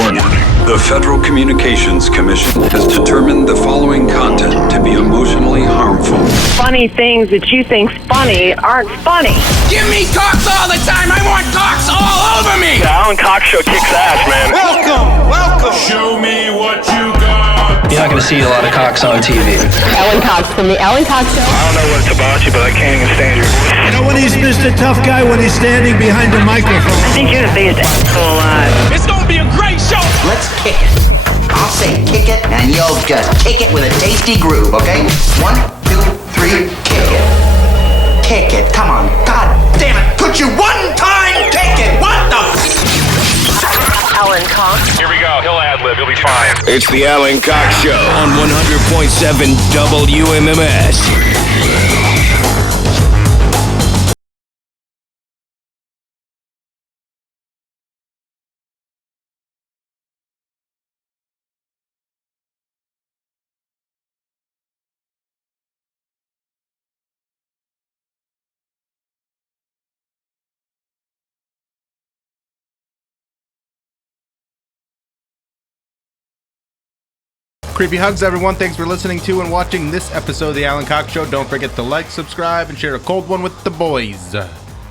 Warning. The Federal Communications Commission has determined the following content to be emotionally harmful. Funny things that you think's funny aren't funny. Give me cocks all the time. I want cocks all over me. The Alan Cox Show kicks ass, man. Welcome. Show me what you got. You're not going to see a lot of cocks on TV. Alan Cox from the Alan Cox Show. I don't know what it's about you, but I can't even stand your voice. You know when he's Mr. Tough Guy when he's standing behind the microphone? I think you're the biggest asshole alive. It's gonna be a great show. Let's kick it. I'll say kick it, and you'll just kick it with a tasty groove, okay? 1, 2, 3, kick it. Kick it, come on. God damn it. Could you one time kick it? What the? Alan Cox. Here we go. He'll ad-lib. He'll be fine. It's the Alan Cox Show on 100.7 WMMS. Creepy hugs, everyone. Thanks for listening to and watching this episode of The Alan Cox Show. Don't forget to like, subscribe, and share a cold one with the boys.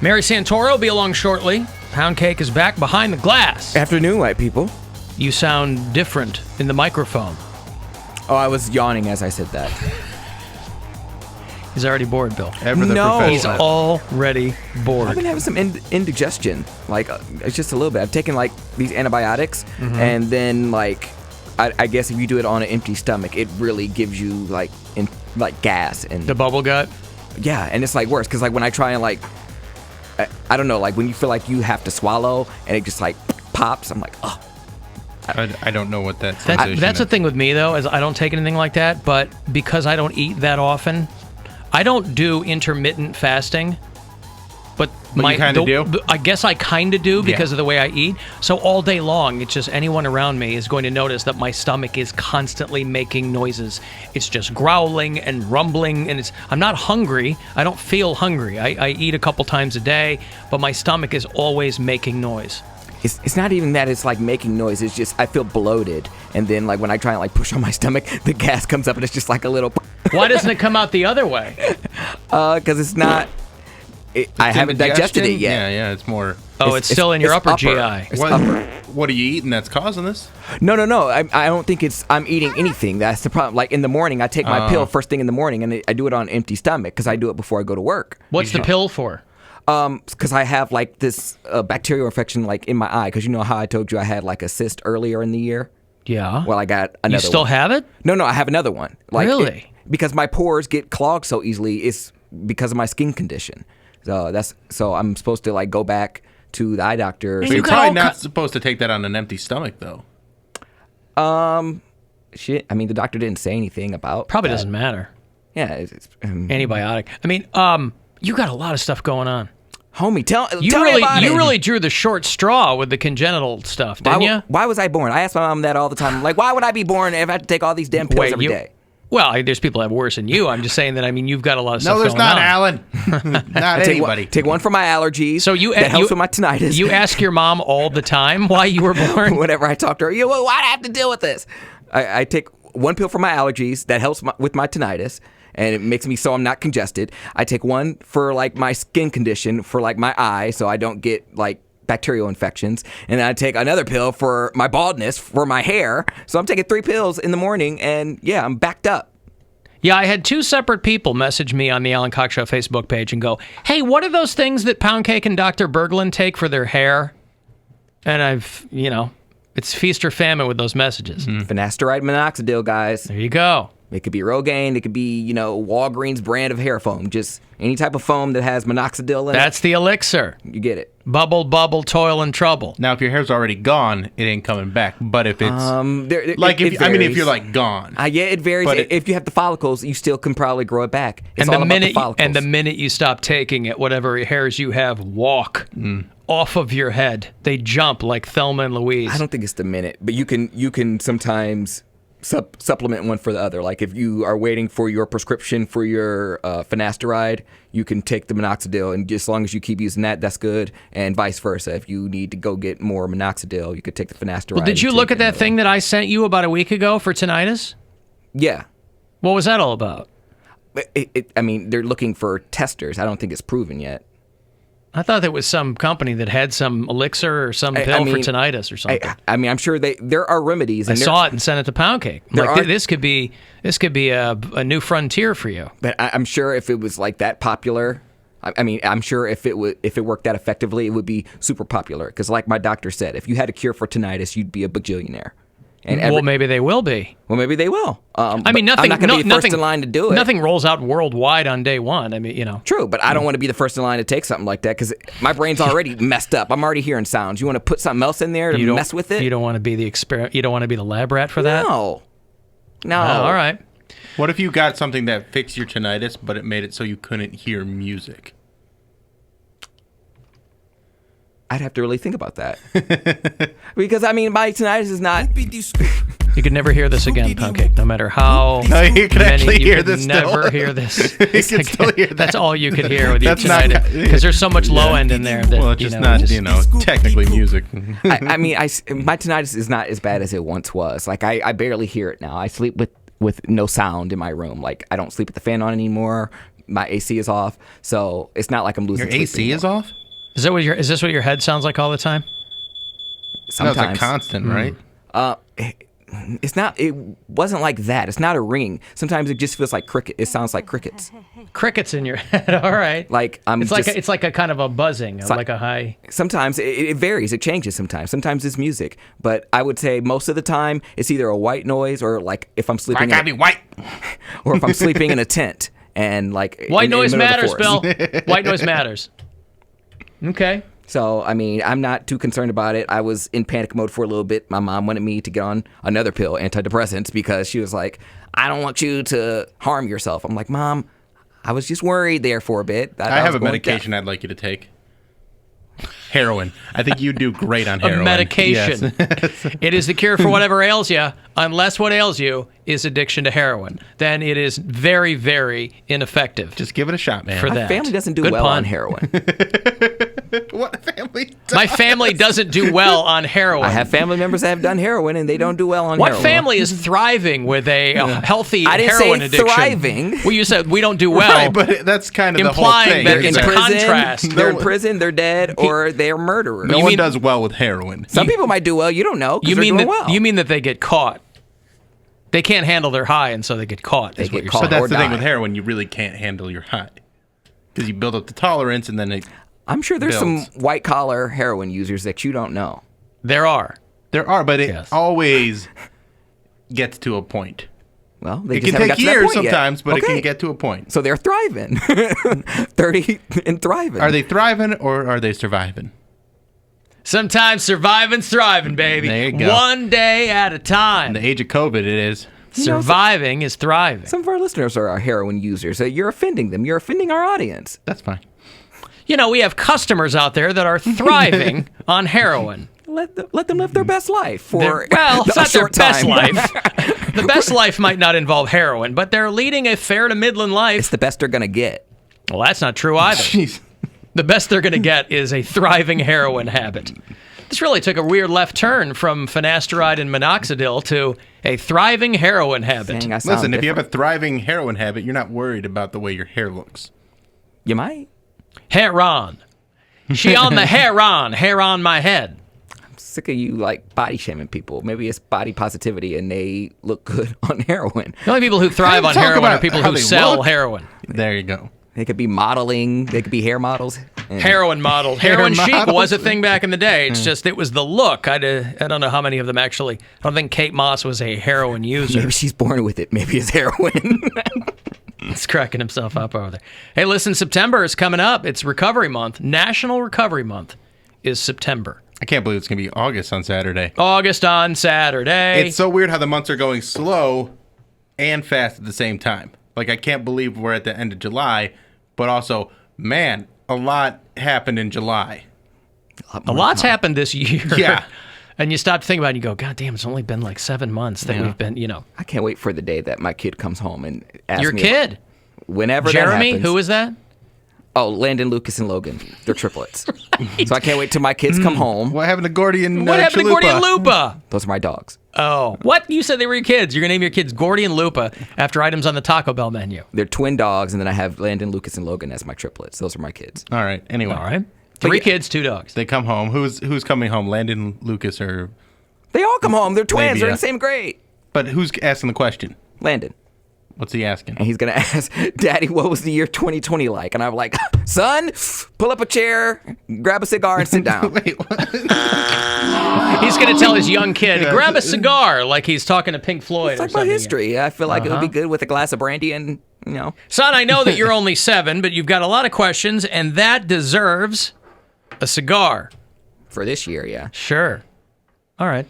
Mary Santora will be along shortly. Poundcake is back behind the glass. Afternoon, white people. You sound different in the microphone. Oh, I was yawning as I said that. He's already bored, Bill. No. He's already bored. I've been having some indigestion. Like, it's just a little bit. I've taken, like, these antibiotics, and then, like... I guess if you do it on an empty stomach, it really gives you like gas and the bubble gut. Yeah, and it's like worse because like when I try and like I don't know, like when you feel like you have to swallow and it just like pops, I'm like, oh. I don't know what that sensation is. That's the thing with me though, is I don't take anything like that, but because I don't eat that often, I don't do intermittent fasting. But you kind of do? I guess I kind of do because of the way I eat. So all day long, it's just anyone around me is going to notice that my stomach is constantly making noises. It's just growling and rumbling, and I'm not hungry. I don't feel hungry. I eat a couple times a day, but my stomach is always making noise. It's not even that it's like making noise. It's just I feel bloated, and then like when I try and like push on my stomach, the gas comes up, and it's just like a little. Why doesn't it come out the other way? Because it's not. I haven't digested it yet. Yeah, it's more... Oh, it's still in your upper GI. What are you eating that's causing this? No. I don't think I'm eating anything. That's the problem. Like in the morning, I take my pill first thing in the morning, and I do it on an empty stomach because I do it before I go to work. What's the pill for? Because I have like this bacterial infection like in my eye. Because you know how I told you I had like a cyst earlier in the year? Yeah. Well, I got another one. You still have it? No, I have another one. Like, really? Because my pores get clogged so easily, it's because of my skin condition. So I'm supposed to like go back to the eye doctor. So you're probably not supposed to take that on an empty stomach, though. Shit. I mean, the doctor didn't say anything about. Probably doesn't matter. Yeah, it's antibiotic. I mean, you got a lot of stuff going on, homie. Tell me about it. You really drew the short straw with the congenital stuff, didn't you? Why was I born? I ask my mom that all the time. Like, why would I be born if I had to take all these damn pills every day? Well, there's people that have worse than you. I'm just saying that, you've got a lot of stuff going on. No, there's not, Alan. Not anybody. Take one for my allergies. So that helps with my tinnitus. You ask your mom all the time why you were born? Whenever I talk to her, why do I have to deal with this? I take one pill for my allergies that helps with my tinnitus, and it makes me so I'm not congested. I take one for, like, my skin condition, for, like, my eye, so I don't get, like, bacterial infections, and then I take another pill for my baldness, for my hair. So I'm taking 3 pills in the morning, and yeah, I'm backed up. Yeah, I had 2 separate people message me on the Alan Cox Show Facebook page and go, "Hey, what are those things that Poundcake and Dr. Berglund take for their hair?" And it's feast or famine with those messages. Finasteride minoxidil, guys. There you go. It could be Rogaine. It could be, Walgreens brand of hair foam. Just any type of foam that has minoxidil in it. That's the elixir. You get it. Bubble, bubble, toil, and trouble. Now, if your hair's already gone, it ain't coming back. But if it's... if you're, like, gone. Yeah, it varies. If you have the follicles, you still can probably grow it back. It's all about the follicles. The minute you stop taking it, whatever hairs you have walk off of your head. They jump like Thelma and Louise. I don't think it's the minute. But you can sometimes... supplement one for the other. Like if you are waiting for your prescription for your finasteride, you can take the minoxidil, and just as long as you keep using that, that's good. And vice versa. If you need to go get more minoxidil, you could take the finasteride. Well, did you look at that thing that I sent you about a week ago for tinnitus? Yeah. What was that all about? I mean, they're looking for testers. I don't think it's proven yet. I thought there was some company that had some elixir or some pill for tinnitus or something. I mean, I'm sure there are remedies. I saw it and sent it to Poundcake. This could be a new frontier for you. But I'm sure if it was like that popular, I'm sure if it worked that effectively, it would be super popular. Because like my doctor said, if you had a cure for tinnitus, you'd be a bajillionaire. Well, maybe they will be. Well, maybe they will. I mean, nothing. I'm not going to be first in line to do it. Nothing rolls out worldwide on day one. I mean, you know. True, but I don't want to be the first in line to take something like that because my brain's already messed up. I'm already hearing sounds. You want to put something else in there to mess with it? You don't want to be the experiment. You don't want to be the lab rat for that. No. All right. What if you got something that fixed your tinnitus, but it made it so you couldn't hear music? I'd have to really think about that. Because, I mean, my tinnitus is not... You could never hear this again, Poundcake, no matter how you can actually hear this never hear this. You can still hear that. That's all you could hear with your tinnitus. Because there's so much low end in there. That, well, it's just not, technically music. I mean, my tinnitus is not as bad as it once was. Like, I barely hear it now. I sleep with no sound in my room. Like, I don't sleep with the fan on anymore. My AC is off. So it's not like I'm losing sleep. Your AC is off? Is this what your head sounds like all the time? Sometimes. No, it's a constant, right? It's not. It wasn't like that. It's not a ring. Sometimes it just feels like cricket. It sounds like crickets. Crickets in your head. All right. Like it's like a kind of a buzzing, like a high. Sometimes it varies. It changes. Sometimes it's music. But I would say most of the time it's either a white noise or like if I'm sleeping. I gotta be white. Or if I'm sleeping in a tent and like white noise matters, Bill. White noise matters. Okay. So, I mean, I'm not too concerned about it. I was in panic mode for a little bit. My mom wanted me to get on another pill, antidepressants, because she was like, I don't want you to harm yourself. I'm like, Mom, I was just worried there for a bit. I have a medication I'd like you to take. Heroin. I think you do great on heroin. A medication. Yes. It is the cure for whatever ails you, unless what ails you is addiction to heroin. Then it is very, very ineffective. Just give it a shot, man. My family doesn't do well on heroin. What family does? My family doesn't do well on heroin. I have family members that have done heroin, and they don't do well on heroin. What family is thriving with a healthy heroin addiction? I didn't say thriving. Well, you said we don't do well. Right, but that's kind of the whole Implying thing. that in contrast. They're in prison, they're dead, or they're murderers. No one does well with heroin. Some people might do well. You don't know. You mean that they get caught? They can't handle their high, and so they get caught. They get But caught. that's the thing with heroin. You really can't handle your high because you build up the tolerance, and then it. I'm sure there's some white collar heroin users that you don't know. There are, but it always gets to a point. Well, they it just can haven't take got to that years point sometimes, yet. but it can get to a point. So they're thriving, 30 and thriving. Are they thriving or are they surviving? Sometimes surviving's thriving, baby. There you go. One day at a time. In the age of COVID, it is. Surviving is thriving. Some of our listeners are heroin users. So you're offending them. You're offending our audience. That's fine. You know, we have customers out there that are thriving on heroin. Let them live their best life for it's not their best time. life. The best life might not involve heroin, but they're leading a fair to midland life. It's the best they're going to get. Well, that's not true either. Jeez. The best they're going to get is a thriving heroin habit. This really took a weird left turn from finasteride and minoxidil to a thriving heroin habit. Listen, if you have a thriving heroin habit, you're not worried about the way your hair looks. You might. Hair on. She on the hair on my head. I'm sick of you like body shaming people. Maybe it's body positivity and they look good on heroin. The only people who thrive on heroin are people who sell heroin. There you go. They could be modeling. They could be hair models. Heroin models. Heroin chic was a thing back in the day. It's just, it was the look. I don't know how many of them actually. I don't think Kate Moss was a heroin user. Maybe she's born with it. Maybe it's heroin. He's cracking himself up over there. Hey, listen, September is coming up. It's Recovery Month. National Recovery Month is September. I can't believe it's going to be August on Saturday. August on Saturday. It's so weird how the months are going slow and fast at the same time. Like, I can't believe we're at the end of July, but also, man, a lot happened in July. A lot's happened this year. Yeah. And you stop to think about it and you go, God damn, it's only been like 7 months that we've been, I can't wait for the day that my kid comes home and asks Your me. kid? Whenever Jeremy? that happens. Who is that? Oh, Landon, Lucas, and Logan. They're triplets. So I can't wait till my kids come home. What happened to Gordy and What happened to Gordy and Lupa? Those are my dogs. Oh. What? You said they were your kids. You're going to name your kids Gordy and Lupa after items on the Taco Bell menu. They're twin dogs, and then I have Landon, Lucas, and Logan as my triplets. Those are my kids. All right. Anyway. All right. 3 kids, 2 dogs. They come home. Who's coming home? Landon, Lucas, or... They all come home. They're twins. Maybe, They're in the same grade. But who's asking the question? Landon. What's he asking? And he's going to ask, Daddy, what was the year 2020 like? And I'm like, son, pull up a chair, grab a cigar, and sit down. Wait, what? He's going to tell his young kid, grab a cigar, like he's talking to Pink Floyd. It's like or my something. history. I feel like it would be good with a glass of brandy and, Son, I know that you're only 7, but you've got a lot of questions, and that deserves a cigar. For this year, yeah. Sure. All right.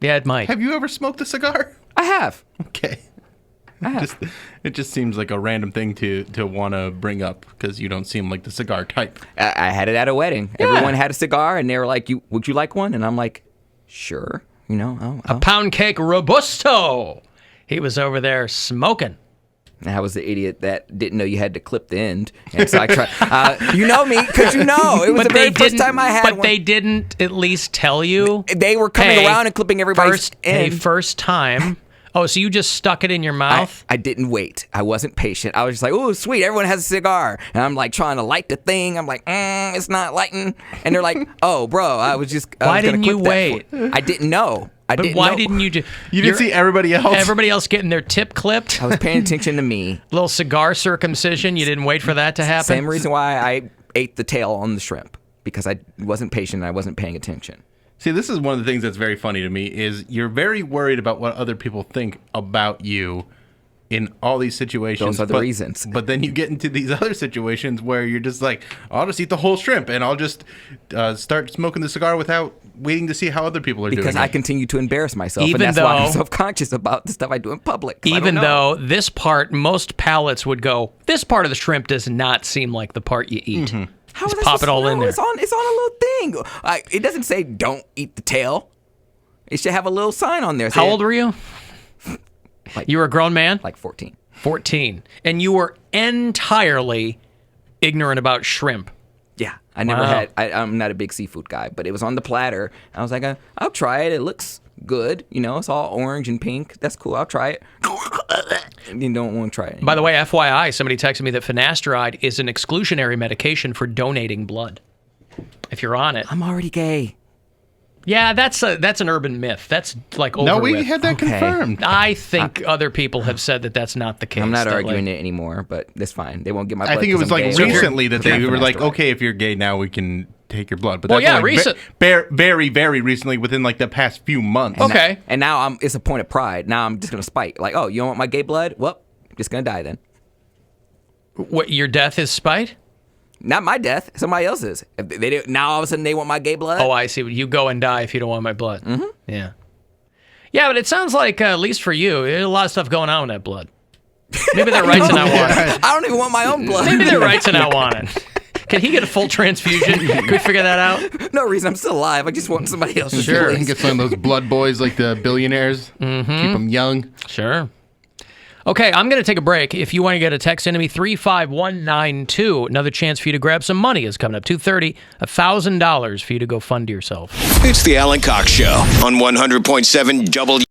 Yeah, it might. Have you ever smoked a cigar? I have. Okay. It just seems like a random thing to want to bring up because you don't seem like the cigar type. I had it at a wedding. Yeah. Everyone had a cigar, and they were like, would you like one? And I'm like, sure. A Poundcake Robusto. He was over there smoking. And I was the idiot that didn't know you had to clip the end. And so I tried. You know me, because it was the very first time I had one. But they didn't at least tell you? They were coming around and clipping everybody's end. First time. Oh, so you just stuck it in your mouth? I didn't wait. I wasn't patient. I was just like, oh, sweet, everyone has a cigar. And I'm like trying to light the thing. I'm like, it's not lighting. And they're like, oh, bro, Why didn't you wait? I didn't know. Didn't you just... You didn't see everybody else? Everybody else getting their tip clipped? I was paying attention to me. Little cigar circumcision. You didn't wait for that to happen? Same reason why I ate the tail on the shrimp. Because I wasn't patient and I wasn't paying attention. See, this is one of the things that's very funny to me is you're very worried about what other people think about you in all these situations. Those are the reasons. But then you get into these other situations where you're just like, I'll just eat the whole shrimp and I'll just start smoking the cigar without waiting to see how other people are doing it. Because I continue to embarrass myself, and that's why I'm self-conscious about the stuff I do in public. Even though this part, most palates would go, this part of the shrimp does not seem like the part you eat. Mm-hmm. Just pop it all in there. It's on a little thing. It doesn't say don't eat the tail. It should have a little sign on there. How old were you? You were a grown man? Like 14. 14. And you were entirely ignorant about shrimp. Yeah. I never had... I'm not a big seafood guy, but it was on the platter. I was like, I'll try it. It looks good. It's all orange and pink. That's cool. I'll try it. And you don't want to try it anymore. By the way, FYI, somebody texted me that finasteride is an exclusionary medication for donating blood. If you're on it. I'm already gay. Yeah, that's an urban myth. That's like over No, we had that confirmed. I think other people have said that that's not the case. I'm not arguing it anymore, but that's fine. They won't get my blood. I think it was like recently that they were like, finasteride. okay, if you're gay now, we can take your blood. But Well, that's yeah, like very, very recently, within like the past few months. Okay. And now it's a point of pride. Now I'm just going to spite. Like, oh, you don't want my gay blood? Well, I'm just going to die then. What, your death is spite? Not my death. Somebody else's. Now all of a sudden they want my gay blood? Oh, I see. You go and die if you don't want my blood. Mm-hmm. Yeah. Yeah, but it sounds like, at least for you, there's a lot of stuff going on with that blood. Maybe they're right to not want it. I don't even want my own blood. Maybe they're right to not want it. Can he get a full transfusion? Can we figure that out? No reason. I'm still alive. I just want somebody else's. Sure. You can get some of those blood boys like the billionaires. Mm-hmm. Keep them young. Sure. Okay, I'm going to take a break. If you want to get a text into me, 35192. Another chance for you to grab some money is coming up. $230, $1,000 for you to go fund yourself. It's the Alan Cox Show on 100.7 W.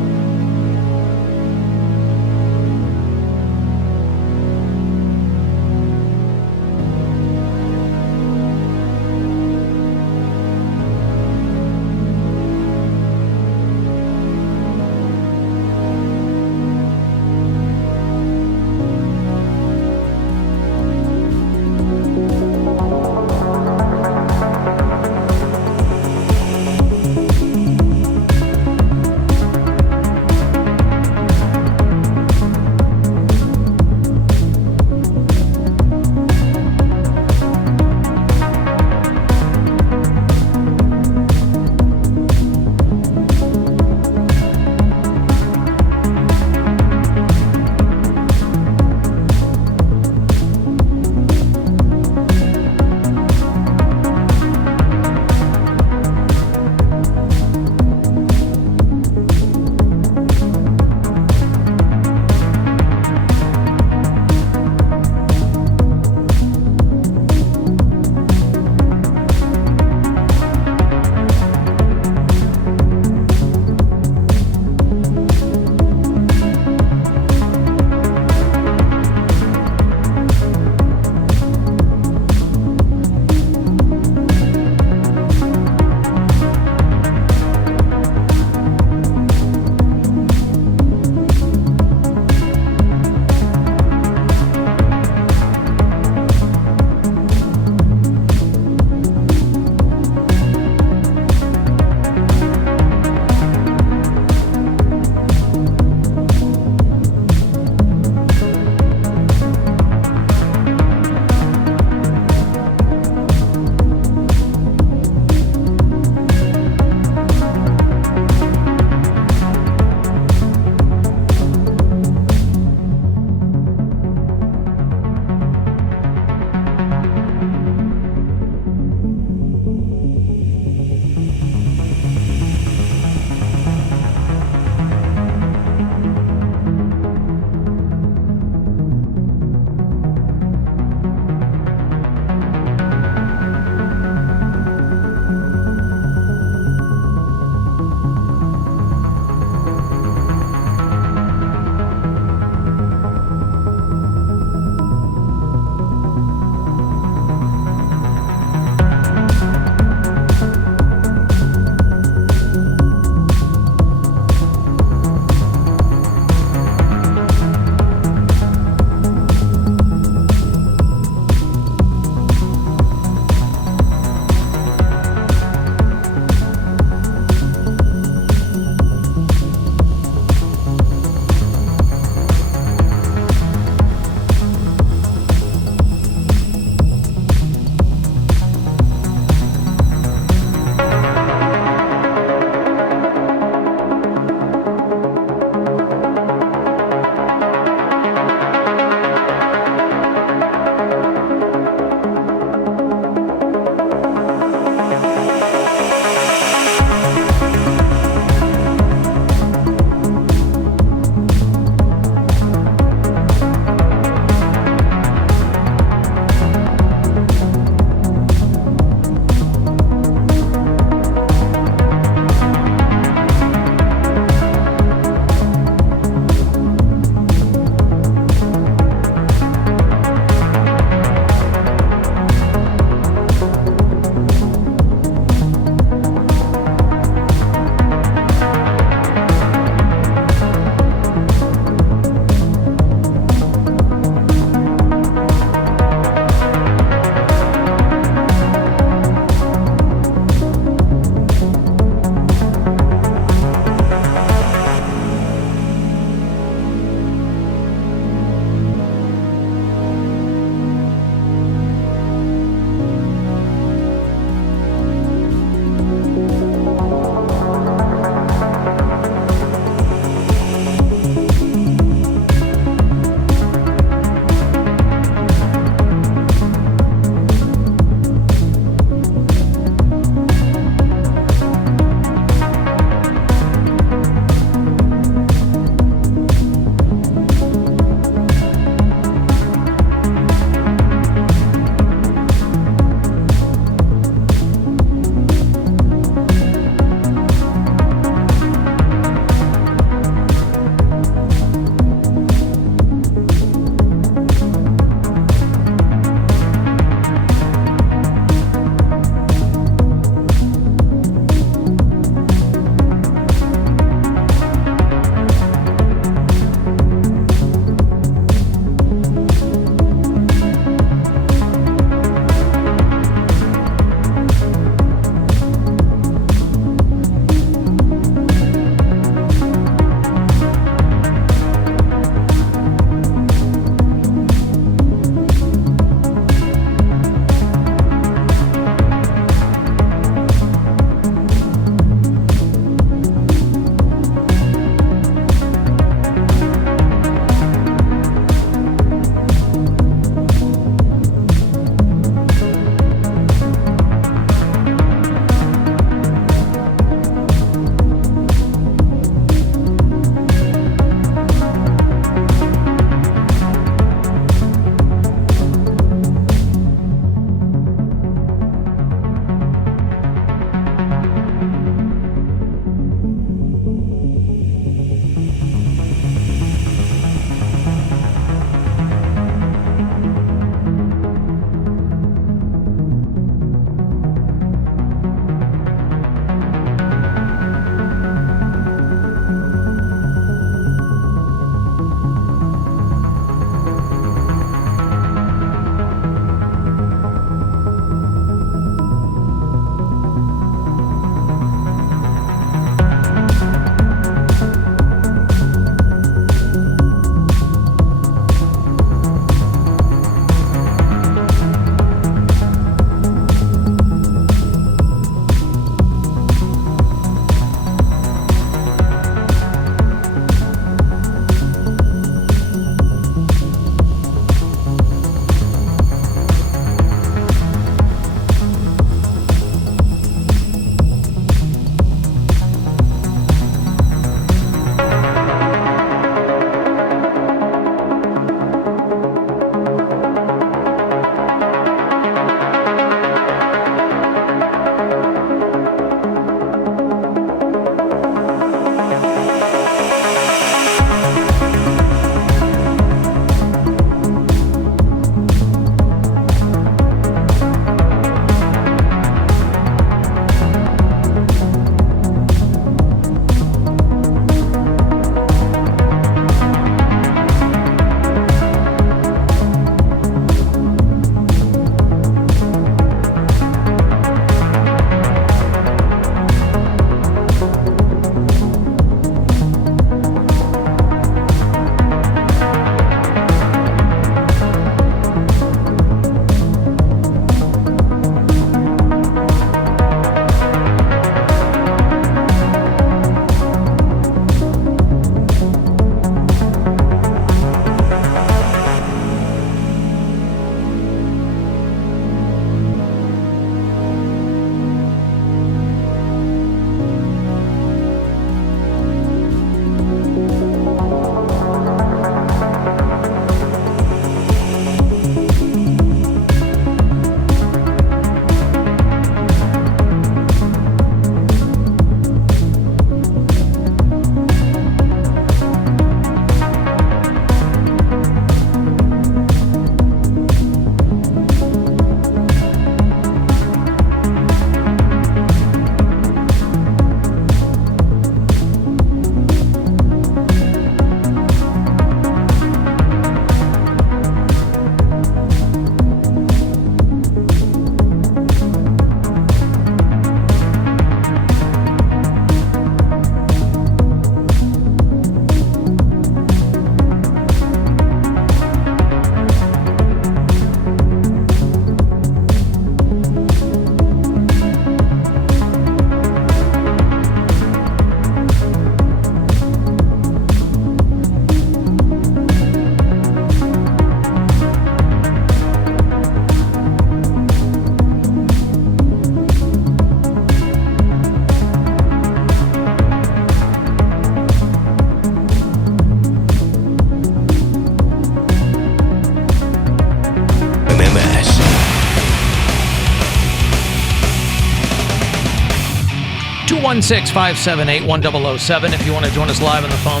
216-578-1007 if you want to join us live on the phone.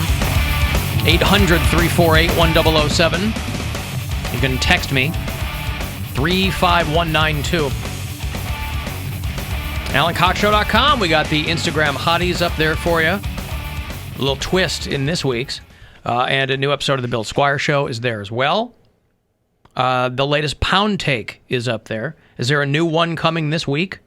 800-348-1007. You can text me, 35192. AlanCoxShow.com. We got the Instagram hotties up there for you. A little twist in this week's. And a new episode of the Bill Squire Show is there as well. The latest Poundcake is up there. Is there a new one coming this week?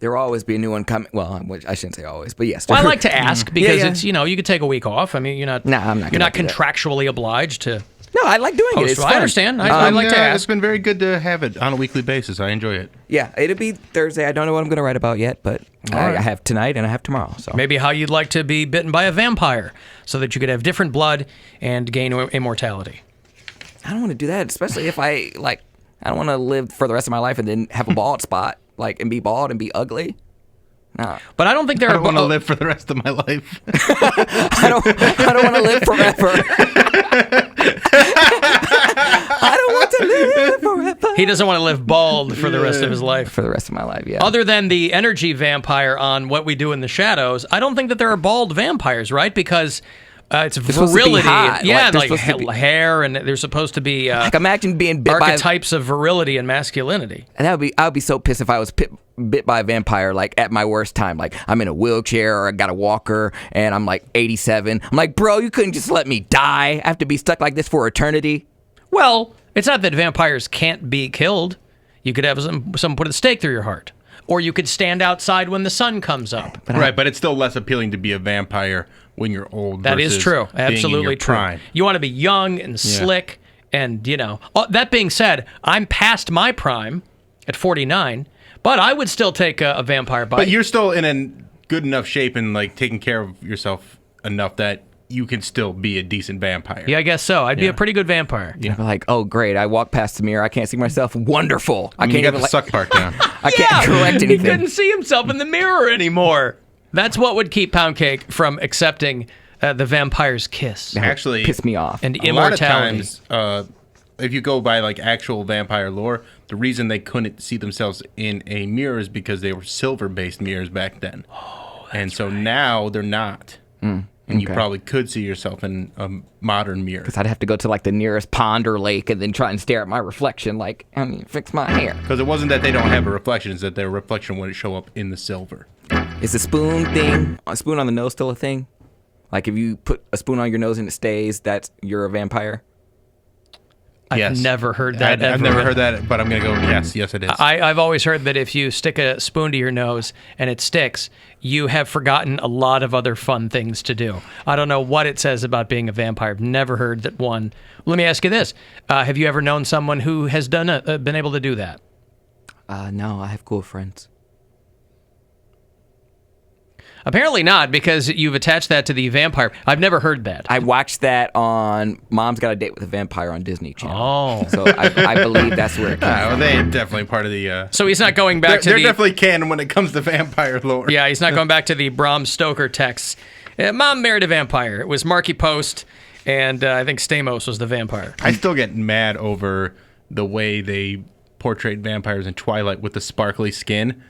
There will always be a new one coming. Well, I shouldn't say always, but yes. Well, I like to ask because it's, you could take a week off. I mean, you're not contractually obliged to. No, I like doing it. It's fun. I understand. I like to ask. It's been very good to have it on a weekly basis. I enjoy it. Yeah, it'll be Thursday. I don't know what I'm going to write about yet, but I have tonight and I have tomorrow. So maybe how you'd like to be bitten by a vampire so that you could have different blood and gain immortality. I don't want to do that, especially if I don't want to live for the rest of my life and then have a bald spot, and be bald and be ugly. No. But I don't think there I don't want to live for the rest of my life. I don't want to live forever. I don't want to live forever. He doesn't want to live bald for the rest of his life. For the rest of my life, yeah. Other than the energy vampire on What We Do in the Shadows, I don't think that there are bald vampires, right? Because it's virility. Yeah, like hair, and they're supposed to be imagine being bit archetypes of virility and masculinity. And I would be so pissed if I was bit by a vampire, at my worst time. I'm in a wheelchair or I got a walker and I'm 87. I'm like, bro, you couldn't just let me die. I have to be stuck like this for eternity. Well, it's not that vampires can't be killed. You could have someone put a stake through your heart. Or you could stand outside when the sun comes up. But it's still less appealing to be a vampire when you're old. That is true. Absolutely true. Prime. You want to be young and slick, and that being said, I'm past my prime at 49, but I would still take a vampire bite. But you're still in a good enough shape and taking care of yourself enough that you can still be a decent vampire. Yeah, I guess so. I'd be a pretty good vampire. Yeah. Oh, great. I walk past the mirror. I can't see myself. Wonderful. I can't even the suck part down. I can't correct anything. He couldn't see himself in the mirror anymore. That's what would keep Poundcake from accepting the vampire's kiss. Actually, piss me off. And immortality. A lot of times, if you go by actual vampire lore, the reason they couldn't see themselves in a mirror is because they were silver-based mirrors back then. Oh, and so now they're not. And you probably could see yourself in a modern mirror. Because I'd have to go to the nearest pond or lake and then try and stare at my reflection fix my hair. Because it wasn't that they don't have a reflection, it's that their reflection wouldn't show up in the silver. Is the spoon thing, a spoon on the nose still a thing? If you put a spoon on your nose and it stays, you're a vampire? I've never heard that ever. I've never heard that, but I'm going to go, yes, it is. I've always heard that if you stick a spoon to your nose and it sticks, you have forgotten a lot of other fun things to do. I don't know what it says about being a vampire. I've never heard that one. Let me ask you this. Have you ever known someone who has been able to do that? No, I have cool friends. Apparently not, because you've attached that to the vampire. I've never heard that. I watched that on Mom's Got a Date with a Vampire on Disney Channel. Oh. So I believe that's where it came from. They're definitely part of the... So he's not going back to They're definitely canon when it comes to vampire lore. Yeah, he's not going back to the Bram Stoker texts. Mom married a vampire. It was Marky Post, and I think Stamos was the vampire. I still get mad over the way they portrayed vampires in Twilight with the sparkly skin.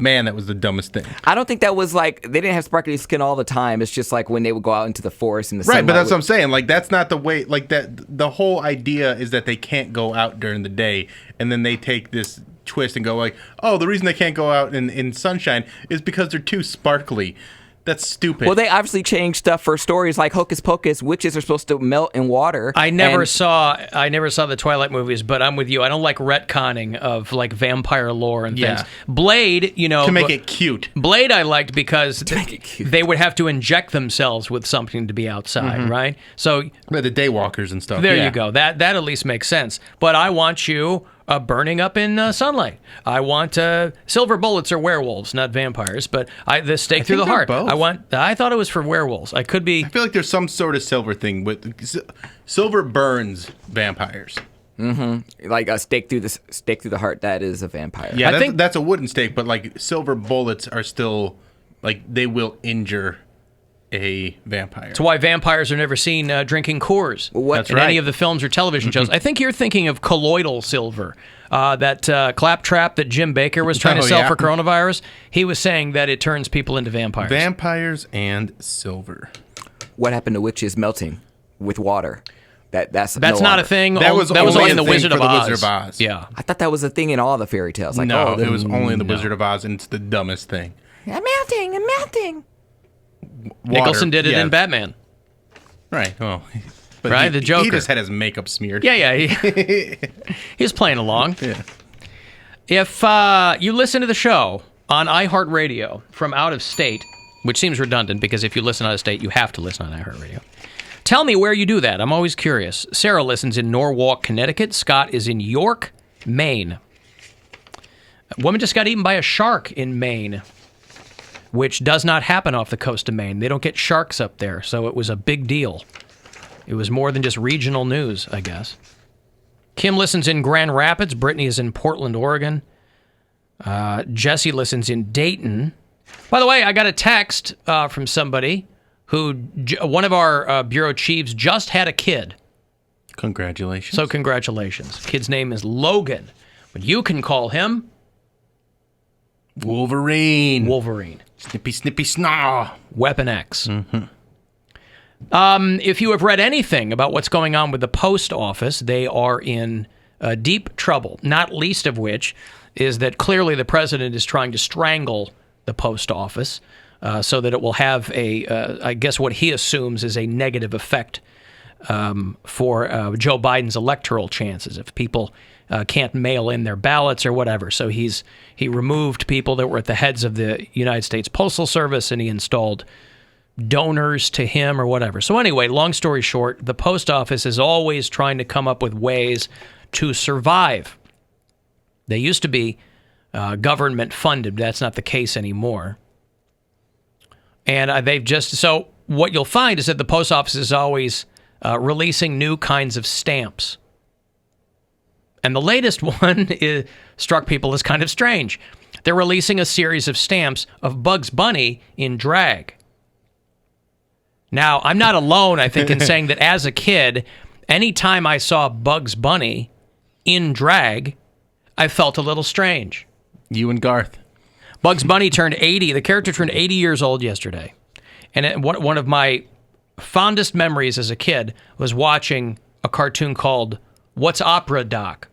Man, that was the dumbest thing. I don't think that was they didn't have sparkly skin all the time. It's just when they would go out into the forest and the sunlight. Right, but that's what I'm saying. That's not the way, that the whole idea is that they can't go out during the day. And then they take this twist and go the reason they can't go out in sunshine is because they're too sparkly. That's stupid. Well, they obviously changed stuff for stories like Hocus Pocus. Witches are supposed to melt in water. I never saw the Twilight movies, but I'm with you. I don't like retconning of vampire lore and things. Blade, to make it cute. Blade I liked because they would have to inject themselves with something to be outside, right? So the daywalkers and stuff. There you go. That at least makes sense. But I want you burning up in sunlight. I want silver bullets are werewolves, not vampires. But the stake through the heart. Both. I thought it was for werewolves. I could be. I feel like there's some sort of silver thing with silver burns vampires. Mm-hmm. A stake through the heart. That is a vampire. Yeah, I think that's a wooden stake. But silver bullets are still they will injure a vampire. That's why vampires are never seen drinking Coors That's in right. any of the films or television shows. I think you're thinking of colloidal silver, that claptrap that Jim Baker was trying to sell for coronavirus. He was saying that it turns people into vampires. Vampires and silver. What happened to witches melting with water? That's not longer. a thing. That was only in the thing Wizard of for the Oz. Wizard of Oz. Yeah. I thought that was a thing in all the fairy tales. Like, No, oh, it was only in the Wizard of Oz, and it's the dumbest thing. I'm melting. Nicholson did it in Batman. Right. Well, but Right, the Joker. He just had his makeup smeared. Yeah. He's playing along. Yeah. If you listen to the show on iHeartRadio from out of state, which seems redundant because if you listen out of state, you have to listen on iHeartRadio. Tell me where you do that. I'm always curious. Sarah listens in Norwalk, Connecticut. Scott is in York, Maine. A woman just got eaten by a shark in Maine, which does not happen off the coast of Maine. They don't get sharks up there, so it was a big deal. It was more than just regional news, I guess. Kim listens in Grand Rapids. Brittany is in Portland, Oregon. Jesse listens in Dayton. By the way, I got a text from somebody who, one of our bureau chiefs just had a kid. Congratulations. So congratulations. Kid's name is Logan, but you can call him Wolverine. Snippy, snaw. Weapon X. If you have read anything about what's going on with the post office, they are in deep trouble, not least of which is that clearly the president is trying to strangle the post office so that it will have I guess what he assumes is a negative effect for Joe Biden's electoral chances if people can't mail in their ballots or whatever. So he removed people that were at the heads of the United States Postal Service and he installed donors to him or whatever. So anyway, long story short, the post office is always trying to come up with ways to survive. They used to be government funded. That's not the case anymore. And so what you'll find is that the post office is always releasing new kinds of stamps. And the latest one struck people as kind of strange. They're releasing a series of stamps of Bugs Bunny in drag. Now, I'm not alone, I think, in saying that as a kid, anytime I saw Bugs Bunny in drag, I felt a little strange. You and Garth. Bugs Bunny turned 80. The character turned 80 years old yesterday. And one of my fondest memories as a kid was watching a cartoon called What's Opera, Doc?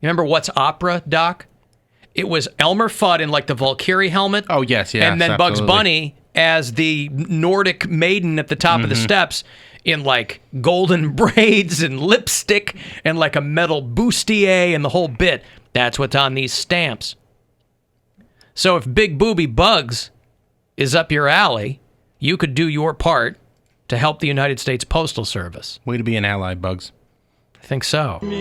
You remember What's Opera, Doc? It was Elmer Fudd in like the Valkyrie helmet. Oh, yes. And then Bugs Bunny as the Nordic maiden at the top of the steps in like golden braids and lipstick and like a metal bustier and the whole bit. That's what's on these stamps. So if Big Booby Bugs is up your alley, you could do your part to help the United States Postal Service. Way to be an ally, Bugs. I think so. Return,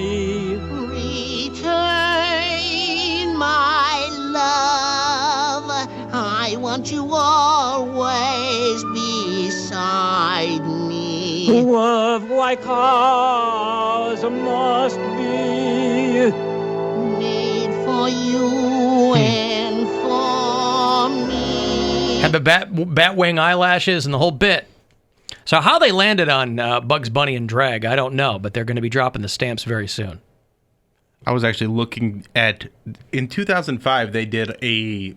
my love. I want you always beside me. Love like ours must be made for you and for me. Had the bat-wing eyelashes and the whole bit. So how they landed on Bugs Bunny and drag, I don't know, but they're going to be dropping the stamps very soon. I was actually looking at, in 2005, they did a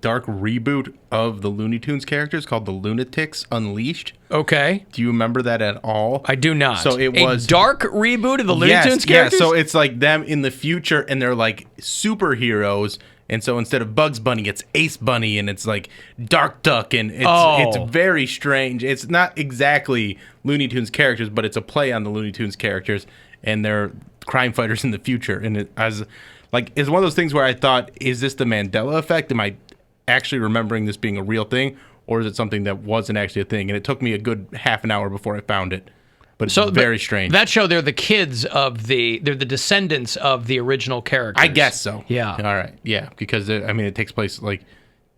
dark reboot of the Looney Tunes characters called the Lunatics Unleashed. Okay. Do you remember that at all? I do not. So it was a dark reboot of the Looney Tunes characters? Yeah, so it's like them in the future and they're like superheroes. And so instead of Bugs Bunny, it's Ace Bunny and it's like Dark Duck and it's very strange. It's not exactly Looney Tunes characters, but it's a play on the Looney Tunes characters and they're crime fighters in the future. And it's one of those things where I thought, is this the Mandela effect? Am I actually remembering this being a real thing? Or is it something that wasn't actually a thing? And it took me a good half an hour before I found it. But it's very strange. That show, they're the descendants of the original characters. I guess so. Yeah. All right. Yeah, because it takes place like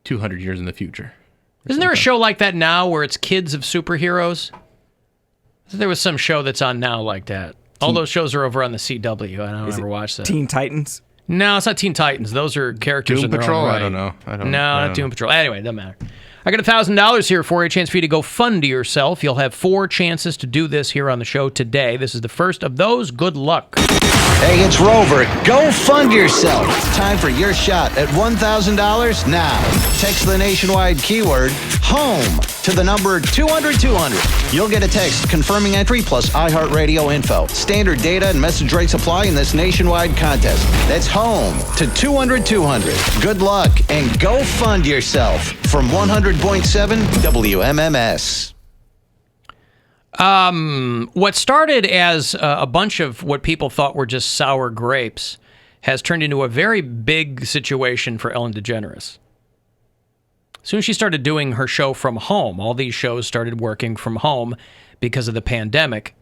200 years in the future. Isn't there a show like that now where it's kids of superheroes? There was some show that's on now like that. All those shows are over on the CW. I don't ever watch that. Teen Titans? No, it's not Teen Titans. Those are characters Doom in their Patrol? own right. I don't know. Not Doom Patrol. Anyway, it doesn't matter. I got $1,000 here for you, a chance for you to go fund yourself. You'll have 4 chances to do this here on the show today. This is the first of those. Good luck. Hey, it's Rover. Go fund yourself. It's time for your shot at $1,000 now. Text the nationwide keyword HOME to the number 200-200. You'll get a text confirming entry plus iHeartRadio info. Standard data and message rates apply in this nationwide contest. That's HOME to 200-200. Good luck and go fund yourself from 100.7 WMMS. What started as a bunch of what people thought were just sour grapes has turned into a very big situation for Ellen DeGeneres. As soon as she started doing her show from home, all these shows started working from home because of the pandemic.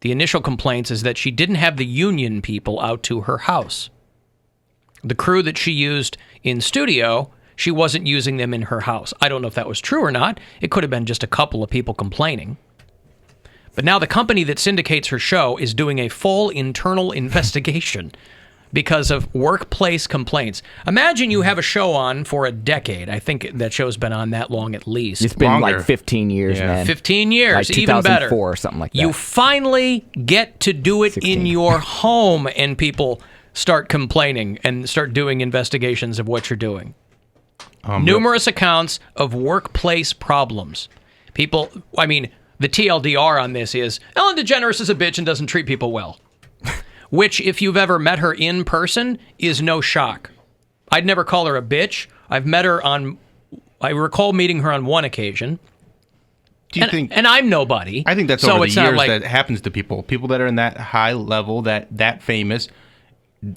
The initial complaints is that she didn't have the union people out to her house. The crew that she used in studio, she wasn't using them in her house. I don't know if that was true or not. It could have been just a couple of people complaining. But now the company that syndicates her show is doing a full internal investigation because of workplace complaints. Imagine you have a show on for a decade. I think that show's been on that long at least. It's been like 15 years, man. 15 years, like even better. 2004 or something like that. You finally get to do it 16. in your home, and people start complaining and start doing investigations of what you're doing. Numerous accounts of workplace problems. People, I mean, the TLDR on this is Ellen DeGeneres is a bitch and doesn't treat people well. Which, if you've ever met her in person, is no shock. I'd never call her a bitch. I've met her I recall meeting her on one occasion. Do you think? And I'm nobody. I think that's so over the it's not years like, that happens to people. People that are in that high level, that famous.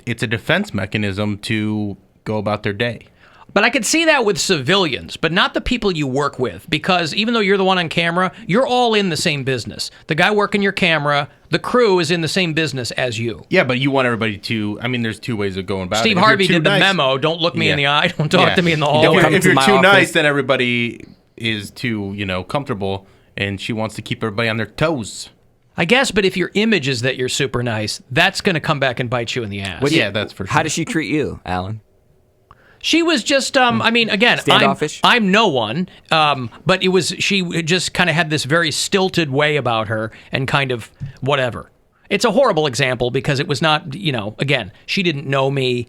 It's a defense mechanism to go about their day. But I could see that with civilians, but not the people you work with, because even though you're the one on camera, you're all in the same business. The guy working your camera, the crew is in the same business as you. Yeah, but you want everybody to, I mean, there's two ways of going about Steve it. Harvey did the memo, don't look me in the eye, don't talk to me in the hall. If you're too nice, then everybody is too, comfortable, and she wants to keep everybody on their toes. I guess, but if your image is that you're super nice, that's going to come back and bite you in the ass. Well, yeah, that's for sure. How does she treat you, Alan? She was just, I mean, again, standoffish? I'm no one, but she just kind of had this very stilted way about her and kind of whatever. It's a horrible example because it was not, again, she didn't know me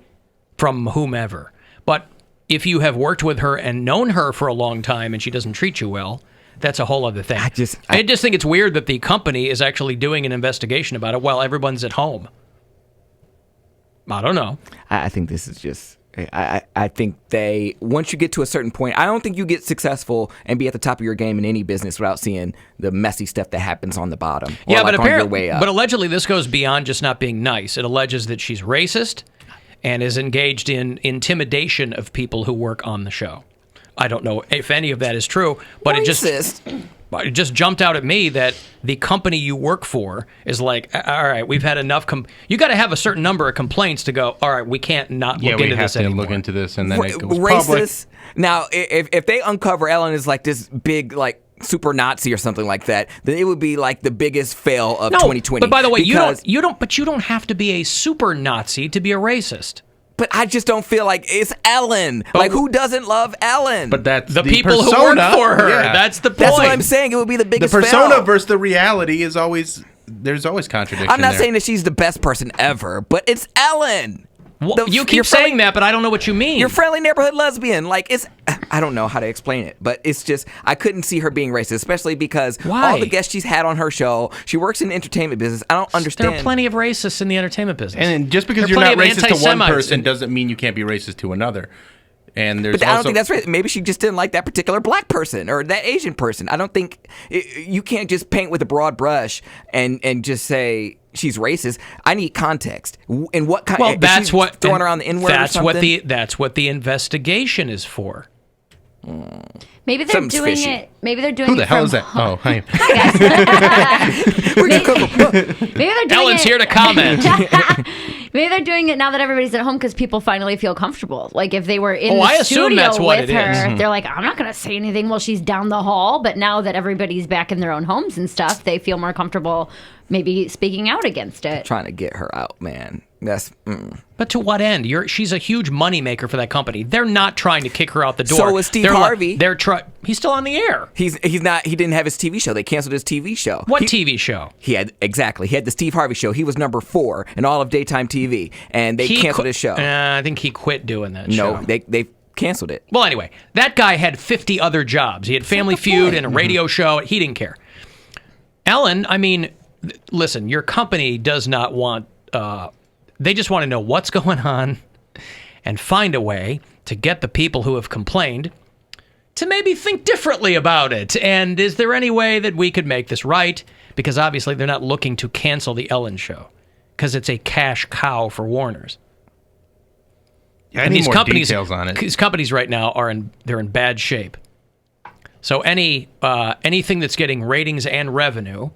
from whomever. But if you have worked with her and known her for a long time and she doesn't treat you well, that's a whole other thing. I just think it's weird that the company is actually doing an investigation about it while everyone's at home. I don't know. I think this is just... I think once you get to a certain point, I don't think you get successful and be at the top of your game in any business without seeing the messy stuff that happens on the bottom. Yeah, but apparently, but allegedly this goes beyond just not being nice. It alleges that she's racist and is engaged in intimidation of people who work on the show. I don't know if any of that is true, but it just jumped out at me that the company you work for is like, all right, we've had enough. You got to have a certain number of complaints to go, all right, we can't not look into this anymore. Look into this, and then it goes racist. Public. Now, if they uncover Ellen is like this big, like, super Nazi or something like that, then it would be like the biggest fail of 2020. But by the way, you don't have to be a super Nazi to be a racist. But I just don't feel like it's Ellen. Like, who doesn't love Ellen? But that's the people persona, who work for her. Yeah. That's the point. That's what I'm saying. It would be the biggest The persona fail. versus the reality is always... There's always contradiction. I'm not saying that she's the best person ever, but it's Ellen. Well, you keep saying that, but I don't know what you mean. Your friendly neighborhood lesbian. Like, I don't know how to explain it, but it's just, I couldn't see her being racist, especially because all the guests she's had on her show, she works in the entertainment business. I don't understand. There are plenty of racists in the entertainment business. And just because you're not racist to one person doesn't mean you can't be racist to another. And there's but I don't think that's right. Maybe she just didn't like that particular black person or that Asian person. I don't think you can't just paint with a broad brush and just say she's racist. I need context. And what kind? Well, that's what throwing around the N-word. That's what the investigation is for. Maybe they're doing fishy. it. Maybe they're doing Who the it hell from is that? home. Oh, hi. Maybe they're doing Ellen's it. here to comment. Maybe they're doing it now that everybody's at home because people finally feel comfortable. Like if they were in the I assume studio that's what with it her, is. they're like, I'm not going to say anything while she's down the hall. But now that everybody's back in their own homes and stuff, they feel more comfortable maybe speaking out against it. Trying to get her out, man. That's. But to what end? She's a huge moneymaker for that company. They're not trying to kick her out the door. So is Steve Harvey. He's still on the air. He's not. He didn't have his TV show. They canceled his TV show. What TV show? He had the Steve Harvey show. He was number 4 in all of daytime TV, and they canceled his show. I think he quit doing that show. No, they canceled it. Well, anyway, that guy had 50 other jobs. He had Family Feud and a radio show. He didn't care. Ellen, I mean, listen, your company does not want. They just want to know what's going on and find a way to get the people who have complained to maybe think differently about it. And is there any way that we could make this right? Because obviously they're not looking to cancel the Ellen show because it's a cash cow for Warner's. Yeah, I need more details on it. These companies right now they're in bad shape. So anything that's getting ratings and revenue,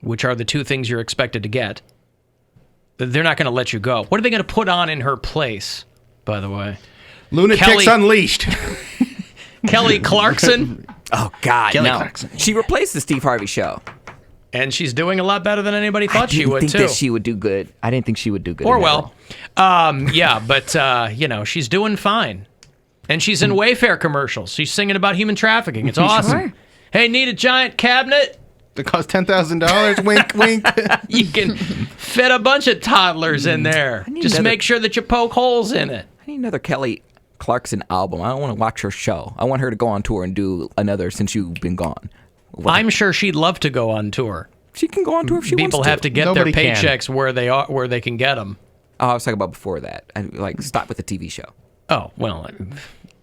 which are the two things you're expected to get, they're not going to let you go. What are they going to put on in her place, by the way? Lunatics Unleashed. Kelly Clarkson? Oh, God, Kelly no. Clarkson. She replaced the Steve Harvey show. And she's doing a lot better than anybody thought she would, I didn't too. think that she would do good. I didn't think she would do good. Or well. Yeah, but, she's doing fine. And she's in Wayfair commercials. She's singing about human trafficking. It's awesome. Sure. Hey, need a giant cabinet? That costs $10,000. Wink, wink. You can fit a bunch of toddlers in there. Just make sure that you poke holes in it. I need another Kelly Clarkson album. I don't want to watch her show. I want her to go on tour and do another Since You've Been Gone. I'm sure she'd love to go on tour. She can go on tour if she wants to. People have to get Nobody their can. paychecks where they can get them. Oh, I was talking about before that. Stop with the TV show. Oh, well.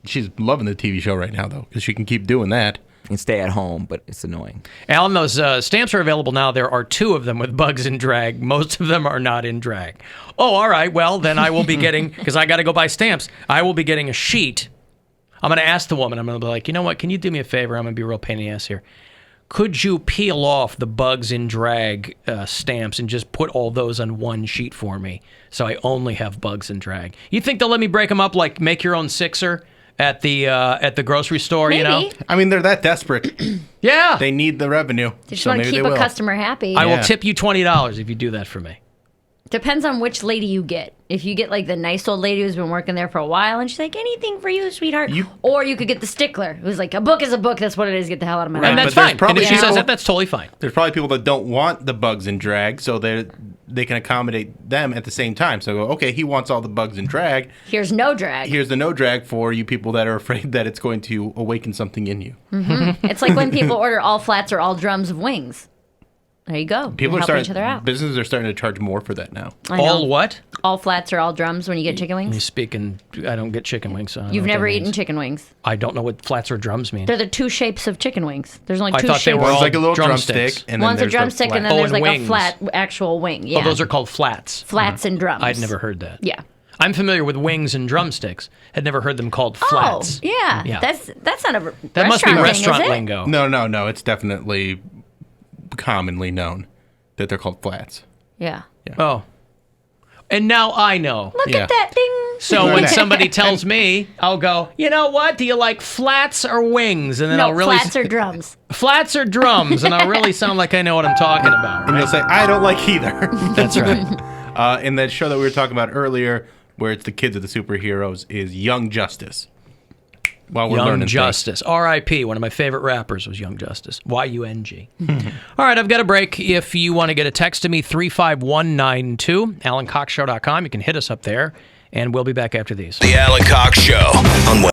She's loving the TV show right now, though, because she can keep doing that. And stay at home, but it's annoying. Alan, those stamps are available now. There are 2 of them with bugs in drag. Most of them are not in drag. Oh, all right. Well, then I will be getting, because I got to go buy stamps, I will be getting a sheet. I'm going to ask the woman, I'm going to be like, you know what, can you do me a favor? I'm going to be a real pain in the ass here. Could you peel off the bugs in drag stamps and just put all those on one sheet for me so I only have bugs in drag? You think they'll let me break them up like make your own sixer at the grocery store, Maybe. you know? I mean, they're that desperate. Yeah. They need the revenue. They just want to keep a customer happy. I will tip you $20 if you do that for me. Depends on which lady you get. If you get like the nice old lady who's been working there for a while and she's like, anything for you, sweetheart. Or you could get the stickler who's like, a book is a book. That's what it is. Get the hell out of my life. And that's fine. And if she says that, that's totally fine. There's probably people that don't want the bugs in drag, so they can accommodate them at the same time. So, okay, he wants all the bugs in drag. Here's no drag. Here's the no drag for you people that are afraid that it's going to awaken something in you. Mm-hmm. It's like when people order all flats or all drums of wings. There you go. People You're are helping each other out. Businesses are starting to charge more for that now. I know. All what? All flats or all drums when you get chicken wings? You speaking, I don't get chicken wings. So I don't You've know what never that eaten means. chicken wings. I don't know what flats or drums mean. They're the 2 shapes of chicken wings. There's only 2 I shapes. thought they were all like a little drumsticks. drumstick, and then One's a there's the drumstick, flat. and then Oh, there's and like wings. a flat actual wing. Yeah. Oh, those are called flats. Flats and drums. I'd never heard that. Yeah. I'm familiar with wings and drumsticks. Had never heard them called flats. Oh, yeah. Yeah. That's not a That must be thing, restaurant is it? lingo. No. It's definitely commonly known that they're called flats. Yeah. Oh. And now I know. Look at that ding. So when somebody tells me, I'll go, you know what? Do you like flats or wings? And then No, I'll really flats or drums. Flats or drums, and I'll really sound like I know what I'm talking about. And you'll say, I don't like either. That's right. In that show that we were talking about earlier, where it's the kids of the superheroes, is Young Justice. While we're Young learning Justice. R.I.P. One of my favorite rappers was Young Justice. Y-U-N-G. All right, I've got a break. If you want to get a text to me, 35192, AlanCoxShow.com. You can hit us up there, and we'll be back after these. The Alan Cox Show on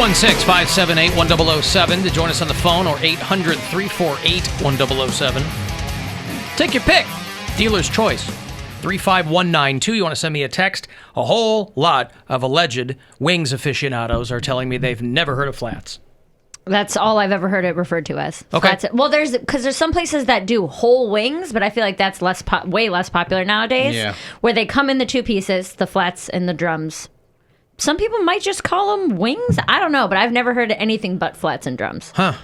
216-578-1007 to join us on the phone, or 800-348-1007. Take your pick. Dealer's choice. 35192. You want to send me a text? A whole lot of alleged wings aficionados are telling me they've never heard of flats. That's all I've ever heard it referred to as. Okay. Flats. Well, there's some places that do whole wings, but I feel like that's way less popular nowadays. Yeah. Where they come in the two pieces, the flats and the drums. Some people might just call them wings. I don't know, but I've never heard of anything but flats and drums. Huh.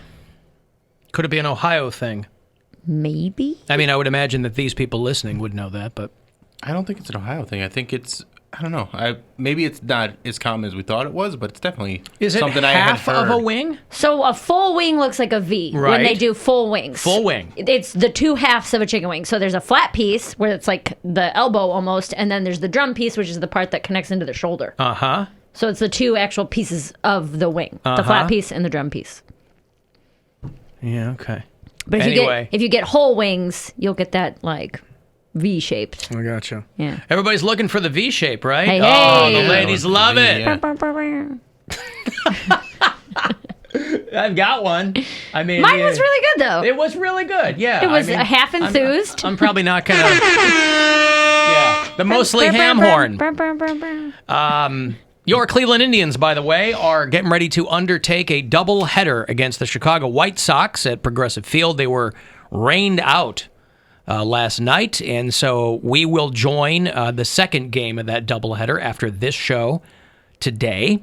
Could it be an Ohio thing? Maybe. I mean, I would imagine that these people listening would know that, but I don't think it's an Ohio thing. I think it's, I don't know. Maybe it's not as common as we thought it was, but it's definitely something I had heard. Half of a wing? So a full wing looks like a V when Right. they do full wings. Full wing. It's the two halves of a chicken wing. So there's a flat piece where it's like the elbow almost, and then there's the drum piece, which is the part that connects into the shoulder. Uh-huh. So it's the two actual pieces of the wing, the flat piece and the drum piece. Yeah, okay. But if you get whole wings, you'll get that like V-shaped. I gotcha. Yeah. Everybody's looking for the V shape, right? Hey, oh, hey. the ladies love it. Yeah. I've got one. I mean, Mine was really good though. It was really good. Yeah. It was half enthused. I'm probably not gonna. Yeah. The mostly ham horn. Your Cleveland Indians, by the way, are getting ready to undertake a doubleheader against the Chicago White Sox at Progressive Field. They were rained out last night, and so we will join the second game of that doubleheader after this show today,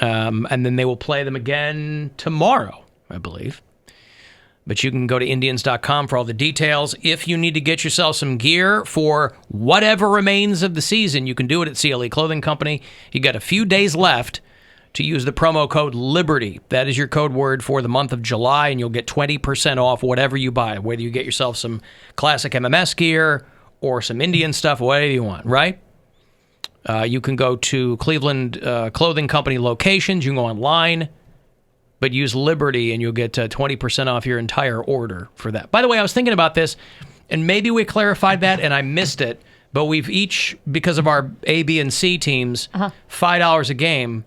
and then they will play them again tomorrow, I believe. But you can go to Indians.com for all the details. If you need to get yourself some gear for whatever remains of the season, you can do it at CLE Clothing Company. You got a few days left to use the promo code LIBERTY. That is your code word for the month of July, and you'll get 20% off whatever you buy, whether you get yourself some classic MMS gear or some Indian stuff, whatever you want, right? You can go to Cleveland Clothing Company locations. You can go online. But use Liberty, and you'll get 20% off your entire order for that. By the way, I was thinking about this, and maybe we clarified that, and I missed it. But we've each, because of our A, B, and C teams, $5 a game.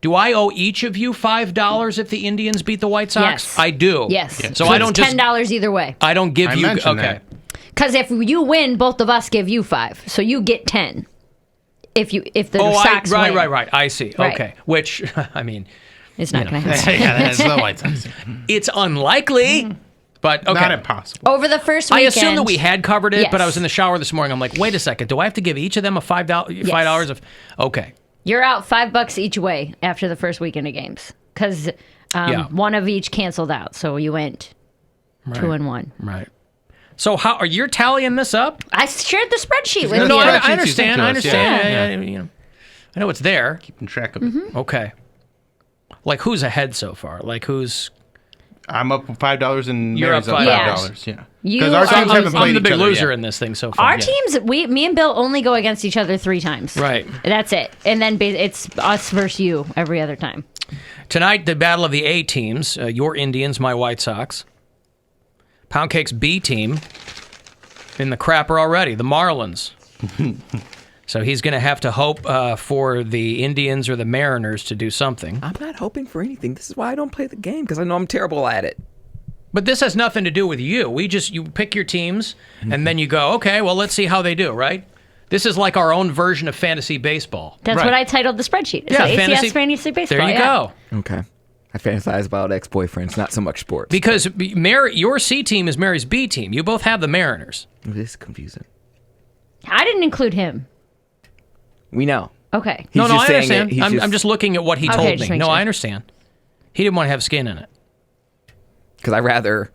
Do I owe each of you $5 if the Indians beat the White Sox? Yes. I do. Yes. So I don't it's $10 either way. I don't give you. mentioned Okay. Because if you win, both of us give you $5, so you get 10. If the Sox win. Right. I see. Right. Okay. Which I mean. It's not going to happen. Yeah, that's the White Sox. It's unlikely, but okay. Not impossible. Over the first I weekend. assume that we had covered it, Yes. but I was in the shower this morning. I'm like, wait a second. Do I have to give each of them a $5 of? Okay. You're out $5 each way after the first weekend of games because one of each canceled out, so you went 2-1. Right. So how are you tallying this up? I shared the spreadsheet with you. No, I understand. I understand. Yeah. I know it's there. Keeping track of it. Okay. Like who's ahead so far? Like who's? I'm up $5 and You're Mary's up up $5. $5. Yeah. You our teams are- haven't played I'm the each big other loser yet. in this thing so far. Our teams, me and Bill only go against each other 3 times. Right. That's it. And then it's us versus you every other time. Tonight, the battle of the A teams. Your Indians, my White Sox. Poundcake's B team in the crapper already. The Marlins. So he's going to have to hope for the Indians or the Mariners to do something. I'm not hoping for anything. This is why I don't play the game, because I know I'm terrible at it. But this has nothing to do with you. You pick your teams, and then you go, okay, well, let's see how they do, right? This is like our own version of fantasy baseball. That's what I titled the spreadsheet. It's ACS fantasy baseball. There you go. Okay. I fantasize about ex-boyfriends, not so much sports. Because your C team is Mary's B team. You both have the Mariners. This is confusing. I didn't include him. We know. Okay. No, I saying understand. I'm just looking at what he told just me. make No, sure. I understand. He didn't want to have skin in it. Because I'd rather,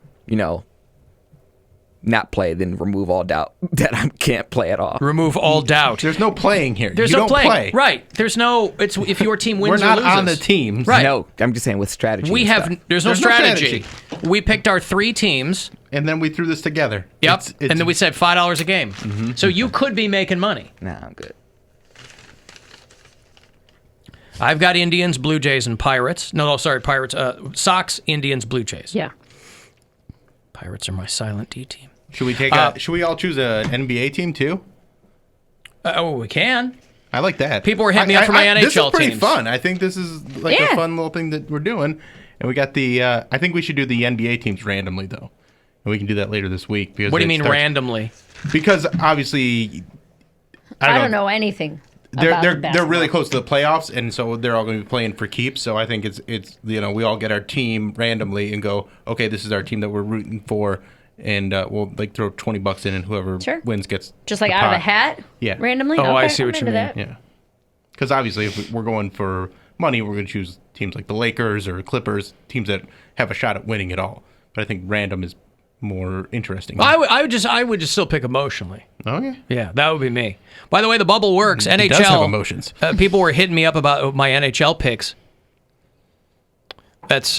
not play than remove all doubt that I can't play at all. Remove all doubt. There's no playing here. There's you no don't playing. play. Right. There's no. It's if your team wins We're not or loses. on the teams. Right. No, I'm just saying with strategy. We and have. stuff. There's no strategy. We picked our 3 teams. And then we threw this together. Yep. It's- and then we said $5 a game. Mm-hmm. So you could be making money. Nah, I'm good. I've got Indians, Blue Jays, and Pirates. No, sorry, Pirates. Sox, Indians, Blue Jays. Yeah. Pirates are my silent D team. Should we take? Should we all choose an NBA team too? We can. I like that. People were hitting me up for my NHL This is pretty teams. fun. I think this is like a fun little thing that we're doing. And we got the, I think we should do the NBA teams randomly, though. And we can do that later this week. Because What do you mean randomly? Because obviously, I don't know anything. They're really close to the playoffs, and so they're all going to be playing for keeps. So I think it's we all get our team randomly and go, okay, this is our team that we're rooting for, and we'll like throw $20 in, and whoever wins gets just like the out of pot. a hat. Yeah. Randomly. Oh, okay, I see what I'm you into mean. that. Yeah. Because obviously, if we're going for money, we're going to choose teams like the Lakers or Clippers, teams that have a shot at winning it all. But I think random is more interesting. I would just still pick emotionally. Okay. Yeah, that would be me. By the way, the bubble works. NHL does have emotions. People were hitting me up about my NHL picks. That's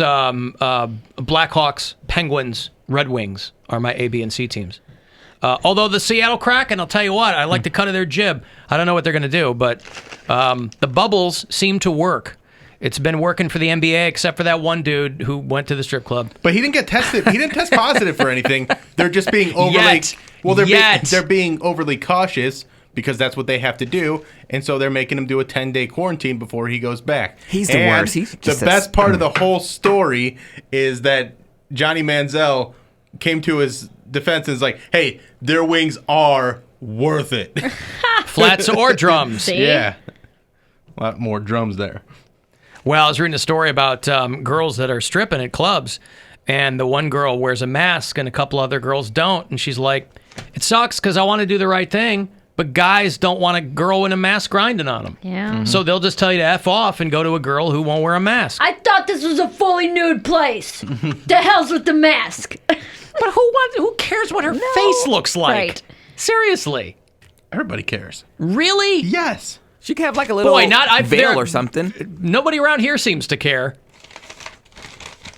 Blackhawks, Penguins, Red Wings are my A, B, and C teams. Although the Seattle Kraken, I'll tell you what, I like the cut of their jib. I don't know what they're going to do, but the bubbles seem to work. It's been working for the NBA, except for that one dude who went to the strip club. But he didn't get tested. He didn't test positive for anything. They're just being overly they're being overly cautious because that's what they have to do, and so they're making him do a 10-day quarantine before he goes back. He's the worst. He's just the best part of the whole story is that Johnny Manziel came to his defense and is like, "Hey, their wings are worth it." Flats or drums. See? Yeah, a lot more drums there. Well, I was reading a story about girls that are stripping at clubs, and the one girl wears a mask and a couple other girls don't. And she's like, it sucks because I want to do the right thing, but guys don't want a girl in a mask grinding on them. Yeah. Mm-hmm. So they'll just tell you to F off and go to a girl who won't wear a mask. I thought this was a fully nude place. The hell's with the mask? But who cares what her face looks like? Right. Seriously. Everybody cares. Really? Yes. She could have like a little veil or something. Nobody around here seems to care.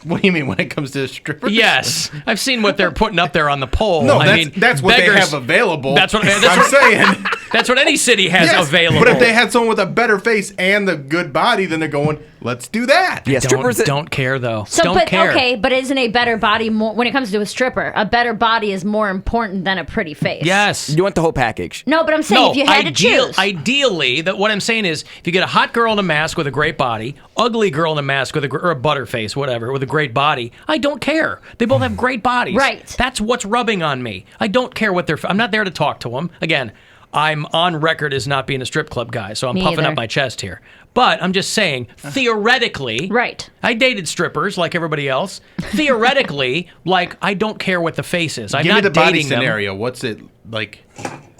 What do you mean when it comes to strippers? Yes, I've seen what they're putting up there on the pole. No, I mean, that's what beggars, they have available. That's what I'm saying. That's what any city has Yes, available. But if they had someone with a better face and the good body, then they're going, let's do that. Yeah, strippers don't care though. So, don't care. Okay, but isn't a better body more when it comes to a stripper? A better body is more important than a pretty face. Yes. You want the whole package. No, but I'm saying if you had to choose. Ideally, what I'm saying is, if you get a hot girl in a mask with a great body, ugly girl in a mask with or a butterface, whatever, with a great body, I don't care. They both have great bodies. Right. That's what's rubbing on me. I don't care what they're. I'm not there to talk to them. Again, I'm on record as not being a strip club guy, so I'm Me puffing either. up my chest here. But I'm just saying, theoretically, right. I dated strippers like everybody else. Theoretically, like I don't care what the face is. I'm Give not me the body dating them. scenario. What's it like?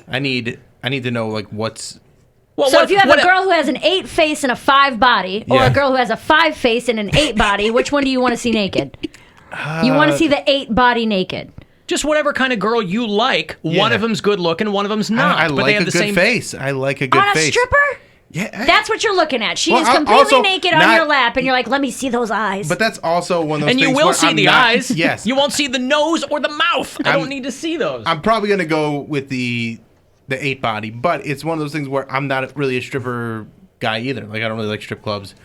I need to know like what's. Well, So if you have a girl who has an 8 face and a 5 body, or Yeah. a girl who has a 5 face and an 8 body, which one do you want to see naked? You want to see the 8 body naked. Just whatever kind of girl you like. One of them's good looking, one of them's not. I but like they have a the good same face. I like a good On a face. stripper? Yeah. That's what you're looking at. She Well, is I- completely also naked on not- your lap, and you're like, let me see those eyes. But that's also one of those And you things will where see I'm the not- eyes. Yes. You won't see the nose or the mouth. I I'm- don't need to see those. I'm probably gonna go with the 8 body, but it's one of those things where I'm not really a stripper guy either. Like I don't really like strip clubs.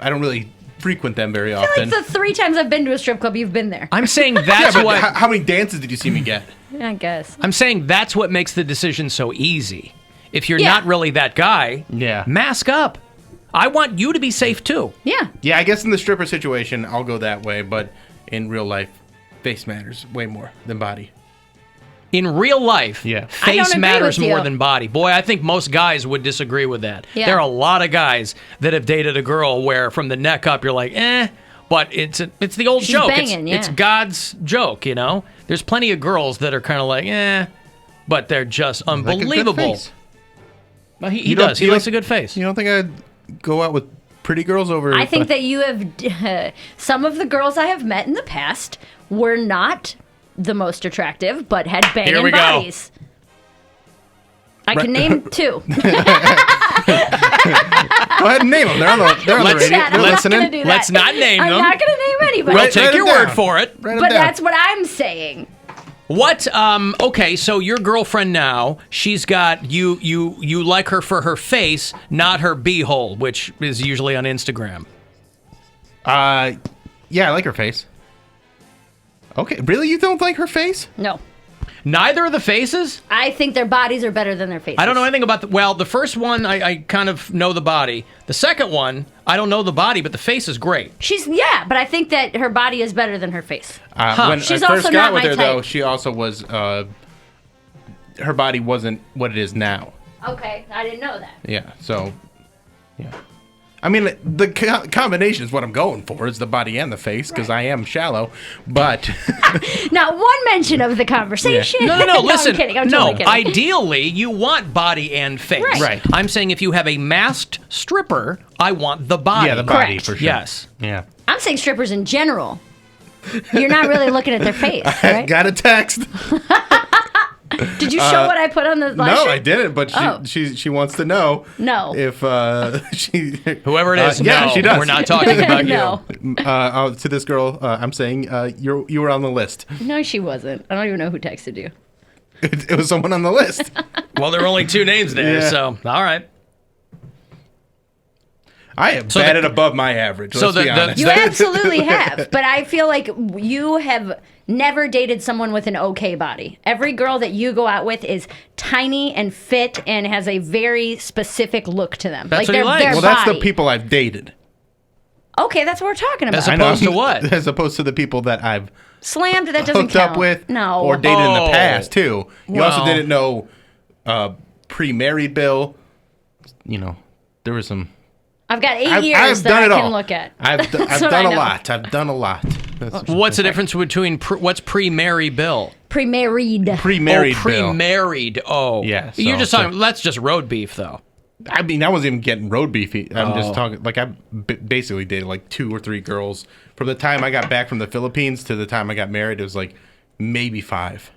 I don't really frequent them very I feel often. like the 3 times I've been to a strip club, you've been there. I'm saying yeah, that's but what. how many dances did you see me get? I guess. I'm saying that's what makes the decision so easy. If you're Yeah. not really that guy, Yeah. mask up. I want you to be safe too. Yeah. Yeah, I guess in the stripper situation, I'll go that way, but in real life, face matters way more than body. In real life, Yeah. I don't face agree matters with you. more than body. Boy, I think most guys would disagree with that. Yeah. There are a lot of guys that have dated a girl where from the neck up you're like, but it's the old She's joke. banging, It's yeah. God's joke, you know? There's plenty of girls that are kind of like, but they're just Like a good unbelievable. face. Well, he You don't- does. He you likes don't- a good face. You don't think I'd go out with pretty girls over? I think that you have some of the girls I have met in the past were not the most attractive, but had Here banging we go. bodies. I can name 2. Go ahead and name them. They're on the Let's- radio. I'm They're not listening. gonna do that. Let's not name I'm them. not going to name anybody. We'll Write take your them word down. for it. Write them But down. that's what I'm saying. What? Okay, so your girlfriend now, she's got you like her for her face, not her beehole, which is usually on Instagram. Yeah, I like her face. Okay, really? You don't like her face? No. Neither of the faces? I think their bodies are better than their faces. I don't know anything about the first one, I kind of know the body. The second one, I don't know the body, but the face is great. But I think that her body is better than her face. When She's I also first got not with my her, type. though, she also was, her body wasn't what it is now. Okay, I didn't know that. Yeah, so, yeah. I mean, the combination is what I'm going for, is the body and the face, because I am shallow, but... Not one mention of the conversation. No, listen. I'm kidding. I'm totally kidding. Ideally, you want body and face. Right. I'm saying if you have a masked stripper, I want the body. Yeah, the body, Correct. for sure. Yes. Yeah. I'm saying strippers in general. You're not really looking at their face, I right? got a text. Did you show what I put on the live No, stream? I didn't, but she wants to know if she... Whoever it is, yeah, no, she does. we're not talking about No. you. To this girl, I'm saying you were on the list. No, she wasn't. I don't even know who texted you. It was someone on the list. Well, there are only 2 names there, Yeah. so all right. I have batted above my average. Let's be honest. You absolutely have, but I feel like you have never dated someone with an okay body. Every girl that you go out with is tiny and fit and has a very specific look to them. That's like what he likes. Well, that's the people I've dated. Okay, that's what we're talking about. As opposed to what? As opposed to the people that I've Slammed, that doesn't hooked count. up with No. or dated in the past, too. You also Well. didn't know pre-married Bill. You know, there was some... I've got 8 I've years done that I it can all. look at. I've That's what done I a know. lot. I've done a lot. What's the difference between what's pre-Mary Bill? Pre-married. Pre-married Bill. Pre-married. Oh, Yeah, You're just so- talking. That's just road beef, though. I mean, I wasn't even getting road beefy. I'm Oh. just talking, like, I basically dated like 2 or 3 girls. From the time I got back from the Philippines to the time I got married, it was like maybe 5.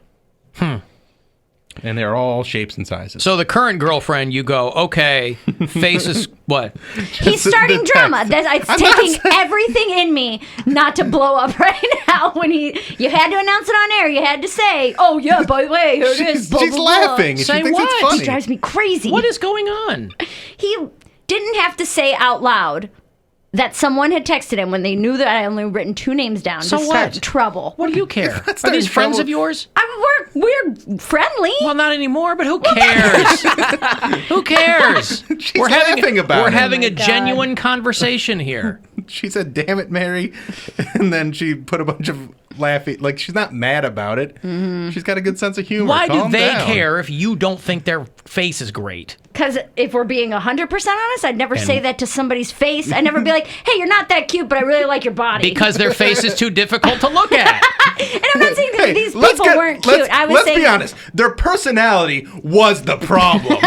And they're all shapes and sizes. So the current girlfriend, you go, okay, face is what? He's starting drama. It's taking everything in me not to blow up right now. When you had to announce it on air, you had to say, "Oh yeah, by the way, here it is." Blah, She's blah, laughing. Blah. She Say thinks what? it's funny. It drives me crazy. What is going on? He didn't have to say out loud that someone had texted him when they knew that I only written 2 names down So to start what? trouble. What do you care? That's Are not these in friends trouble. of yours? We're friendly. Well, not anymore. But who cares? Who cares? She's laughing about We're it. having Oh a my God. genuine conversation here. She said, "Damn it, Mary," and then she put a bunch of laughing. Like, she's not mad about it. She's got a good sense of humor. Why do Calm they down. care if you don't think their face is great? Because if we're being 100% honest, I'd never say that to somebody's face. I'd never be like, "Hey, you're not that cute, but I really like your body." Because their face is too difficult to look at. And I'm not saying that Hey, these let's people weren't cute. I was let's saying be honest. Their personality was the problem.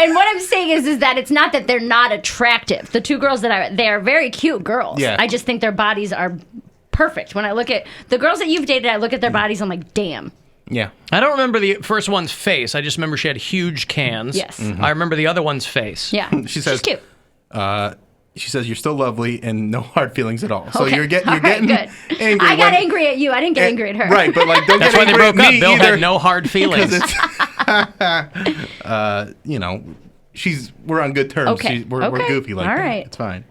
And what I'm saying is that it's not that they're not attractive. The 2 girls they are very cute girls. Yeah. I just think their bodies are perfect. When I look at the girls that you've dated, I look at their bodies, I'm like, damn. Yeah. I don't remember the first one's face. I just remember she had huge cans. Yes. I remember the other one's face. Yeah. She says, She's cute. She says, "You're still lovely and no hard feelings at all." So Okay. you're getting All right, good. angry. I got when- angry at you. I didn't get angry at her. Right, but like, don't That's get why they angry broke at up. me Bill either. had no hard feelings. You know, we're on good terms. Okay. We're goofy like All that. right. It's fine.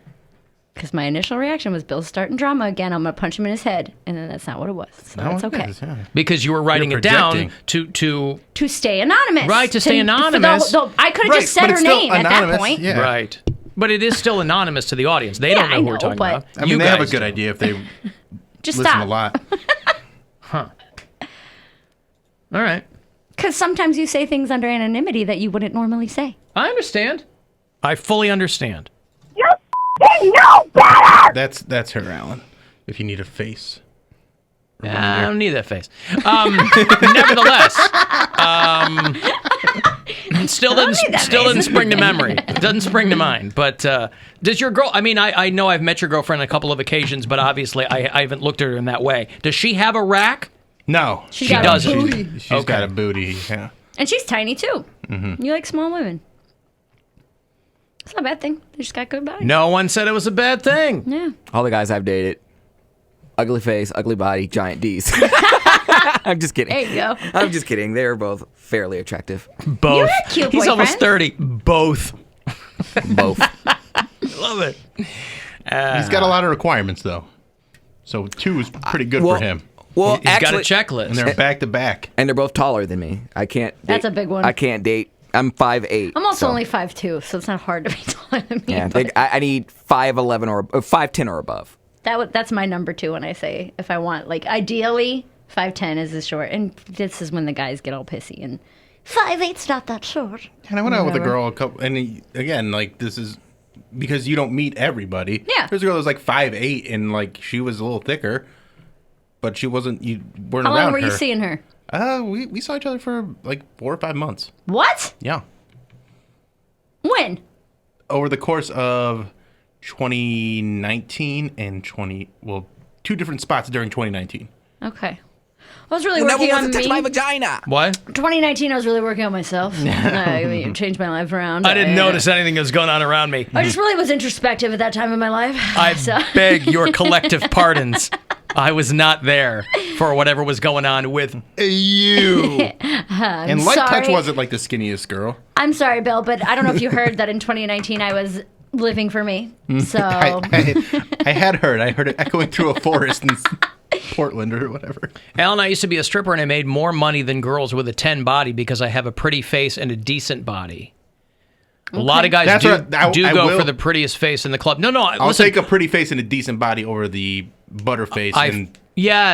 Because my initial reaction was Bill's starting drama again. I'm going to punch him in his head. And then that's not what it was. So No, that's it okay. is, yeah. Because you were writing You're it down projecting. to stay anonymous. Right, to stay anonymous. I could have Right, just said but her it's still name at that anonymous, point. yeah. Right. But it is still anonymous to the audience. They Yeah, don't know I who we're know, talking but- about. I mean, You they have a guys good do. idea if they Just listen stop. a lot. All right. Because sometimes you say things under anonymity that you wouldn't normally say. I understand. I fully understand. That's her, Alan. If you need a face. I don't need that face. Nevertheless, still doesn't spring to memory. It doesn't spring to mind. But does your girl? I mean, I know I've met your girlfriend on a couple of occasions, but obviously I haven't looked at her in that way. Does she have a rack? No, She got a doesn't. booty. She's got a booty. Yeah. And she's tiny too. Mm-hmm. You like small women. It's not a bad thing. They just got good bodies. No one said it was a bad thing. Yeah. All the guys I've dated, ugly face, ugly body, giant D's. I'm just kidding. There you go. I'm just kidding. They're both fairly attractive. Both. You had cute He's almost boyfriends. 30. Both. Both. Love it. He's got a lot of requirements though, so 2 is pretty good for him. Well, He's got a checklist. And they're back to back. And they're both taller than me. I can't. That's a big one. I can't date. I'm 5'8". I'm also so. only 5'2", so it's not hard to be taller than me. Yeah, but I need 5'11" or 5'10" or above. that's my number 2 when I say if I want, like, ideally 5'10" is the short, and this is when the guys get all pissy and 5'8's not that short. And I went out with a girl and again, like, this is because you don't meet everybody. Yeah. There's a girl that was like 5'8", and like she was a little thicker, but she wasn't. You weren't How around long were her. you seeing her? We saw each other for like 4 or 5 months. What? Yeah. When? Over the course of 2019 and 2 different spots during 2019. Okay. I was really working on me. Touch my vagina. What? 2019, I was really working on myself. I changed my life around. I didn't notice anything that was going on around me. I just really was introspective at that time in my life. I beg your collective pardons. I was not there for whatever was going on with you. And Light Touch wasn't like the skinniest girl. I'm sorry, Bill, but I don't know if you heard that in 2019 I was living for me. So I had heard. I heard it echoing through a forest in Portland or whatever. Alan, I used to be a stripper and I made more money than girls with a 10 body because I have a pretty face and a decent body. A lot of guys do go for the prettiest face in the club. No, I'll take a pretty face and a decent body over the butterface and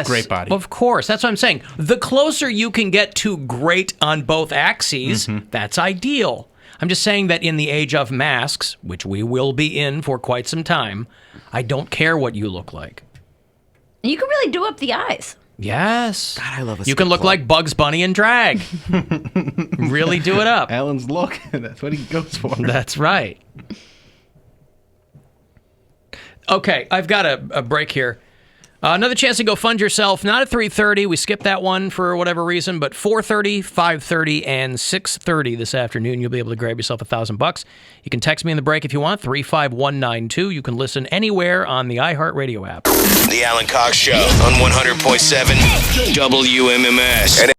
great body. Of course. That's what I'm saying. The closer you can get to great on both axes, that's ideal. I'm just saying that in the age of masks, which we will be in for quite some time, I don't care what you look like. You can really do up the eyes. Yes. God, I love a You can look club. like Bugs Bunny in drag. Really do it up. Alan's look. That's what he goes for. That's right. Okay, I've got a break here. Another chance to go fund yourself. Not at 3:30. We skipped that one for whatever reason, but 4:30, 5:30, and 6:30 this afternoon. You'll be able to grab yourself $1,000. You can text me in the break if you want, 35192. You can listen anywhere on the iHeartRadio app. The Alan Cox Show on 100.7 WMMS.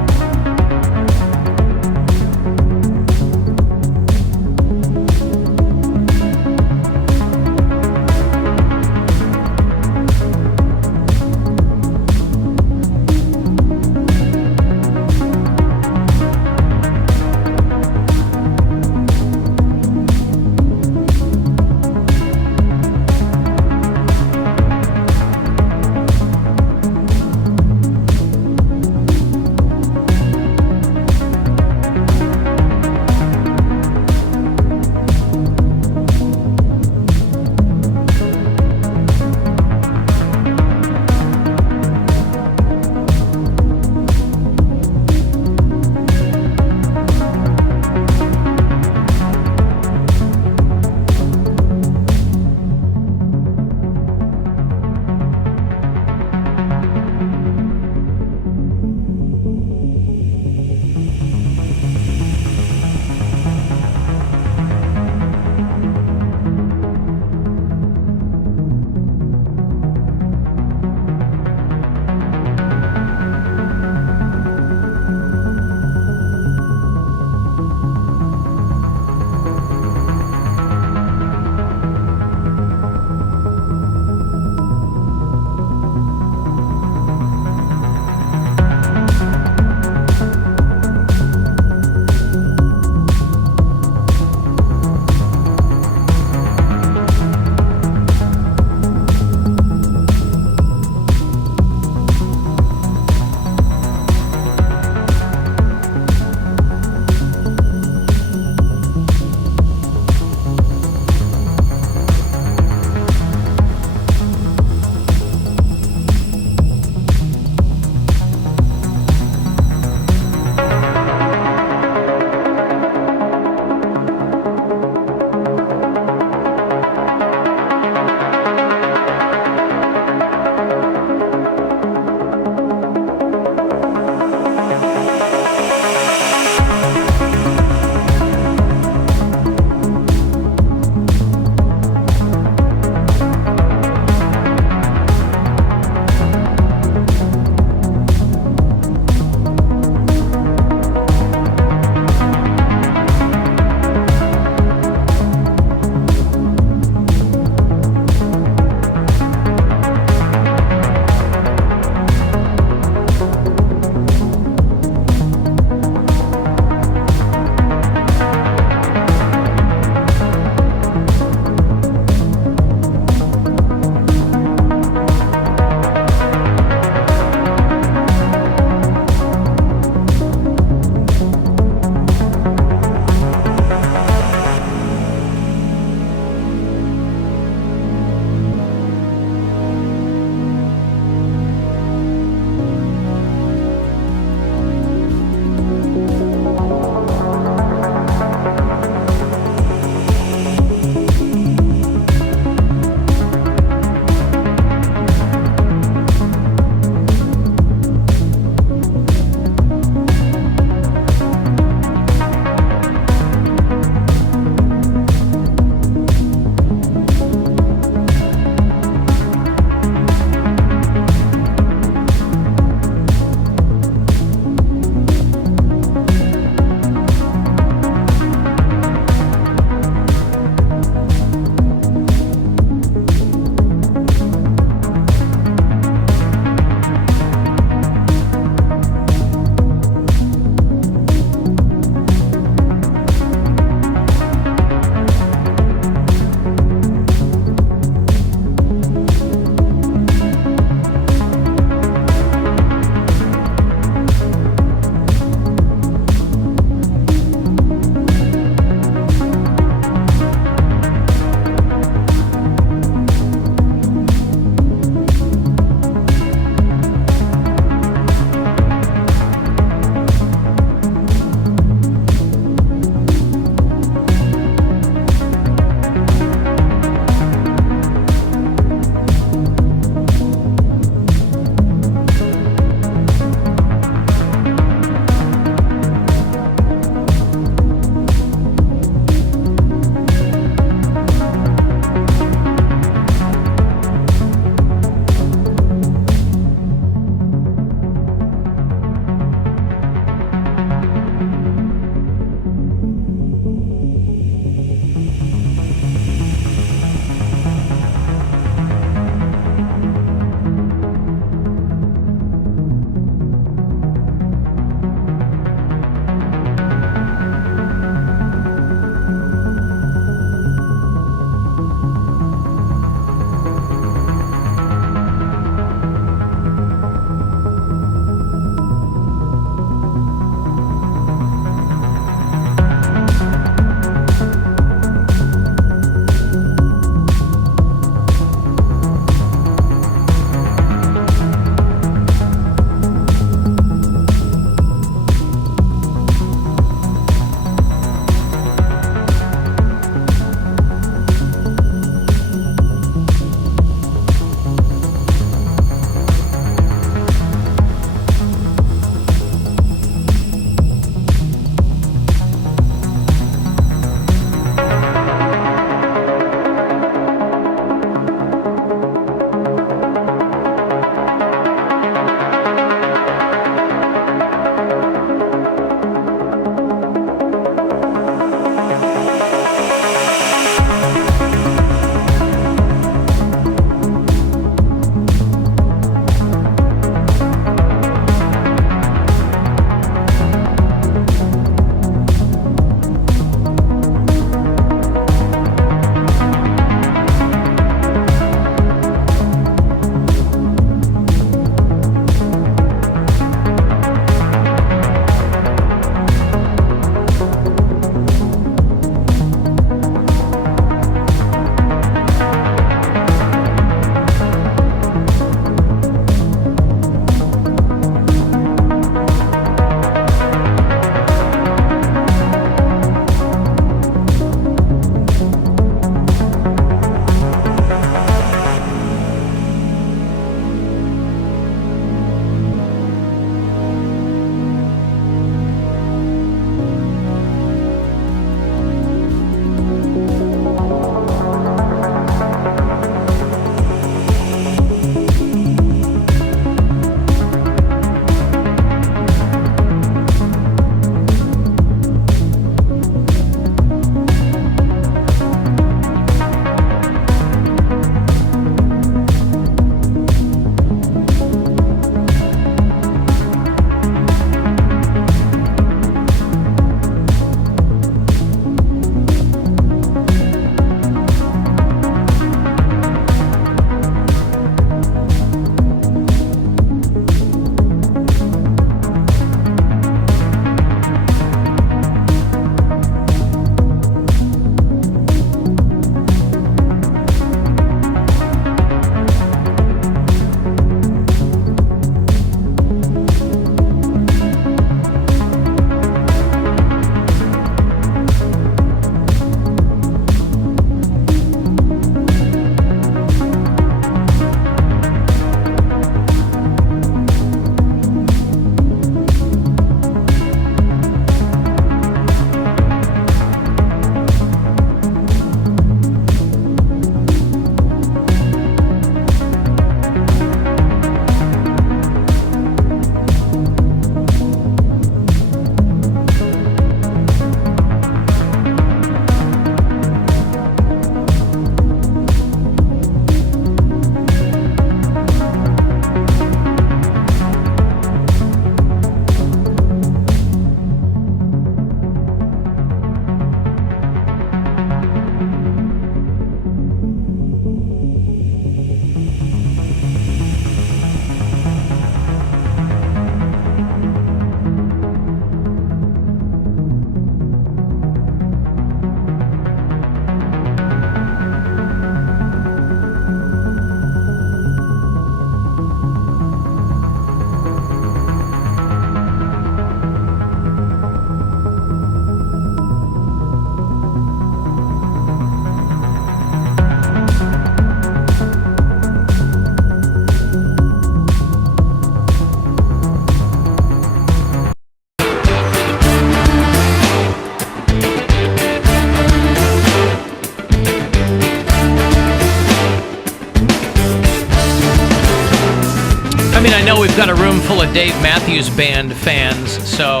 we've got a room full of Dave Matthews Band fans, so...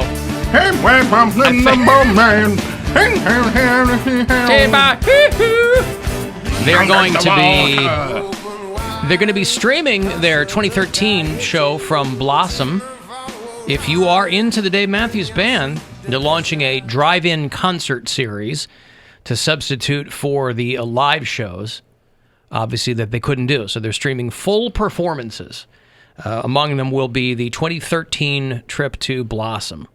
They're going to be streaming their 2013 show from Blossom. If you are into the Dave Matthews Band, they're launching a drive-in concert series to substitute for the live shows, obviously, that they couldn't do. So they're streaming full performances. Among them will be the 2013 trip to Blossom.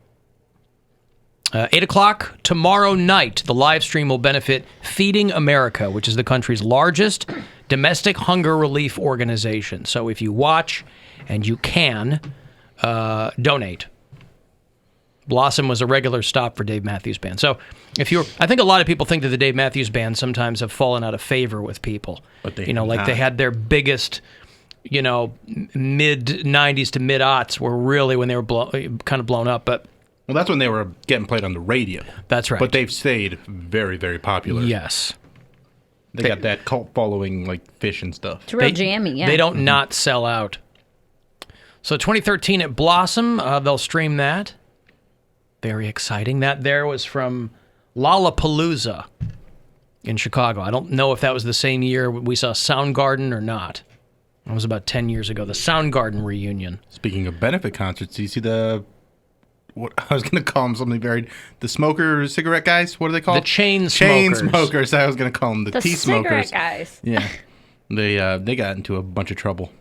8 o'clock tomorrow night, the live stream will benefit Feeding America, which is the country's largest domestic hunger relief organization. So if you watch and you can, donate. Blossom was a regular stop for Dave Matthews Band. So I think a lot of people think that the Dave Matthews Band sometimes have fallen out of favor with people. But they they had their biggest, mid 90s to mid aughts were really when they were kind of blown up. But well, that's when they were getting played on the radio. That's right. But they've stayed very, very popular. Yes. They got that cult following like Fish and stuff. It's real jammy, yeah. They don't not sell out. So 2013 at Blossom, they'll stream that. Very exciting. That there was from Lollapalooza in Chicago. I don't know if that was the same year we saw Soundgarden or not. It was about 10 years ago, the Soundgarden reunion. Speaking of benefit concerts, do you see what I was going to call them something varied. The smoker cigarette guys, what are they called? The chain smokers. smokers. Chain smokers. I was going to call them the tea smokers. Cigarette guys. Yeah. They got into a bunch of trouble.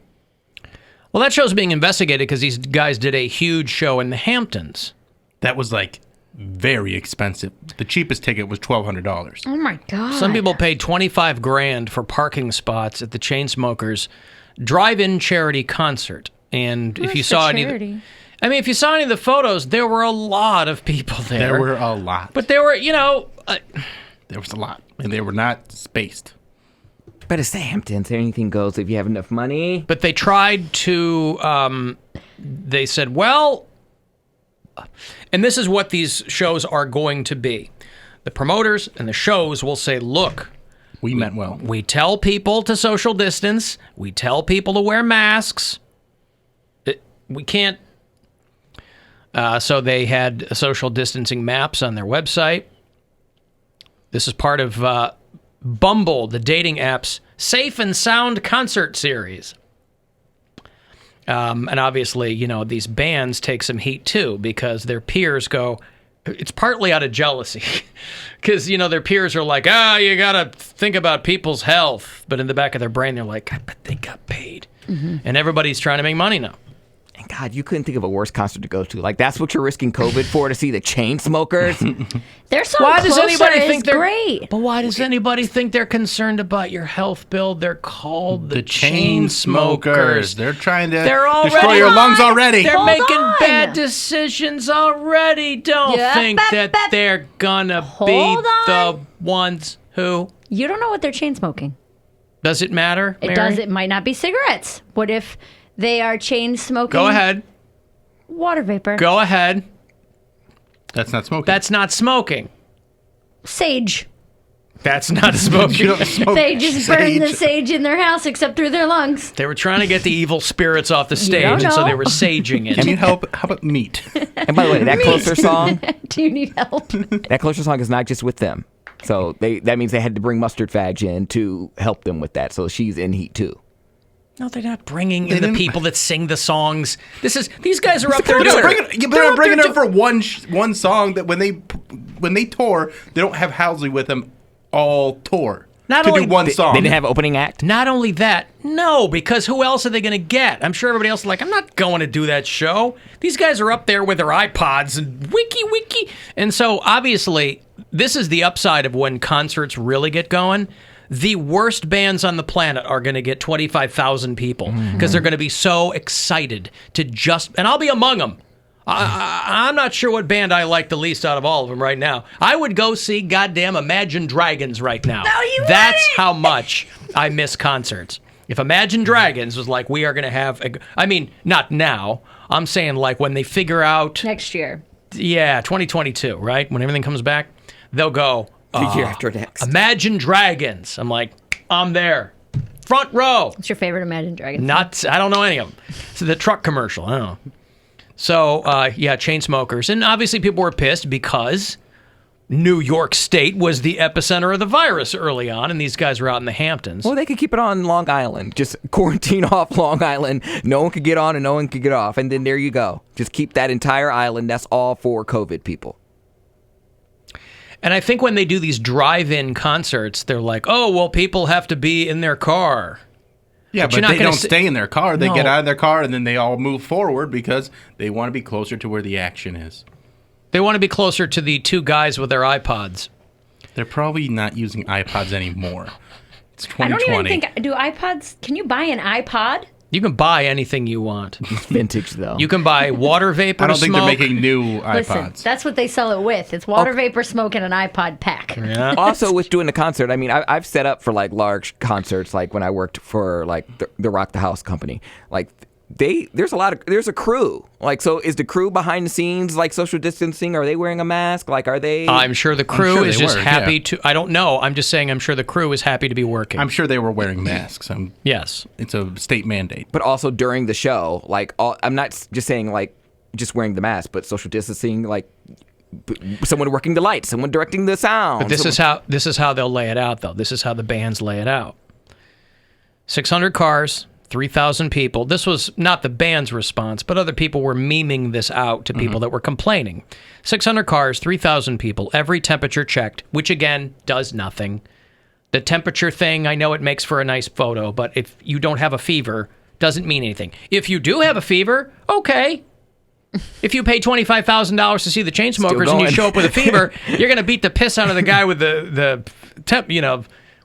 Well, that show's being investigated because these guys did a huge show in the Hamptons. That was like very expensive. The cheapest ticket was $1,200. Oh my God. Some people paid $25,000 for parking spots at the Chainsmokers drive-in charity concert. And if you saw any of the photos, there were a lot of people there. There were a lot. But there were, there was a lot. And they were not spaced. But it's the Hamptons. Anything goes if you have enough money. But they tried to, they said, well, and this is what these shows are going to be. The promoters and the shows will say, look, we meant well. We tell people to social distance. We tell people to wear masks. We can't. So they had social distancing maps on their website. This is part of Bumble, the dating app's Safe and Sound concert series. And obviously, these bands take some heat too because their peers go, it's partly out of jealousy because, their peers are like, you got to think about people's health. But in the back of their brain, they're like, I bet they got paid. Mm-hmm. And everybody's trying to make money now. And God, you couldn't think of a worse concert to go to. Like, that's what you're risking COVID for, to see the Chainsmokers? Their song Closer is great. But why does anybody think they're concerned about your health, Bill? They're called the Chainsmokers. They're trying to destroy your lungs already. They're making bad decisions already. Don't think that they're gonna be the ones who... You don't know what they're chain smoking. Does it matter, Mary? It does. It might not be cigarettes. What if... They are chain smoking. Go ahead. Water vapor. Go ahead. That's not smoking. That's not smoking. Sage. That's not smoking. They just burn the sage in their house except through their lungs. They were trying to get the evil spirits off the stage, and so they were saging it. I need help. How about meat? And by the way, that Closer song... Do you need help? That Closer song is not just with them. So that means they had to bring Mustard Fadge in to help them with that. So she's in heat too. No, they're not bringing in the people that sing the songs. These guys are up there doing it. They're bringing them for one song that when they tour, they don't have Halsey with them all tour. Do one song. They didn't have opening act? Not only that, no, because who else are they going to get? I'm sure everybody else is like, I'm not going to do that show. These guys are up there with their iPods and wiki. And so, obviously, this is the upside of when concerts really get going. The worst bands on the planet are going to get 25,000 people because they're going to be so excited to and I'll be among them. I'm not sure what band I like the least out of all of them right now. I would go see goddamn Imagine Dragons right now. No, you That's wouldn't. how much I miss concerts. If Imagine Dragons was like, we are going to have, not now. I'm saying like when they figure out. Next year. Yeah, 2022, right? When everything comes back, they'll go. The year after next. Imagine Dragons. I'm like, I'm there. front row. What's your favorite Imagine Dragons? I don't know any of them. So the truck commercial, I don't know. So, yeah, chain smokers. And obviously people were pissed because New York State was the epicenter of the virus early on, and these guys were out in the Hamptons. Well, they could keep it on Long Island. Just quarantine off Long Island. No one could get on and no one could get off. And then there you go. Just keep that entire island. That's all for COVID people. And I think when they do these drive-in concerts, they're like, oh, well, people have to be in their car. Yeah, but they don't stay in their car. They get out of their car, and then they all move forward because they want to be closer to where the action is. They want to be closer to the two guys with their iPods. They're probably not using iPods anymore. It's 2020. I don't even think, do iPods, can you buy an iPod? You can buy anything you want. It's vintage, though. You can buy water vapor I don't smoke. think they're making new iPods. Listen, that's what they sell it with. It's water vapor smoke and an iPod pack. Yeah. Also, with doing the concert, I mean, I've set up for like large concerts, like when I worked for like the Rock the House company. Like there's a crew. Like, so is the crew behind the scenes like social distancing? Are they wearing a mask? Like, are they? I'm sure the crew is just happy to. I don't know. I'm just saying. I'm sure the crew is happy to be working. I'm sure they were wearing masks. Yes, it's a state mandate. But also during the show, like, I'm not just saying like just wearing the mask, but social distancing, like someone working the lights, someone directing the sound. But this is how they'll lay it out, though. This is how the bands lay it out. 600 cars. 3,000 people. This was not the band's response, but other people were memeing this out to people that were complaining. 600 cars, 3,000 people, every temperature checked, which again does nothing. The temperature thing, I know it makes for a nice photo, but if you don't have a fever, doesn't mean anything. If you do have a fever, okay. If you pay $25,000 to see the Chainsmokers and you show up with a fever, you're going to beat the piss out of the guy with the temp,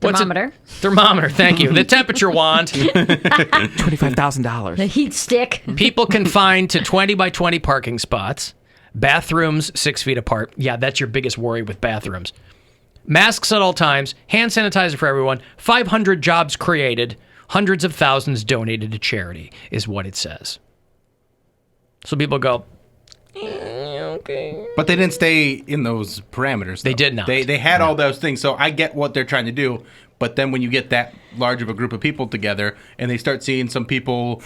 Thermometer. Thermometer, thank you. The temperature wand. $25,000. The heat stick. People confined to 20 by 20 parking spots. Bathrooms 6 feet apart. Yeah, that's your biggest worry with bathrooms. Masks at all times. Hand sanitizer for everyone. 500 jobs created. Hundreds of thousands donated to charity is what it says. So people go, okay. But they didn't stay in those parameters, though. They did not. They had all those things, so I get what they're trying to do. But then when you get that large of a group of people together and they start seeing some people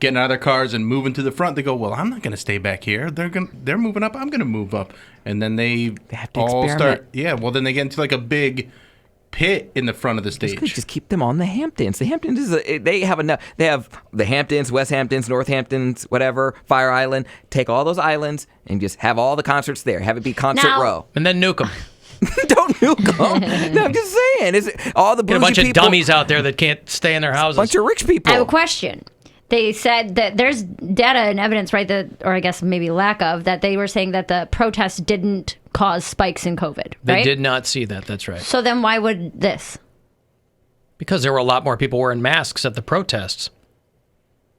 getting out of their cars and moving to the front, they go, well, I'm not going to stay back here. They're moving up. I'm going to move up. And then they have to all experiment. start. Yeah, well, then they get into like a big pit in the front of the stage. Just keep them on the Hamptons. The Hamptons they have enough. They have the Hamptons, West Hamptons, North Hamptons, whatever, Fire Island. Take all those islands and just have all the concerts there. Have it be concert row. And then nuke them. Don't nuke them. No, I'm just saying. Is all the Get a bunch of dummies out there that can't stay in their houses. A bunch of rich people. I have a question. They said that there's data and evidence, right, or I guess maybe lack of, that they were saying that the protests didn't cause spikes in COVID, right? They did not see that. That's right. So then why would this? Because there were a lot more people wearing masks at the protests.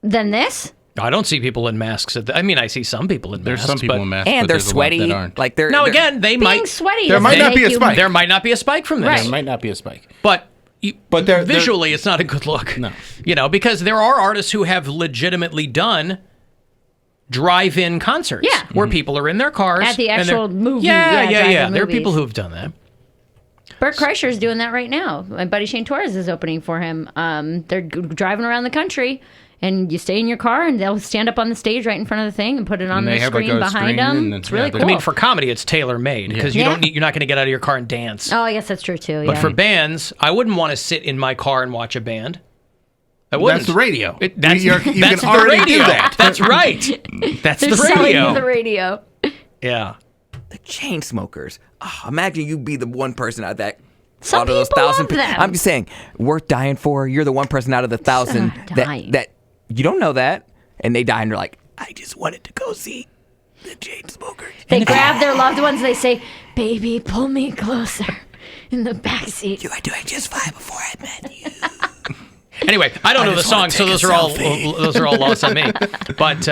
Than this? I don't see people in masks. I see some people in masks. There's some people in masks, and but they're there's sweaty. A lot that aren't. Like they're now again, they being might sweaty. There might not be a spike. There might not be a spike from this. Right. There might not be a spike. But visually, they're, it's not a good look. No. Because there are artists who have legitimately done drive-in concerts where people are in their cars. At the actual movie. Yeah. drive-in There are movies. people who've done that. Bert Kreischer's doing that right now. My buddy Shane Torres is opening for him. They're driving around the country, and you stay in your car, and they'll stand up on the stage right in front of the thing and put it on the screen behind them. It's really cool. I mean, for comedy, it's tailor-made because you're not going to get out of your car and dance. Oh, I guess that's true too. But for bands, I wouldn't want to sit in my car and watch a band. I wouldn't. That's the radio. That's you the can already radio. do that. That's right. That's They're the selling radio. you the radio. Yeah. The Chainsmokers. Oh, imagine you be the one person out of that. Some out of those people 1,000 love them. I'm just saying, worth dying for. You're the one person out of the 1,000 that you don't know that, and they die, and you're like, I just wanted to go see the Chainsmokers. They grab their loved ones. They say, "Baby, pull me closer in the backseat." You were doing just fine before I met you. Anyway, I don't know the song, so those are all lost on me. But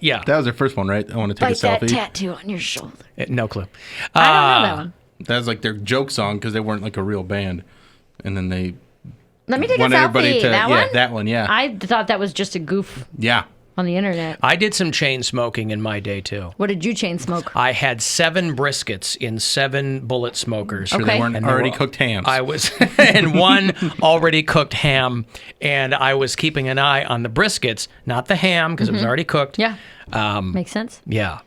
yeah, that was their first one, right? I want to take Like a selfie. that tattoo on your shoulder. No clue. I don't know that one. That was like their joke song because they weren't like a real band, and then they Let me take a wanted selfie. everybody to That one? that one, yeah. I thought that was just a goof. Yeah. On the internet. I did some chain smoking in my day, too. What did you chain smoke? I had 7 briskets in 7 bullet smokers. Sure they weren't already cooked hams. I was, and 1 already cooked ham, and I was keeping an eye on the briskets, not the ham, because it was already cooked. Yeah. Makes sense. Yeah.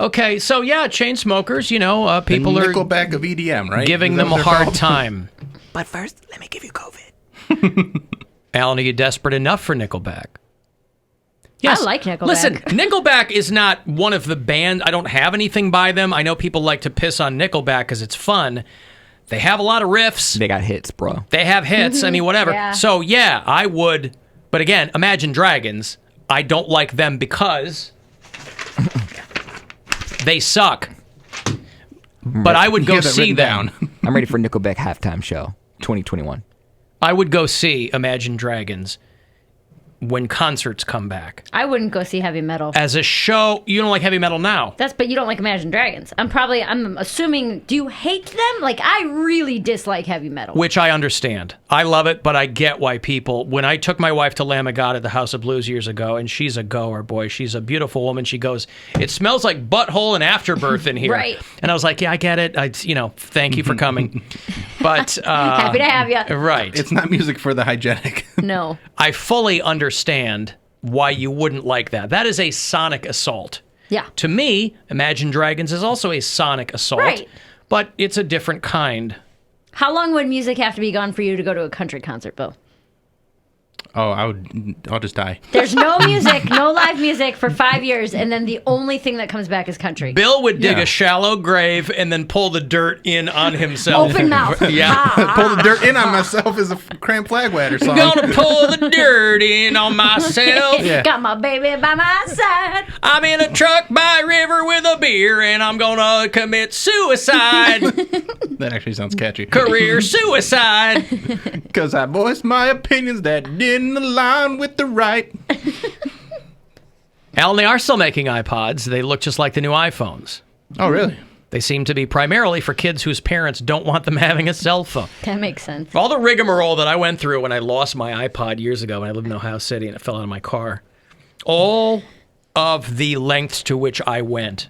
Okay, so yeah, chain smokers, people the are Nickelback of EDM, right? giving them a hard time. But first, let me give you COVID. Alan, are you desperate enough for Nickelback? Yes. I like Nickelback. Listen, Nickelback is not one of the bands. I don't have anything by them. I know people like to piss on Nickelback because it's fun. They have a lot of riffs. They got hits, bro. They have hits. I mean, whatever. Yeah. So, yeah, I would. But again, Imagine Dragons, I don't like them because they suck. But I would go see them. I'm ready for Nickelback halftime show 2021. I would go see Imagine Dragons when concerts come back. I wouldn't go see heavy metal. As a show, you don't like heavy metal now. But you don't like Imagine Dragons. I'm assuming, do you hate them? Like, I really dislike heavy metal. Which I understand. I love it, but I get why people... When I took my wife to Lamb of God at the House of Blues years ago, and she's a goer, boy, she's a beautiful woman. She goes, it smells like butthole and afterbirth in here. Right. And I was like, yeah, I get it. Thank you for coming. But... happy to have you. Right. It's not music for the hygienic. No. I fully understand why you wouldn't like that. That is a sonic assault. Yeah. To me, Imagine Dragons is also a sonic assault. Right. But it's a different kind. How long would music have to be gone for you to go to a country concert, Bill? Oh, I'll just die. There's no music, no live music for 5 years, and then the only thing that comes back is country. Bill would dig a shallow grave and then pull the dirt in on himself. Open mouth. Yeah. Pull the dirt in on myself is a Cramp Flagwater song. Gonna pull the dirt in on myself. Yeah. Got my baby by my side. I'm in a truck by a river with a beer and I'm gonna commit suicide. That actually sounds catchy. Career suicide. Because I voiced my opinions that didn't align with the right. Alan, they are still making iPods. They look just like the new iPhones. Oh, really? They seem to be primarily for kids whose parents don't want them having a cell phone. That makes sense. All the rigmarole that I went through when I lost my iPod years ago when I lived in Ohio City and it fell out of my car. All of the lengths to which I went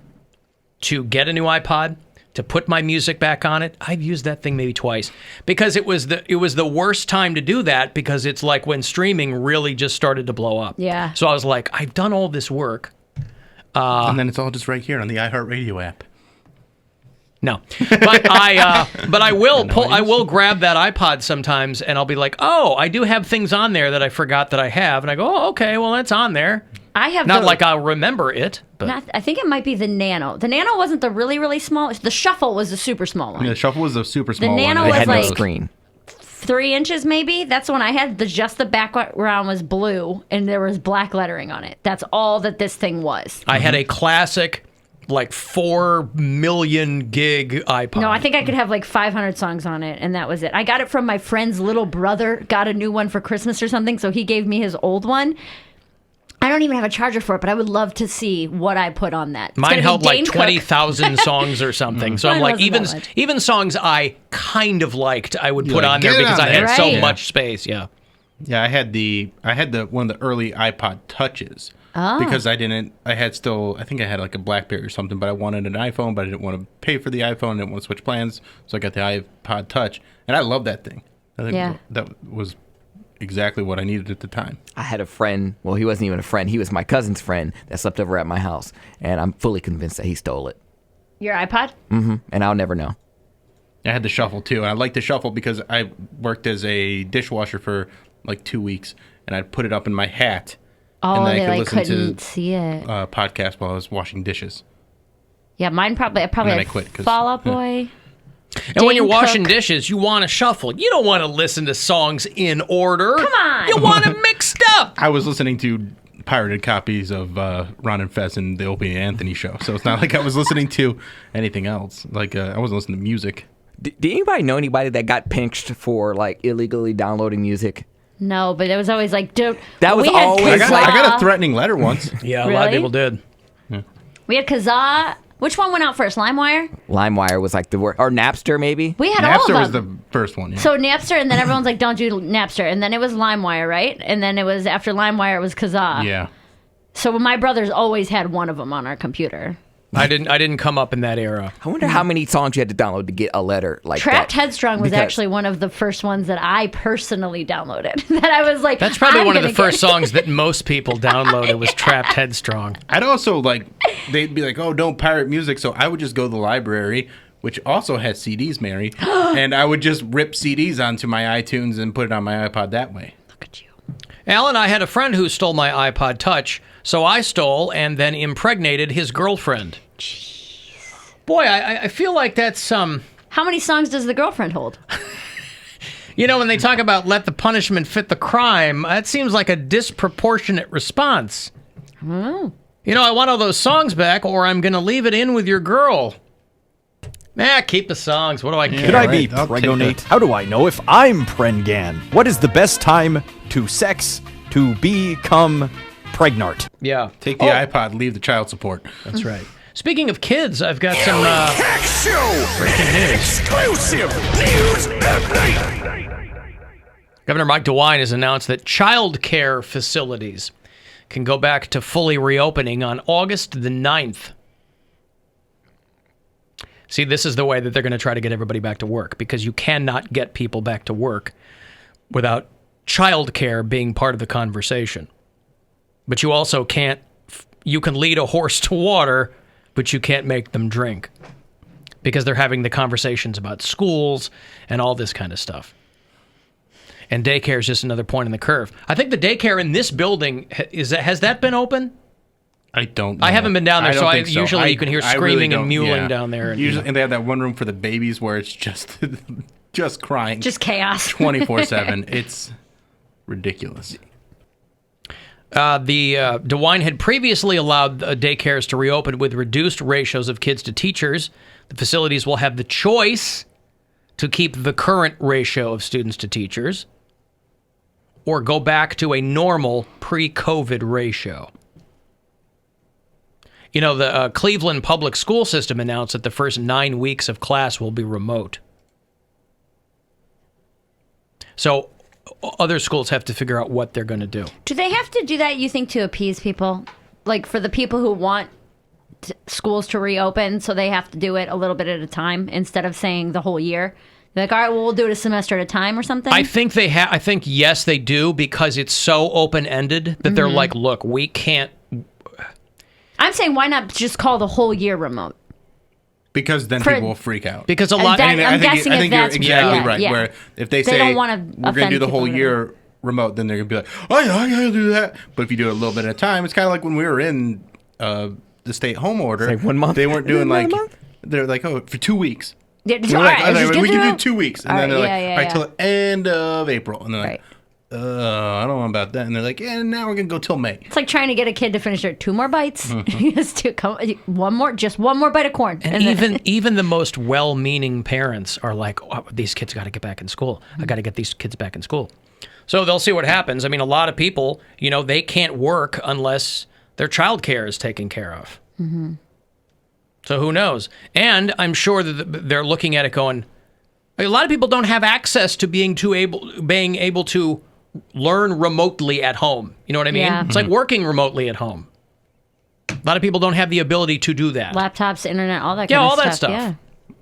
to get a new iPod, to put my music back on it. I've used that thing maybe twice because it was the worst time to do that because it's like when streaming really just started to blow up. Yeah. So I was like, I've done all this work. And then it's all just right here on the iHeartRadio app. No, but I will grab that iPod sometimes and I'll be like, oh, I do have things on there that I forgot that I have, and I go, oh, okay, well that's on there. I have not like I'll remember it, but I think it might be the Nano. The Nano wasn't the really, really small. The Shuffle was the super small one. Yeah, the Shuffle was the super small one. The Nano It was had no like screen. 3 inches maybe. That's the one I had. Just the background was blue and there was black lettering on it. That's all that this thing was. I had a classic, like 4 million gig iPod. No, I think I could have like 500 songs on it, and that was it. I got it from my friend's little brother, got a new one for Christmas or something, so he gave me his old one. I don't even have a charger for it, but I would love to see what I put on that. Mine held like 20,000 songs or something. So I'm like, even songs I kind of liked, I would put on there because I had so much space. Yeah. Yeah, I had one of the early iPod Touches. Oh. Because I think I had like a BlackBerry or something, but I wanted an iPhone, but I didn't want to pay for the iPhone, I didn't want to switch plans, so I got the iPod Touch, and I love that thing. I think that was exactly what I needed at the time. I had a friend, well, he wasn't even a friend, he was my cousin's friend that slept over at my house, and I'm fully convinced that he stole it. Your iPod? Mm-hmm, and I'll never know. I had the Shuffle, too, and I liked the Shuffle because I worked as a dishwasher for like 2 weeks, and I'd put it up in my hat. Oh, and then they I like couldn't see it. Podcast while I was washing dishes. Yeah, mine probably And then I had quit, Fall Out Boy. And when you're washing dishes, you want to shuffle. You don't want to listen to songs in order. Come on. You want it mixed up. I was listening to pirated copies of Ron and Fez and the Opie and Anthony show, so it's not like I was listening to anything else. Like I wasn't listening to music. Did anybody know anybody that got pinched for like illegally downloading music? No, but it was always like, dude. That was always I got a threatening letter once. Yeah, a lot of people did. We had Kazaa, Which one went out first? LimeWire? LimeWire was like the word, or Napster maybe. We had Napster all was of the them. first one. Yeah. So Napster, and then everyone's like, don't do Napster. And then it was LimeWire, right? And then it was, after LimeWire, it was Kazaa. Yeah. So my brothers always had one of them on our computer. I didn't come up in that era. I wonder how many songs you had to download to get a letter like Trapped that. Headstrong was actually one of the first ones that I personally downloaded. That I was like, That's probably I'm one of the gonna first songs that most people downloaded was Trapped Headstrong. I'd also they'd be like, oh, don't pirate music. So I would just go to the library, which also has CDs, Mary, and I would just rip CDs onto my iTunes and put it on my iPod that way. Look at you. Alan, I had a friend who stole my iPod Touch, so I stole and then impregnated his girlfriend. Jeez. Boy, I feel like that's How many songs does the girlfriend hold? You know, when they talk about let the punishment fit the crime, that seems like a disproportionate response. Oh. You know, I want all those songs back, or I'm going to leave it in with your girl. Keep the songs. What do I care? Could I be pregnant? How do I know if I'm prengan? What is the best time to sex to become pregnant? Yeah. Take the iPod, leave the child support. That's right. Speaking of kids, I've got some breaking news. Exclusive news update. Governor Mike DeWine has announced that child care facilities can go back to fully reopening on August the 9th. See, this is the way that they're going to try to get everybody back to work, because you cannot get people back to work without child care being part of the conversation. But you also can't, you can lead a horse to water, but you can't make them drink, because they're having the conversations about schools and all this kind of stuff. And daycare is just another point in the curve. I think the daycare in this building, has that been open? I don't know. I haven't been down there, so usually you can hear I screaming really and mewling yeah. down there. Usually, and they have that one room for the babies where it's just just crying. Just chaos. 24/7. It's ridiculous. DeWine had previously allowed daycares to reopen with reduced ratios of kids to teachers. The facilities will have the choice to keep the current ratio of students to teachers or go back to a normal pre-COVID ratio. You know, the Cleveland public school system announced that the first 9 weeks of class will be remote. So other schools have to figure out what they're going to do. Do they have to do that, you think, to appease people? Like, for the people who want schools to reopen, so they have to do it a little bit at a time instead of saying the whole year? They're like, all right, well, we'll do it a semester at a time or something? I think I think, yes, they do, because it's so open-ended that they're like, look, we can't. I'm saying, why not just call the whole year remote? Because then people will freak out. Because a lot. I'm guessing I think you're that's exactly right. Yeah. Where if they They say don't wanna we're going to do the whole offend year remote, then they're going to be like, oh yeah, I got to do that. But if you do it a little bit at a time, it's kind of like when we were in the stay-at-home order. It's like 1 month. They weren't doing they're like, oh, for 2 weeks. Yeah, We're like, all right, we can do 2 weeks, and then they're like, yeah, all right, till the end of April, and they're like, I don't know about that, and they're like, yeah, now we're gonna go till May. It's like trying to get a kid to finish their 2 more bites. Just to come, one more bite of corn. And even the most well-meaning parents are like, oh, these kids got to get back in school. I got to get these kids back in school. So they'll see what happens. I mean, a lot of people, they can't work unless their child care is taken care of. Mm-hmm. So who knows? And I'm sure that they're looking at it going, a lot of people don't have access to being able to learn remotely at home. You know what I mean? Yeah. It's like working remotely at home. A lot of people don't have the ability to do that. Laptops, internet, all that Yeah, kind of all stuff. that stuff. Yeah.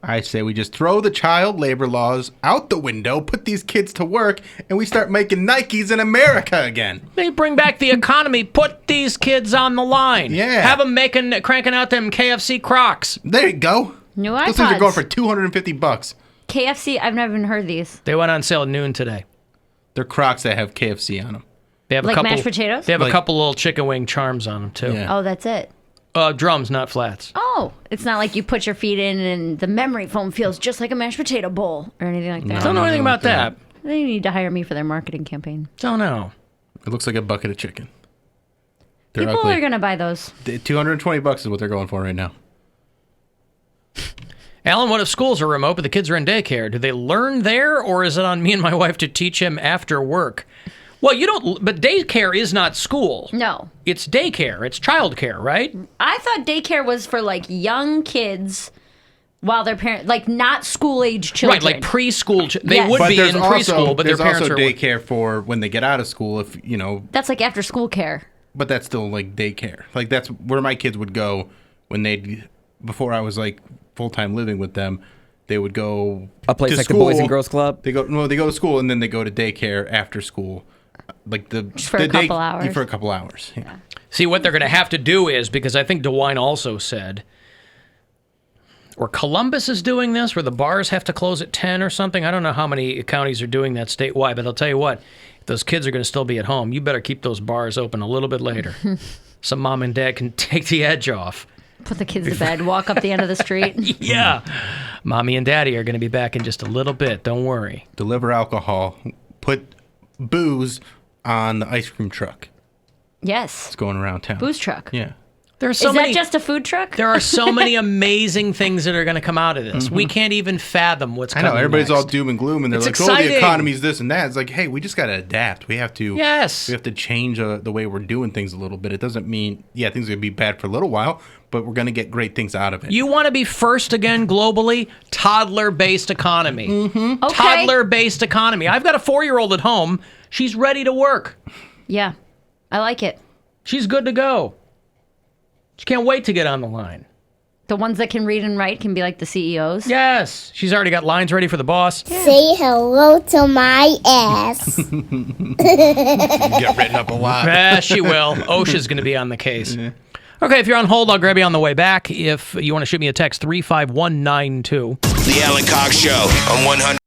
I say we just throw the child labor laws out the window, put these kids to work, and we start making Nikes in America again. They bring back the economy. Put these kids on the line. Yeah. Have them cranking out them KFC Crocs. There you go. New Those things are iPods. going for $250. KFC, I've never even heard of these. They went on sale at noon today. They're Crocs that have KFC on them. They have Like a couple mashed potatoes? They have a couple little chicken wing charms on them too. Yeah. Oh, that's it. Drums, not flats. Oh, it's not like you put your feet in and the memory foam feels just like a mashed potato bowl or anything like that. Don't know anything about that. They need to hire me for their marketing campaign. Don't know. It looks like a bucket of chicken. They're People ugly. are going to buy those. $220 is what they're going for right now. Alan, what if schools are remote but the kids are in daycare? Do they learn there, or is it on me and my wife to teach him after work? Well, you don't. But daycare is not school. No. It's daycare. It's childcare, right? I thought daycare was for like young kids while their parents, like not school-age children. Right, like preschool. They Yes. would But be there's in also, preschool, but their there's parents also are. daycare for when they get out of school. If you know, That's like after-school care. but that's still like daycare. Like that's where my kids would go when they before I was like full-time living with them. They would go A place to like school. the Boys and Girls Club? They go to school and then they go to daycare after school, like For a couple hours. For a couple hours. Yeah. See, what they're going to have to do is, because I think DeWine also said, or Columbus is doing this, where the bars have to close at 10 or something. I don't know how many counties are doing that statewide, but I'll tell you what, if those kids are going to still be at home, you better keep those bars open a little bit later. So mom and dad can take the edge off. Put the kids to bed, walk up the end of the street. Yeah. Mommy and daddy are going to be back in just a little bit. Don't worry. Deliver alcohol. Put booze on the ice cream truck. Yes. It's going around town. Booze truck. Yeah. There are so Is many, that just a food truck? There are so many amazing things that are going to come out of this. We can't even fathom what's I coming know everybody's next. all doom and gloom, and they're It's like, "Oh, the exciting. economy's this and that." It's like, hey, we just got to adapt. We have to. Yes. We have to change the way we're doing things a little bit. It doesn't mean things are gonna be bad for a little while, but we're gonna get great things out of it. You want to be first again globally? Toddler-based economy. Okay. Toddler-based economy. I've got a 4-year-old at home. She's ready to work. Yeah. I like it. She's good to go. She can't wait to get on the line. The ones that can read and write can be like the CEOs. Yes. She's already got lines ready for the boss. Say hello to my ass. Get written up a lot. Yeah, she will. OSHA's going to be on the case. Okay, if you're on hold, I'll grab you on the way back. If you want to shoot me a text, 35192. The Alan Cox Show on 100.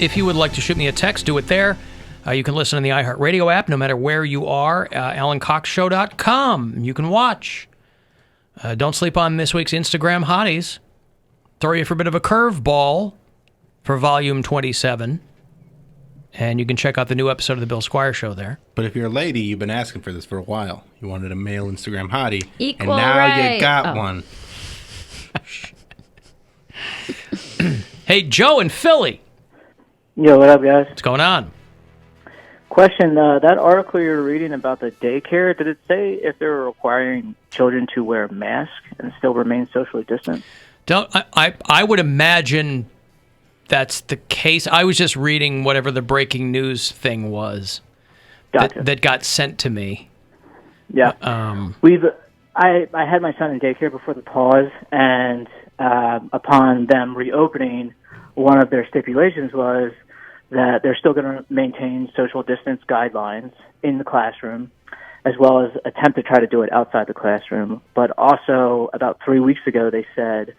if you would like to shoot me a text, do it there. You can listen on the iHeartRadio app no matter where you are. AlanCoxShow.com. You can watch. Don't sleep on this week's Instagram hotties. Throw you for a bit of a curveball for volume 27. And you can check out the new episode of the Bill Squire Show there. But if you're a lady, you've been asking for this for a while. You wanted a male Instagram hottie. Equal and now right. you got one. Hey, Joe in Philly. Yo, what up, guys? What's going on? Question, that article you're reading about the daycare, did it say if they're requiring children to wear masks and still remain socially distant? I would imagine that's the case. I was just reading whatever the breaking news thing was that got sent to me. Yeah. I had my son in daycare before the pause, and upon them reopening, one of their stipulations was that they're still going to maintain social distance guidelines in the classroom, as well as attempt to try to do it outside the classroom. But also, about 3 weeks ago, they said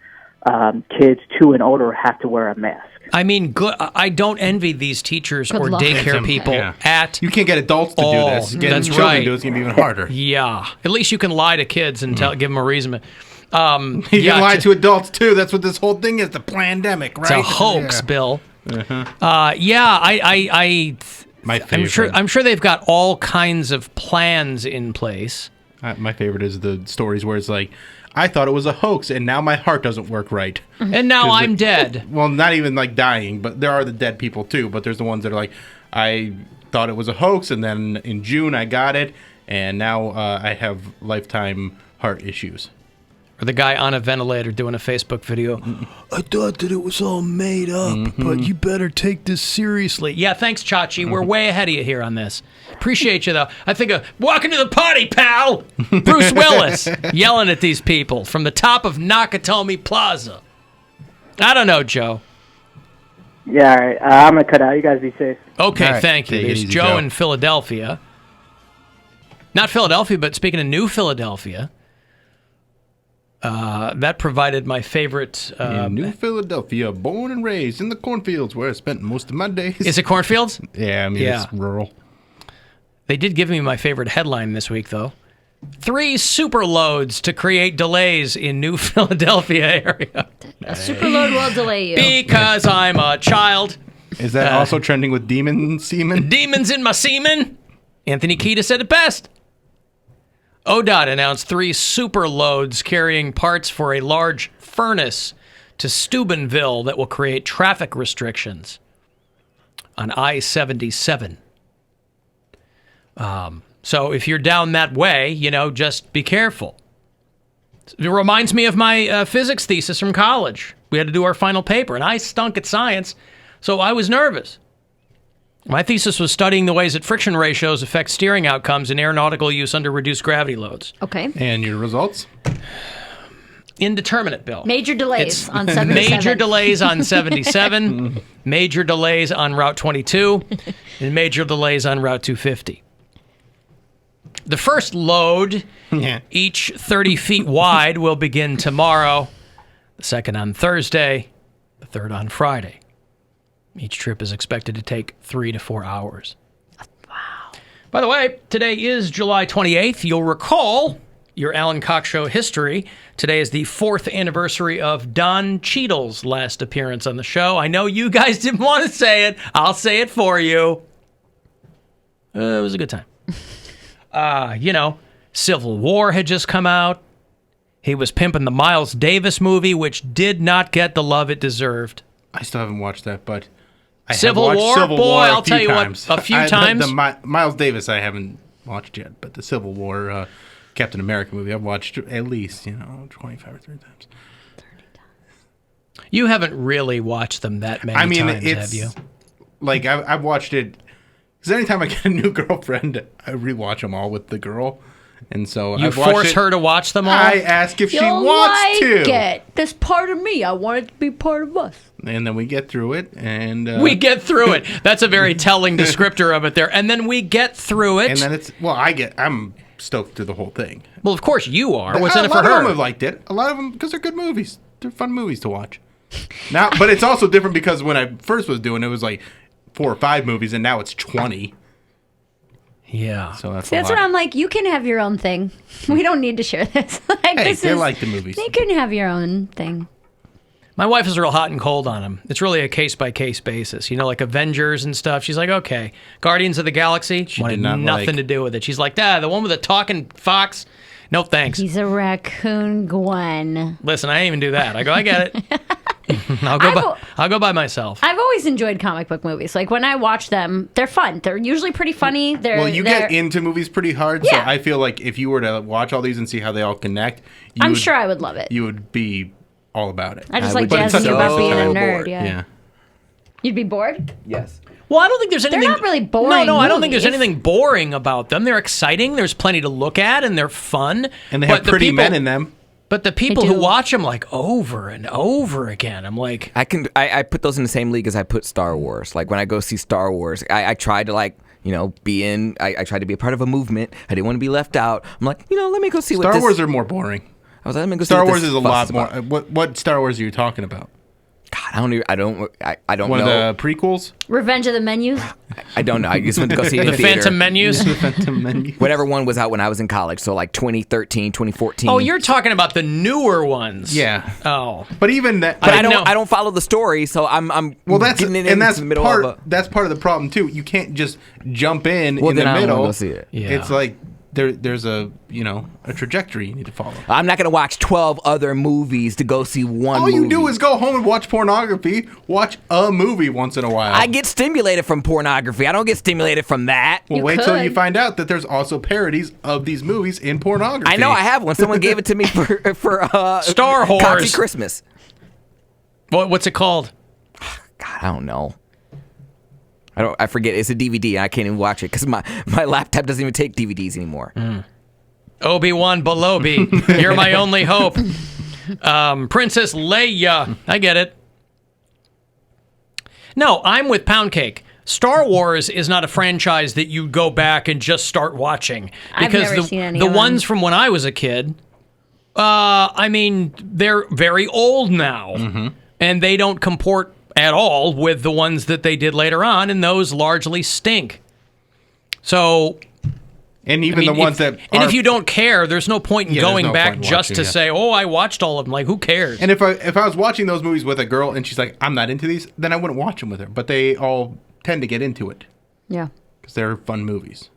kids 2 and older have to wear a mask. I mean, good. I don't envy these teachers or daycare people at You can't get adults to do this. Getting That's children right. to do it's going to be even harder. Yeah. At least you can lie to kids and give them a reason. You can lie to adults, too. That's what this whole thing is, the pandemic, right? It's a hoax, Bill. Uh-huh. My favorite. I'm sure they've got all kinds of plans in place. My favorite is the stories where it's like, I thought it was a hoax, and now my heart doesn't work right. And now I'm dead. Well, not even like dying, but there are the dead people too. But there's the ones that are like, I thought it was a hoax, and then in June I got it, and now I have lifetime heart issues. Or the guy on a ventilator doing a Facebook video. I thought that it was all made up, but you better take this seriously. Yeah, thanks, Chachi. We're way ahead of you here on this. Appreciate you, though. I think of walking to the party, pal. Bruce Willis yelling at these people from the top of Nakatomi Plaza. I don't know, Joe. Yeah, all right. I'm going to cut out. You guys be safe. Okay, right. thank you. Take it There's easy, Joe Joe. in Philadelphia. Not Philadelphia, but speaking of New Philadelphia. That provided my favorite... in New Philadelphia, born and raised in the cornfields where I spent most of my days. Is it cornfields? Yeah, I mean, it's rural. They did give me my favorite headline this week, though. 3 superloads to create delays in New Philadelphia area. A superload will delay you. Because I'm a child. Is that also trending with demon semen? Demons in my semen. Anthony Kiedis said it best. ODOT announced 3 superloads carrying parts for a large furnace to Steubenville that will create traffic restrictions on I-77. So if you're down that way, just be careful. It reminds me of my physics thesis from college. We had to do our final paper, and I stunk at science, so I was nervous. My thesis was studying the ways that friction ratios affect steering outcomes in aeronautical use under reduced gravity loads. Okay. And your results? Indeterminate, Bill. Major delays on 77. Major delays on 77, major delays on Route 22, and major delays on Route 250. The first load, each 30 feet wide, will begin tomorrow, the second on Thursday, the third on Friday. Each trip is expected to take 3 to 4 hours. Wow. By the way, today is July 28th. You'll recall your Alan Cox Show history. Today is the 4th anniversary of Don Cheadle's last appearance on the show. I know you guys didn't want to say it. I'll say it for you. It was a good time. Civil War had just come out. He was pimping the Miles Davis movie, which did not get the love it deserved. I still haven't watched that, but I Civil have watched War? Civil Boy, War I'll tell you what, a few times. The Miles Davis I haven't watched yet, but the Civil War Captain America movie I've watched at least 25 or 30 times. You haven't really watched them that many times, have you? Like I've watched it because anytime I get a new girlfriend, I rewatch them all with the girl. And so you force her to watch them all? I ask if she wants to. It. That's part of me. I want it to be part of us. And then we get through it. And we get through it. That's a very telling descriptor of it there. And then we get through it. And then I'm stoked through the whole thing. Well, of course you are. What's in it for for her? A lot of them have liked it. A lot of them, because they're good movies. They're fun movies to watch. Now, but it's also different because when I first was doing it was like 4 or 5 movies, and now it's 20. Yeah. So that's That's what I'm like. You can have your own thing. We don't need to share this. They like the movies. You can have your own thing. My wife is real hot and cold on them. It's really a case-by-case basis. Like Avengers and stuff. She's like, okay. Guardians of the Galaxy, she wanted nothing to do with it. She's like, the one with the talking fox, no thanks. He's a raccoon, Gwen. Listen, I didn't even do that. I go, I get it. I'll go by myself. I've always enjoyed comic book movies. Like when I watch them, they're fun. They're usually pretty funny. You get into movies pretty hard, so I feel like if you were to watch all these and see how they all connect, I'm sure I would love it. You would be all about it. I just like jazzing you about being a nerd. Yeah. You'd be bored? Yes. Well, I don't think there's anything. They're not really boring. No, I don't think there's anything boring about them. They're exciting. There's plenty to look at, and they're fun. And they have pretty men in them. But the people who watch them like over and over again, I'm like, I put those in the same league as I put Star Wars. Like when I go see Star Wars, I try to be in. I tried to be a part of a movement. I didn't want to be left out. I'm like, let me go see what Star Wars are more boring. I was like, let me go see Star what Wars this is a lot fuss more. about. What Star Wars are you talking about? God, I don't One know. of the prequels? Revenge of the Menus? I don't know. I just went to go see it in the the theater. Phantom Menus. The Phantom Menus. Whatever one was out when I was in college, so like 2013, 2014. Oh, you're talking about the newer ones. Yeah. Oh, but even that. But I don't follow the story, so I'm that's getting that's the middle part. of That's part of the problem too. You can't just jump in Well, the then I don't middle. wanna go see it. Yeah. It's like there's a trajectory you need to follow. I'm not gonna watch 12 other movies to go see one. All you movie. do is go home and watch pornography. Watch a movie once in a while. I get stimulated from pornography. I don't get stimulated from that. Well, wait till you find out that there's also parodies of these movies in pornography. I know I have one. Someone gave it to me for Star Wars Coxie Christmas. What's it called? God, I don't know. I forget. It's a DVD. I can't even watch it because my laptop doesn't even take DVDs anymore. Obi-Wan Belobi, you're my only hope. Princess Leia, I get it. No, I'm with Poundcake. Star Wars is not a franchise that you go back and just start watching. Because I've never seen any the of them. ones from when I was a kid, they're very old now. And they don't comport at all with the ones that they did later on, and those largely stink. So... And even the ones that And if you don't care, there's no point in going no back point just watching, to say, oh, I watched all of them. Like, who cares? And if I was watching those movies with a girl and she's like, I'm not into these, then I wouldn't watch them with her. But they all tend to get into it. Yeah. Because they're fun movies.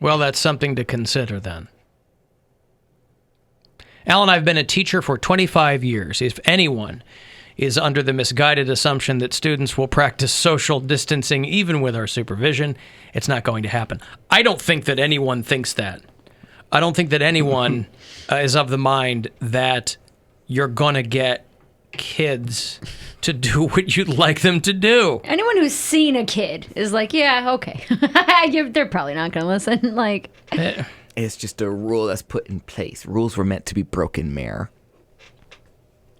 Well, that's something to consider then. Alan, I've been a teacher for 25 years. If anyone is under the misguided assumption that students will practice social distancing even with our supervision, it's not going to happen. I don't think that anyone thinks that. I don't think that anyone is of the mind that you're going to get kids to do what you'd like them to do. Anyone who's seen a kid is like, yeah, okay. They're probably not going to listen. Like, It's just a rule that's put in place. Rules were meant to be broken, Mayor.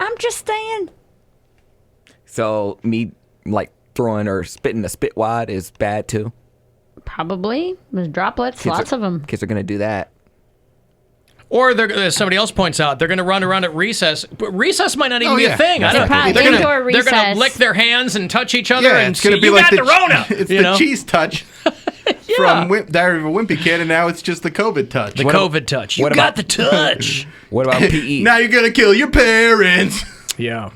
I'm just saying. So me like throwing or spitting a spit wad is bad too? Probably. There's droplets, lots of them. Kids are going to do that. Or as somebody else points out, they're going to run around at recess. But recess might not even be a thing. They're going to lick their hands and touch each other and it's going to be you like got the Rona. It's the cheese touch from Diary of a Wimpy Kid, and now it's just the COVID touch. The COVID touch. You got the touch. What about PE? Now you're going to kill your parents. Yeah.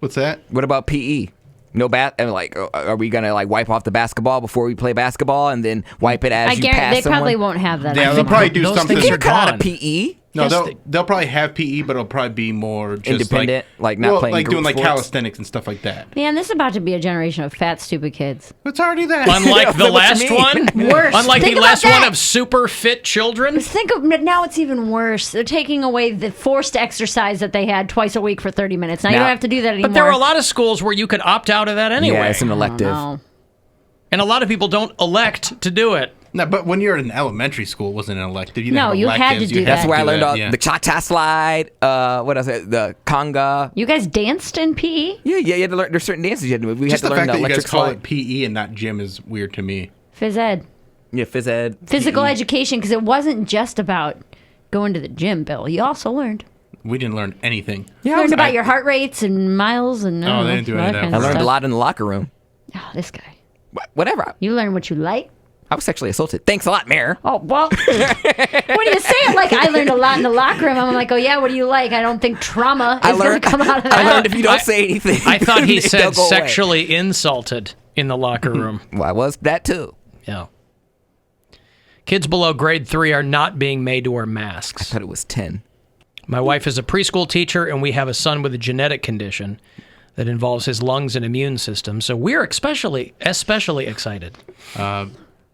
What's that? What about PE? No and are we gonna wipe off the basketball before we play basketball and then wipe it as you pass they someone? probably won't have that. Yeah, they'll probably do something. They're cut out of PE. No, they'll probably have PE, but it'll probably be more just independent, like not playing like group doing like sports. calisthenics and stuff like that. Man, this is about to be a generation of fat, stupid kids. It's already that. Unlike the last one? Worse. Unlike Think the about last that. one of super fit children? Think of now it's even worse. They're taking away the forced exercise that they had twice a week for 30 minutes. Now you don't have to do that anymore. But there are a lot of schools where you could opt out of that anyway. Yeah, it's an elective. And a lot of people don't elect to do it. No, but when you're in elementary school, it wasn't an elective. You No, didn't have you had electives. to do You that. That's where I learned all yeah. the cha-cha slide. What else? The conga. You guys danced in PE? Yeah. You had to learn. There's certain dances you had to. We Just had the to learn fact the that you guys electric call slide. it PE and not gym is weird to me. Phys ed. Yeah, phys ed. Physical education, because it wasn't just about going to the gym, Bill. You also learned. We didn't learn anything. You learned about your heart rates and miles and they didn't do any of that. I learned a lot in the locker room. Oh, this guy. Whatever. You learn what you like. I was sexually assaulted. Thanks a lot, Mayor. Oh, well. When you say it like I learned a lot in the locker room, I'm like, oh, yeah, what do you like? I don't think trauma is going to come out of that. I learned if you don't say anything. I thought he said sexually insulted in the locker room. Well, I was that too. Yeah. Kids below grade 3 are not being made to wear masks. I thought it was 10. My wife is a preschool teacher, and we have a son with a genetic condition that involves his lungs and immune system. So we're especially excited.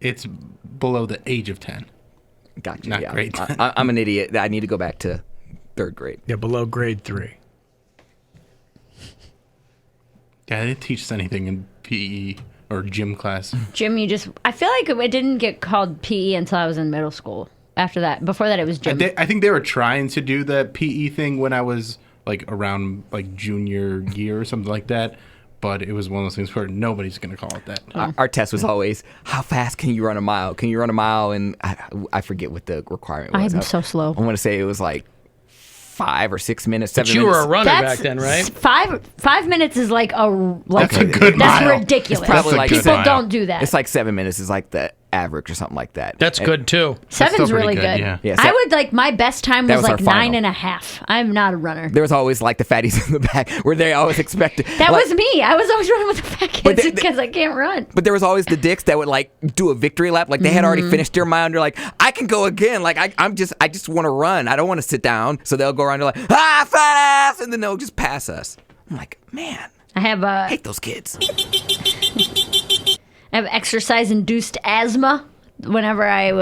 It's below the age of 10. Gotcha. Not grade 10. I'm an idiot. I need to go back to 3rd grade. Yeah, below grade 3. Yeah, they didn't teach us anything in PE or gym class. Gym, I feel like it didn't get called PE until I was in middle school. After that, before that, it was gym. I think they were trying to do the PE thing when I was like around like junior year or something like that. But it was one of those things where nobody's going to call it that. Our test was always, how fast can you run a mile? Can you run a mile? And I forget what the requirement was. I'm so slow. I want to say it was like 5 or 6 minutes, 7 but you minutes. were a runner back then, right? 5 minutes is like that's a good That's mile. ridiculous. It's probably like people don't do that. It's like 7 minutes is like the average or something like that. That's good too. 7's really good. Yeah, I would like my best time That was was our like final. 9.5. I'm not a runner. There was always like the fatties in the back where they always expected. That like, was me. I was always running with the fat kids because I can't run. But there was always the dicks that would like do a victory lap. Like they had already finished their mile and they're like, I can go again. Like I just want to run. I don't want to sit down. So they'll go around and they're like, fat ass, and then they'll just pass us. I'm like, man, I hate those kids. I have exercise-induced asthma. Whenever I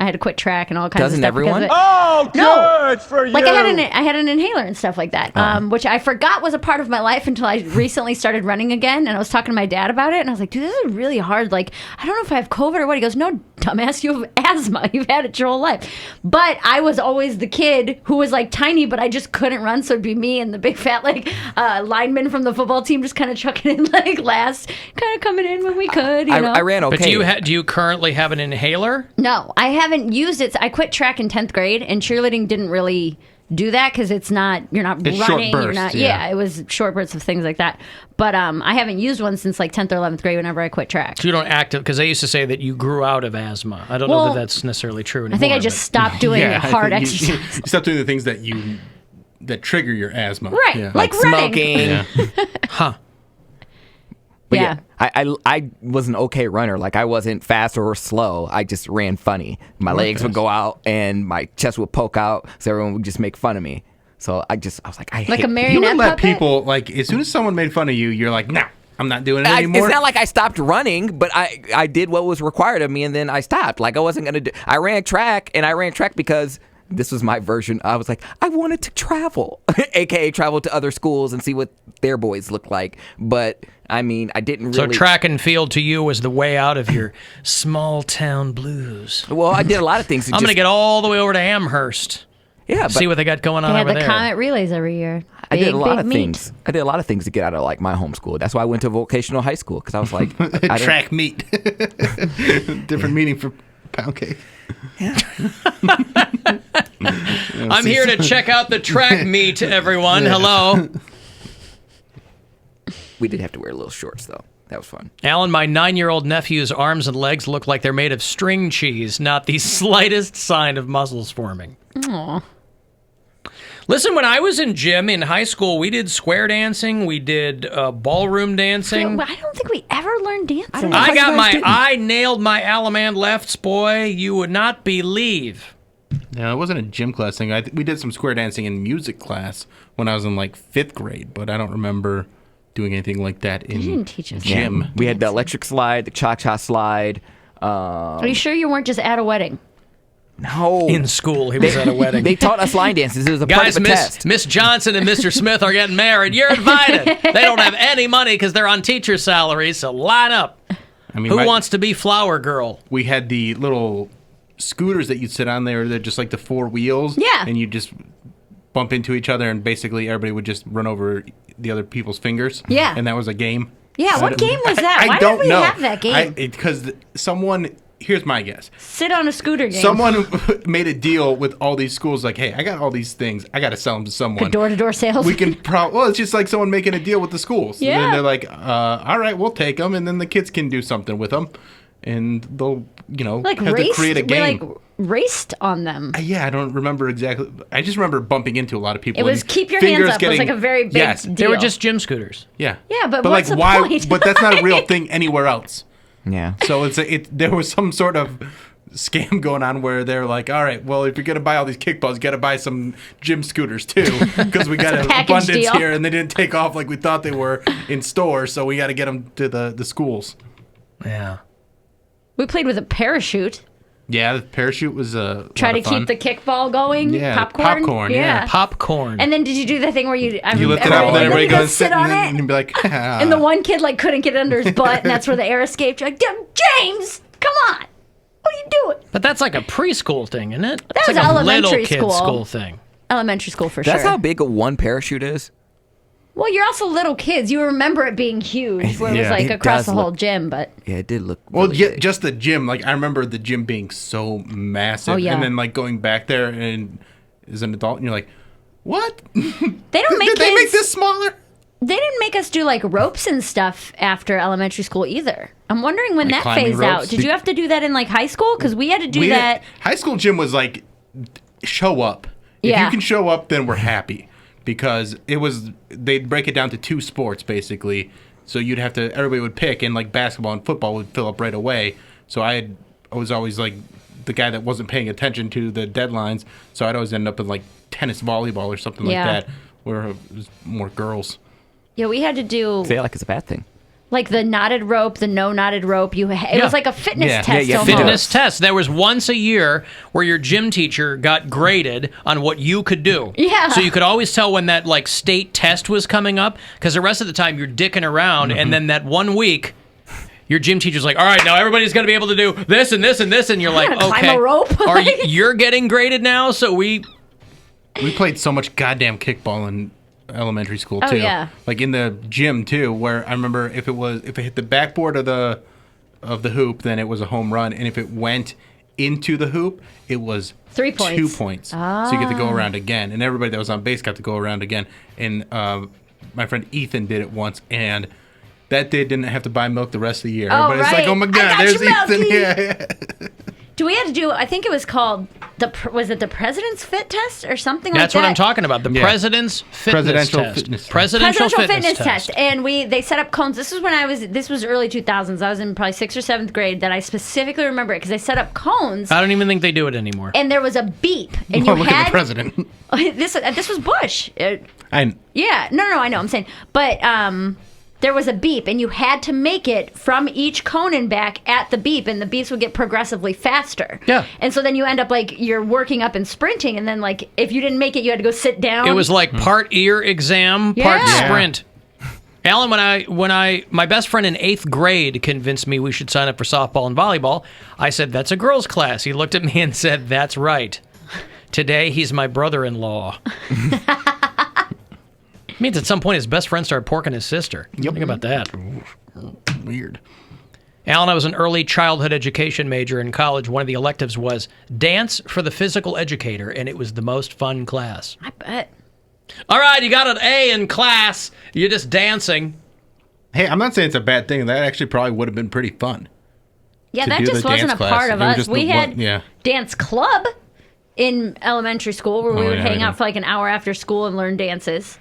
had to quit track and all kinds Doesn't of stuff. everyone? Oh, good for you. Like I had an inhaler and stuff like that, which I forgot was a part of my life until I recently started running again. And I was talking to my dad about it, and I was like, "Dude, this is really hard. Like, I don't know if I have COVID or what." He goes, "No, dumbass, you have asthma. You've had it your whole life." But I was always the kid who was like tiny, but I just couldn't run, so it'd be me and the big fat like lineman from the football team just kind of chucking in like last, kind of coming in when we could. You know? I ran okay. But do you currently have an inhaler? No, I haven't used it. I quit track in 10th grade, and cheerleading didn't really do that because you're not It's running. short You're bursts, not. yeah. It was short bursts of things like that. But I haven't used one since like 10th or 11th grade. Whenever I quit track, So you don't because they used to say that you grew out of asthma. I don't know that that's necessarily true anymore. I think I just stopped doing hard You exercise. stop doing the things that trigger your asthma. Right, Yeah. like running. smoking. Yeah. Huh. But Yeah. I was an okay runner. Like I wasn't fast or slow. I just ran funny. My legs would go out and my chest would poke out, so everyone would just make fun of me. So I was like, I Like hate a You marionette would let puppet? people like as soon as someone made fun of you, you're like, nah, I'm not doing it anymore. It's not like I stopped running, but I did what was required of me, and then I stopped. Like I wasn't gonna do. I ran track because this was my version. I was like, I wanted to travel, aka travel to other schools and see what their boys looked like. But I mean, I didn't really. So track and field to you was the way out of your small town blues. Well, I did a lot of things. I'm going to get all the way over to Amherst. Yeah, see what they got going on They had over the there. Comet relays every year. I did a lot Big of meet. things. I did a lot of things to get out of like my homeschool. That's why I went to vocational high school because I was like, track meet, different meaning for Poundcake. I'm here to check out the track meet, everyone. Hello. We did have to wear little shorts though. That was fun. Alan, my 9-year-old nephew's arms and legs look like they're made of string cheese, not the slightest sign of muscles forming. Aw. Listen, when I was in gym in high school, we did square dancing, we did ballroom dancing. I don't think we ever learned dancing. I nailed my Alamand lefts, boy. You would not believe. No, it wasn't a gym class thing. We did some square dancing in music class when I was in like 5th grade, but I don't remember doing anything like that in didn't teach us gym. Yeah. We had the electric slide, the cha-cha slide. Are you sure you weren't just at a wedding? No. In school, he was at a wedding. They taught us line dances. It was a part Guys, of a test. Miss Johnson and Mr. Smith are getting married. You're invited. They don't have any money because they're on teacher salaries, so line up. I mean, Who wants to be flower girl? We had the little scooters that you'd sit on there. They're just like the 4 wheels. Yeah. And you just bump into each other, and basically everybody would just run over the other people's fingers. Yeah. And that was a game. Yeah, what game was that? Why don't did we know. have that game? Because someone here's my guess. Sit on a scooter game. Someone made a deal with all these schools, like, hey, I got all these things. I got to sell them to someone. Door-to-door sales. We can well, it's just like someone making a deal with the schools. Yeah. And then they're like, all right, we'll take them, and then the kids can do something with them, and they'll, like have to create a game. We raced on them. Yeah, I don't remember exactly. I just remember bumping into a lot of people. It was and keep your hands up. It was like a very big deal. They were just gym scooters. Yeah. Yeah, but like what's the why? point? But that's not a real thing anywhere else. Yeah. So there was some sort of scam going on where they're like, all right, well, if you're gonna buy all these kickballs, you gotta buy some gym scooters too, because we got an abundance deal. here, and they didn't take off like we thought they were in stores, so we got to get them to the schools. Yeah. We played with a parachute. Yeah, the parachute was Try to keep the kickball going. Yeah, popcorn. yeah. Popcorn. And then did you do the thing where you lift it up and everybody goes sit on it? and you'd be like, And the one kid couldn't get it under his butt, and that's where the air escaped. You're like, James, come on, what are you doing? But that's like a preschool thing, isn't it? That It's was like a elementary little kid school thing. Elementary school for sure. That's how big a one parachute is. Well, you're also little kids. You remember it being huge, where it was like It across does the whole look- gym, but Yeah, it did look. well, really yeah, big. just the gym. Like I remember the gym being so massive, Oh, yeah. and then like going back there and as an adult, and you're like, what? they don't make Did they make this smaller? They didn't make us do like ropes and stuff after elementary school either. I'm wondering when Like that climbing phased ropes? out. Did you have to do that in like high school? Because we had to do We that. high school gym was like, show up. If Yeah. you can show up, then we're happy. Because they'd break it down to two sports basically. So everybody would pick, and like basketball and football would fill up right away. So I was always like the guy that wasn't paying attention to the deadlines. So I'd always end up in like tennis volleyball or something Yeah. like that, where it was more girls. Yeah, we had to do Feel like it's a bad thing. like the knotted rope, the no knotted rope. It was like a fitness test. Almost. Fitness test. There was once a year where your gym teacher got graded on what you could do. Yeah. So you could always tell when that like state test was coming up, because the rest of the time you're dicking around, and then that 1 week, your gym teacher's like, all right, now everybody's going to be able to do this and this and this, and you're like, gonna okay, climb a rope. you're getting graded now, so we played so much goddamn kickball in elementary school Oh, too. yeah. Like in the gym too, where I remember if it hit the backboard of the hoop, then it was a home run, and if it went into the hoop, it was 3 points. 2 points. So you get to go around again, and everybody that was on base got to go around again. And my friend Ethan did it once, and that day didn't have to buy milk the rest of the year. Oh, Everybody's like, right. "Oh my I god, got there's you, Ethan!" Milky. Yeah. Do we have to do? I think it was called was it the President's Fit Test or something That's like what that? I'm talking about. The President's Fitness Test. Presidential Fitness Test. And they set up cones. This was early 2000s. I was in probably 6th or 7th grade that I specifically remember it because they set up cones. I don't even think they do it anymore. And there was a beep, and Well, you look had at the president. This was Bush. Yeah, no, I know. I'm saying, but there was a beep, and you had to make it from each cone and back at the beep, and the beeps would get progressively faster. Yeah. And so then you end up like you're working up and sprinting, and then like if you didn't make it, you had to go sit down. It was like part ear exam, part Yeah. sprint. Alan, my best friend in 8th grade convinced me we should sign up for softball and volleyball. I said, that's a girls' class. He looked at me and said, that's right. Today, he's my brother-in-law. Means at some point his best friend started porking his sister. Yep. Think about that. Weird. Alan, I was an early childhood education major in college. One of the electives was dance for the physical educator, and it was the most fun class. I bet. All right, you got an A in class. You're just dancing. Hey, I'm not saying it's a bad thing. That actually probably would have been pretty fun. Yeah, to that do just the wasn't dance a class. part of It was us. just We the had one- yeah. dance club in elementary school where we Oh, would yeah, hang yeah. out for like an hour after school and learn dances.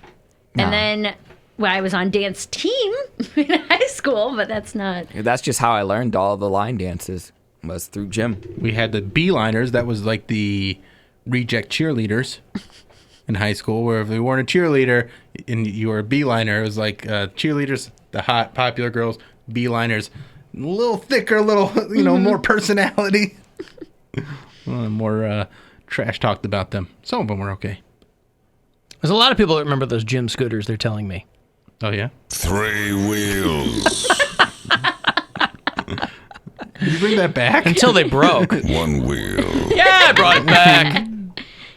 And then I was on dance team in high school, but that's not. That's just how I learned all the line dances, was through gym. We had the beeliners. That was like the reject cheerleaders in high school, where if you weren't a cheerleader and you were a beeliner, it was like cheerleaders, the hot, popular girls, beeliners, a little thicker, more personality. More trash talked about them. Some of them were okay. There's a lot of people that remember those gym scooters, they're telling me. Oh, yeah? 3 wheels. Did you bring that back? Until they broke. 1 wheel. Yeah, I brought it back.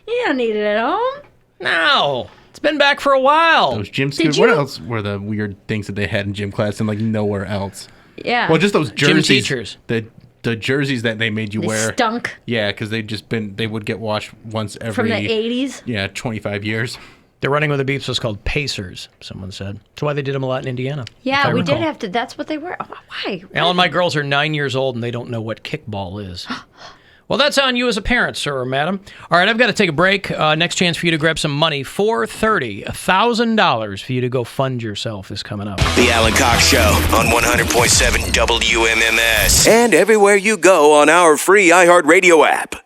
You don't need it at home. No. It's been back for a while. Those gym scooters. What else were the weird things that they had in gym class and like nowhere else? Yeah. Well, just those jerseys. Gym teachers. The the jerseys that they made you wear stunk. Yeah, because they would get washed once every From the 80s? Yeah, 25 years. The running with the beeps was called Pacers, someone said. That's why they did them a lot in Indiana. Yeah, we did have to. That's what they were. Why? Alan, my girls are 9 years old and they don't know what kickball is. Well, that's on you as a parent, sir or madam. All right, I've got to take a break. Next chance for you to grab some money. $430, $1,000 for you to go fund yourself is coming up. The Alan Cox Show on 100.7 WMMS. And everywhere you go on our free iHeartRadio app.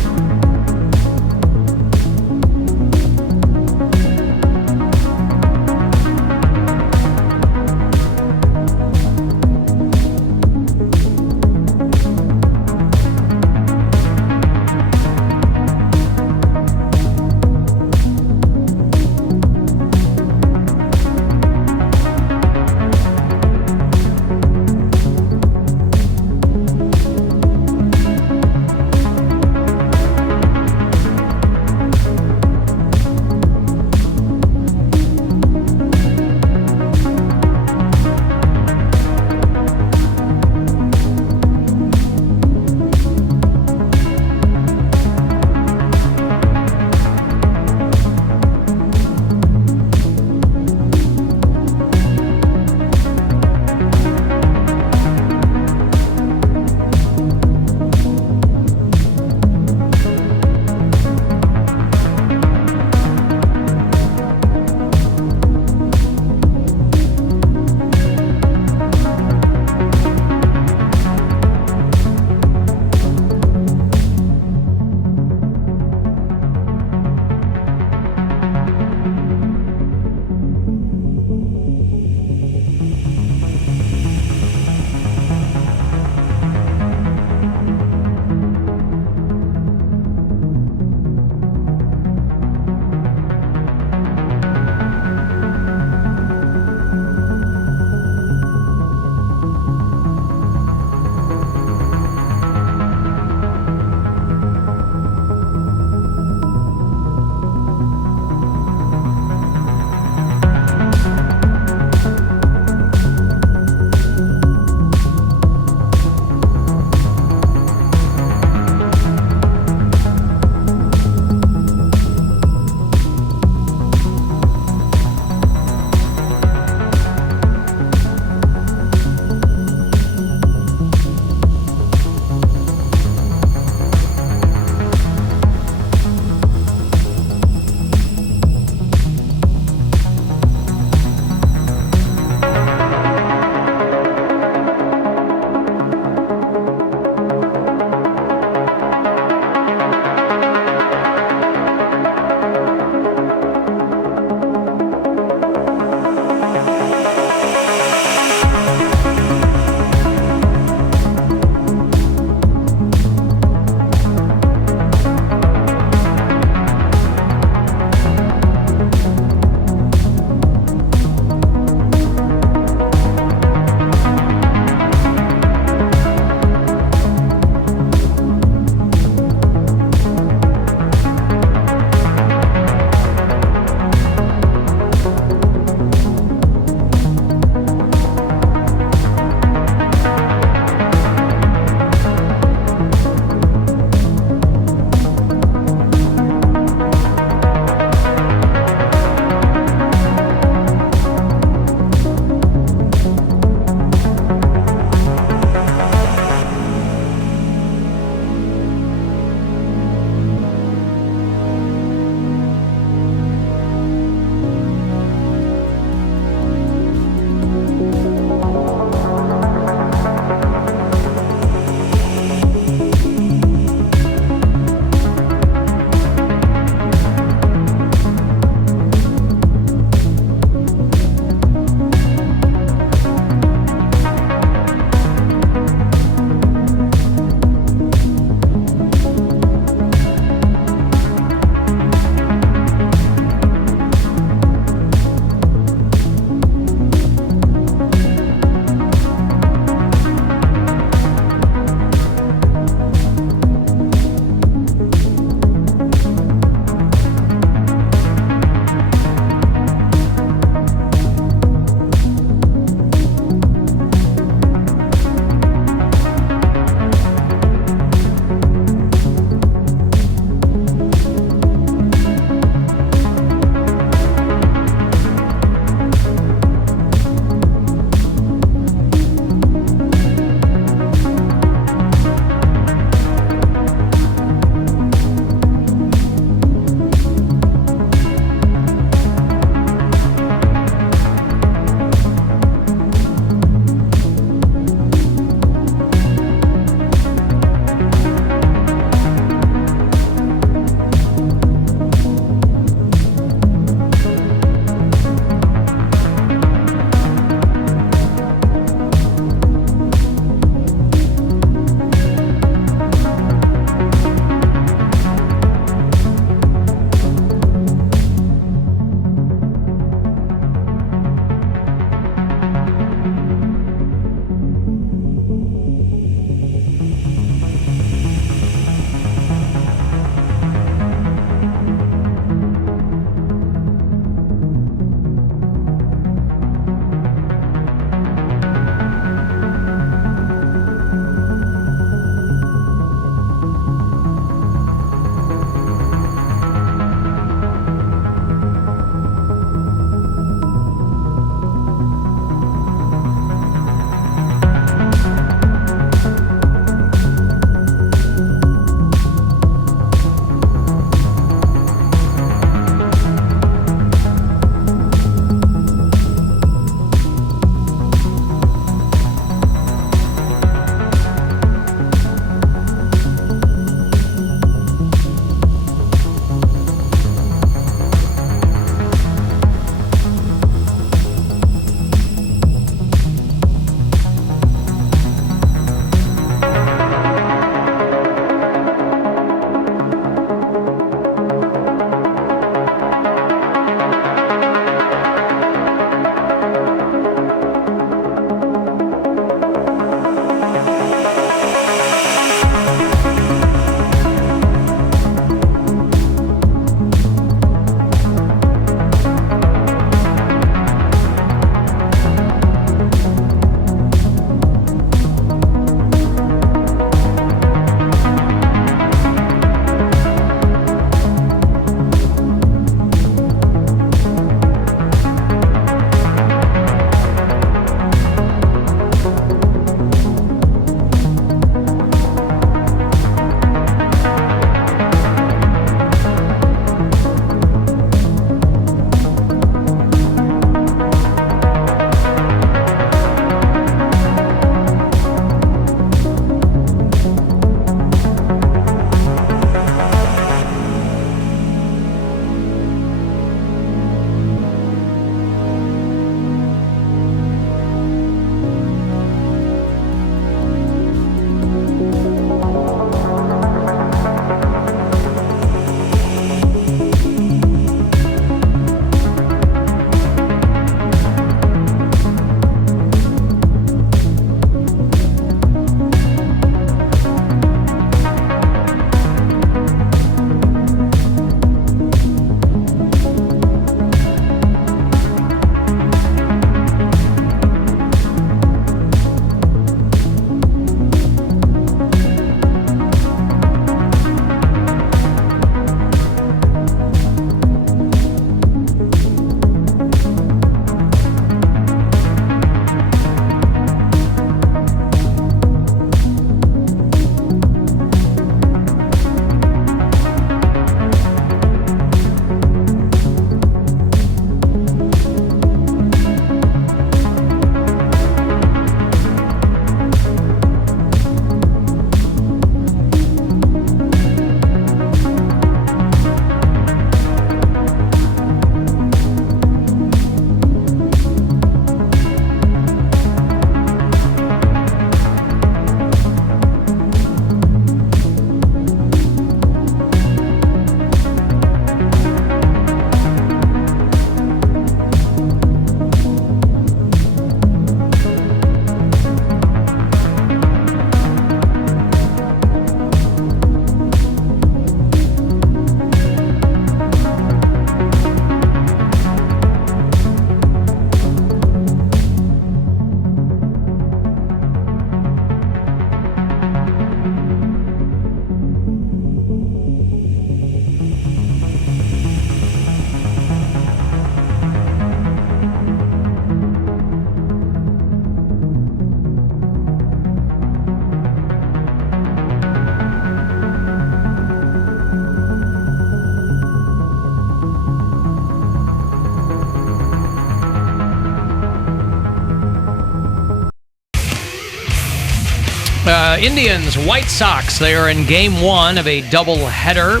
Indians, White Sox. They are in Game 1 of a doubleheader.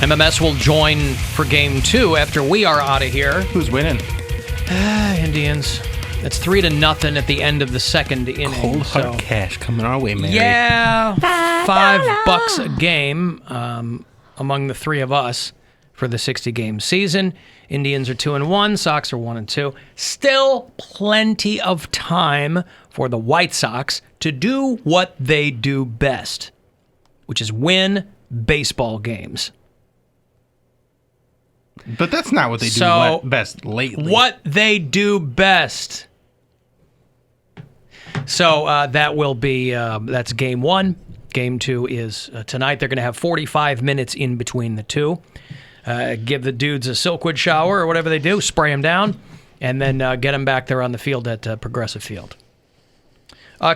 MMS will join for Game 2 after we are out of here. Who's winning? Indians. It's 3-0 at the end of the second inning. Cold hard cash coming our way, man. Yeah, $5 a game among the three of us for the 60-game season. Indians are 2-1. Sox are 1-2. Still plenty of time for the White Sox to do what they do best, which is win baseball games. But that's not what they do best lately. What they do best. So that will be, that's Game 1. Game 2 is tonight. They're going to have 45 minutes in between the two. Give the dudes a Silkwood shower or whatever they do, spray them down, and then get them back there on the field at Progressive Field.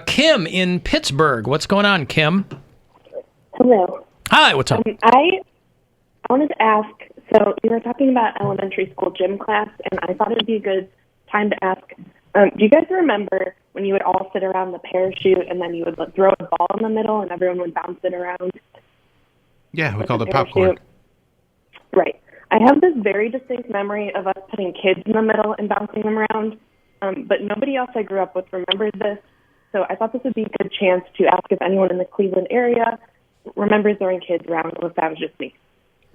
Kim in Pittsburgh. What's going on, Kim? Hello. Hi, what's up? I wanted to ask, so you were talking about elementary school gym class, and I thought it would be a good time to ask, do you guys remember when you would all sit around the parachute and then you would throw a ball in the middle and everyone would bounce it around? Yeah, we called it popcorn. Right. I have this very distinct memory of us putting kids in the middle and bouncing them around, but nobody else I grew up with remembers this, so I thought this would be a good chance to ask if anyone in the Cleveland area remembers throwing kids around, or if that was just me.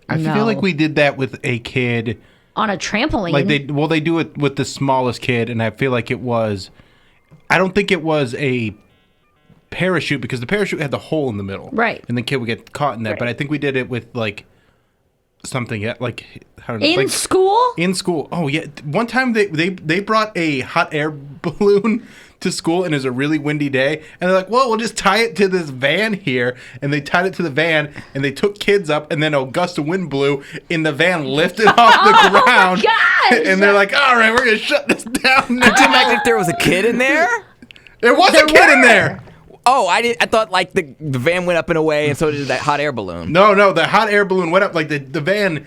I feel like we did that with a kid. On a trampoline? Like they do it with the smallest kid, and I feel like it was, I don't think it was a parachute, because the parachute had the hole in the middle. Right. And the kid would get caught in that, but I think we did it with like something like in school. In school. Oh yeah. One time they brought a hot air balloon to school, and it was a really windy day, and they're like, well, we'll just tie it to this van here, and they tied it to the van, and they took kids up, and then a gust of wind blew, and the van lifted off the ground. Gosh! And they're like, all right, we're gonna shut this down now. Could you imagine if there was a kid in there? There was a kid in there. Oh, I thought like the van went up and away, and so did that hot air balloon. No, the hot air balloon went up. Like the van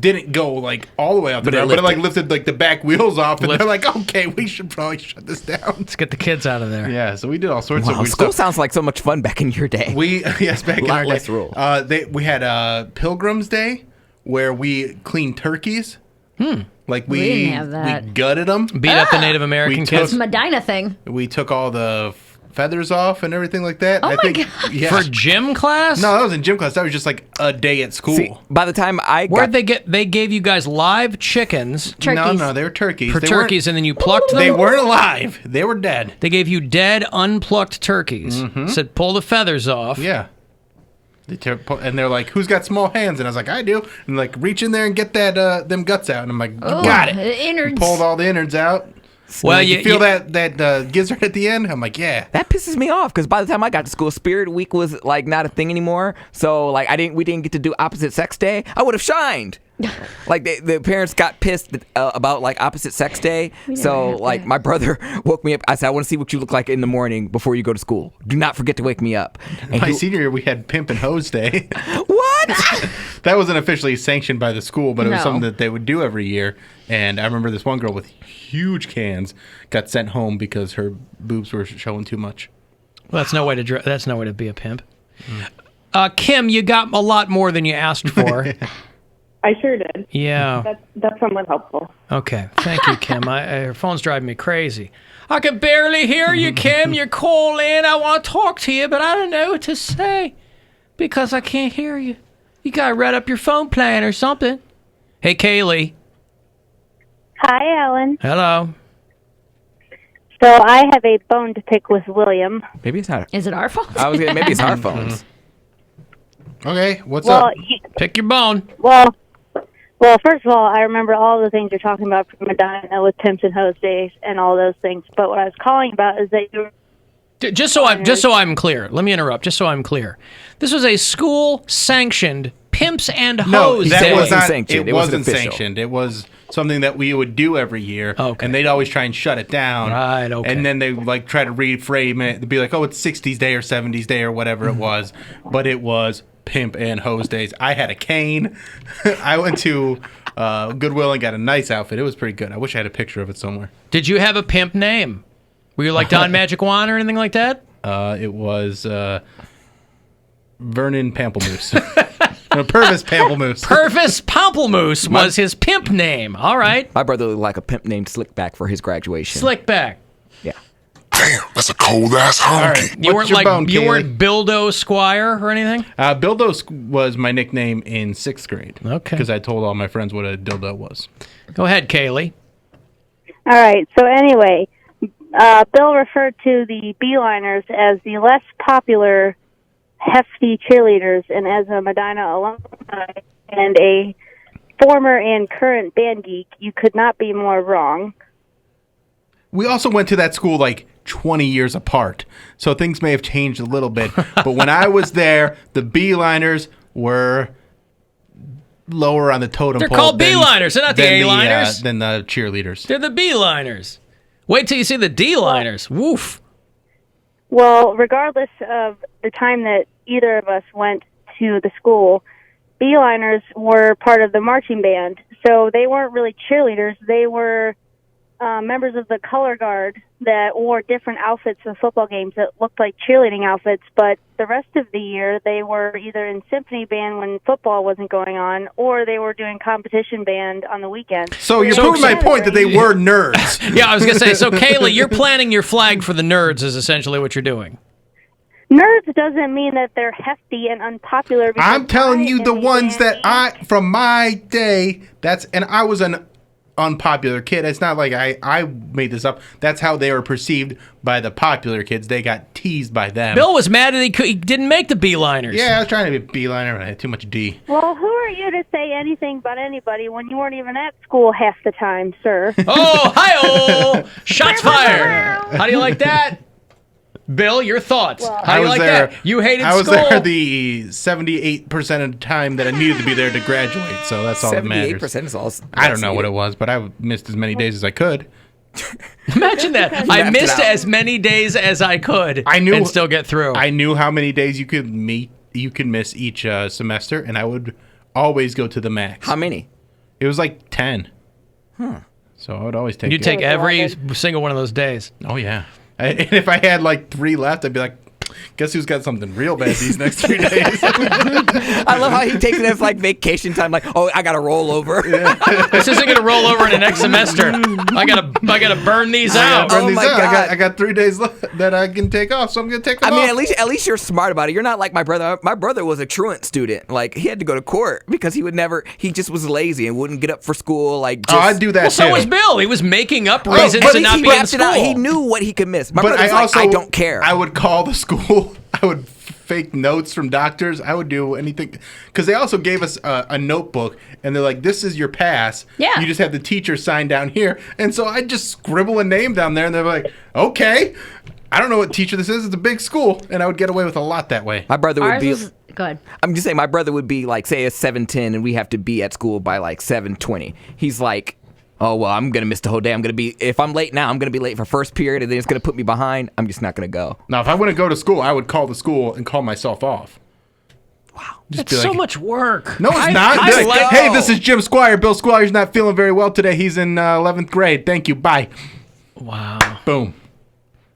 didn't go like all the way up the ground, but it like lifted like the back wheels off, and they're like, okay, we should probably shut this down. Let's get the kids out of there. Yeah, so we did all sorts of weird school stuff. Sounds like so much fun back in your day. Back in our day. Less rules. We had Pilgrim's Day where we cleaned turkeys. Like We didn't have that. we gutted them, beat up the Native American kids. Medina thing. We took all the feathers off and everything like that. Oh my God. Yeah. For gym class? No, that was in gym class. That was just like a day at school. See, by the time Where'd they get? They gave you guys live chickens. Turkeys. No, they were turkeys. For turkeys, and then you plucked them? They weren't alive. They were dead. They gave you dead, unplucked turkeys. Said, pull the feathers off. Yeah. And they're like, who's got small hands? And I was like, I do. And like, reach in there and get that them guts out. And I'm like, you got it. The innards. Pulled all the innards out. Well, you feel that gizzard at the end? I'm like, yeah. That pisses me off, because by the time I got to school, Spirit Week was like not a thing anymore. So like we didn't get to do opposite sex day. I would have shined. Like the parents got pissed about like opposite sex day. So like my brother woke me up. I said, I want to see what you look like in the morning before you go to school. Do not forget to wake me up. And My senior year, we had Pimp and Hose Day. What? That wasn't officially sanctioned by the school, but it was No. something that they would do every year. And I remember this one girl with huge cans got sent home because her boobs were showing too much. Well, that's no way to be a pimp. Kim, you got a lot more than you asked for. I sure did. Yeah. That's somewhat helpful. Okay. Thank you, Kim. Her phone's driving me crazy. I can barely hear you, Kim. You call in. I want to talk to you, but I don't know what to say because I can't hear you. You got to read up your phone plan or something. Hey, Kaylee. Hi, Alan. Hello. So I have a bone to pick with William. Maybe it's not. Is it our fault? I was gonna, maybe it's our phones. Okay, what's up? Pick your bone. Well, first of all, I remember all the things you're talking about from Medina with Pimps and Hose Days and all those things. But what I was calling about is that you were... Just so I'm clear. Let me interrupt. Just so I'm clear. This was a school-sanctioned Pimps and Hose that Day. was not, sanctioned. it wasn't official. sanctioned. It was something that we would do every year, and they'd always try and shut it down. Right, okay. And then they would like try to reframe it. They'd be like, oh, it's 60s Day or 70s Day or whatever it was. But it was Pimp and Hose Days. I had a cane. I went to Goodwill and got a nice outfit. It was pretty good. I wish I had a picture of it somewhere. Did you have a pimp name? Were you like Don Magic Wand or anything like that? It was Vernon Pamplemousse. No, Purvis Pamplemousse. Purvis Pamplemousse was his pimp name. All right. My brother looked like a pimp named Slickback for his graduation. Slickback. Yeah. Damn, that's a cold ass honky. All right. You weren't like you Kaylee? weren't Bildo Squire or anything? Bildo was my nickname in 6th grade. Okay. Because I told all my friends what a dildo was. Go ahead, Kaylee. All right. So anyway, Bill referred to the Beeliners as the less popular hefty cheerleaders, and as a Medina alumni and a former and current band geek, you could not be more wrong. We also went to that school like 20 years apart, so things may have changed a little bit. But when I was there, the Beeliners were lower on the totem They're pole. called B-liners. They're not the A-liners. Than the cheerleaders. They're the B-liners. Wait till you see the D-liners. Woof. Well, regardless of the time that either of us went to the school, Beeliners were part of the marching band, so they weren't really cheerleaders. They were members of the color guard that wore different outfits for football games that looked like cheerleading outfits, but the rest of the year they were either in symphony band when football wasn't going on, or they were doing competition band on the weekend. So you're proving my point that they were nerds. Yeah, I was going to say, so Kayla, you're planting your flag for the nerds is essentially what you're doing. Nerds doesn't mean that they're hefty and unpopular. I'm telling you the ones that from my day, and I was an unpopular kid. It's not like I made this up. That's how they were perceived by the popular kids. They got teased by them. Bill was mad that he didn't make the B-liners. Yeah, I was trying to be a B-liner, and I had too much D. Well, who are you to say anything about anybody when you weren't even at school half the time, sir? Oh, hi-oh! Shots fired! How do you like that? Bill, your thoughts. Well, How do you like that? You hated school? I was there the 78% of the time that I needed to be there to graduate, so that's all that matters. 78% is all. I don't know what it was, but I missed as many days as I could. Imagine that. I missed as many days as I could and still get through. I knew how many days you could miss each semester, and I would always go to the max. How many? It was like 10. So I would always take You'd take every single one of those days. Oh, yeah. And if I had like 3 left, I'd be like, guess who's got something real bad these next 3 days? I love how he takes it as like vacation time. Like, oh, I got to roll over. This isn't going to roll over in the next semester. I gotta burn these out. Oh my God. I got 3 days left that I can take off, so I'm going to take them off. I mean, at least you're smart about it. You're not like my brother. My brother was a truant student. Like, he had to go to court because he just was lazy and wouldn't get up for school. Like, I'd do that too. So was Bill. He was making up reasons to not be in school. He knew what he could miss. My but brother's like, I don't care. I would call the school. I would fake notes from doctors. I would do anything. Because they also gave us a notebook, and they're like, this is your pass. Yeah. You just have the teacher sign down here. And so I'd just scribble a name down there, and they're like, okay. I don't know what teacher this is. It's a big school. And I would get away with a lot that way. My brother would be... Good. I'm just saying, my brother would be like, say it's 7:10, and we have to be at school by like 7:20. He's like, oh, well, I'm going to miss the whole day. If I'm late now, I'm going to be late for first period, and then it's going to put me behind. I'm just not going to go. Now, if I wouldn't go to school, I would call the school and call myself off. Wow. That's so much work. No, it's not. Hey, this is Jim Squire. Bill Squire's not feeling very well today. He's in 11th grade. Thank you. Bye. Wow. Boom.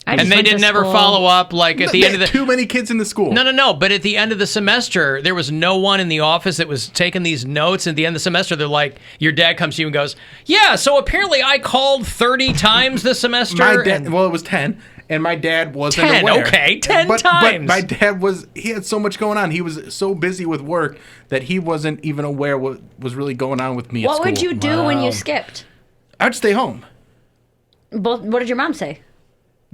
And they didn't never follow up, like at the end of the... Too many kids in the school. No. But at the end of the semester, there was no one in the office that was taking these notes. At the end of the semester, they're like, your dad comes to you and goes, yeah, so apparently I called 30 times this semester. Well, it was 10. And my dad wasn't 10, aware. okay, 10 times. But my dad he had so much going on. He was so busy with work that he wasn't even aware what was really going on with me at school. What would you do when you skipped? I'd stay home. What did your mom say?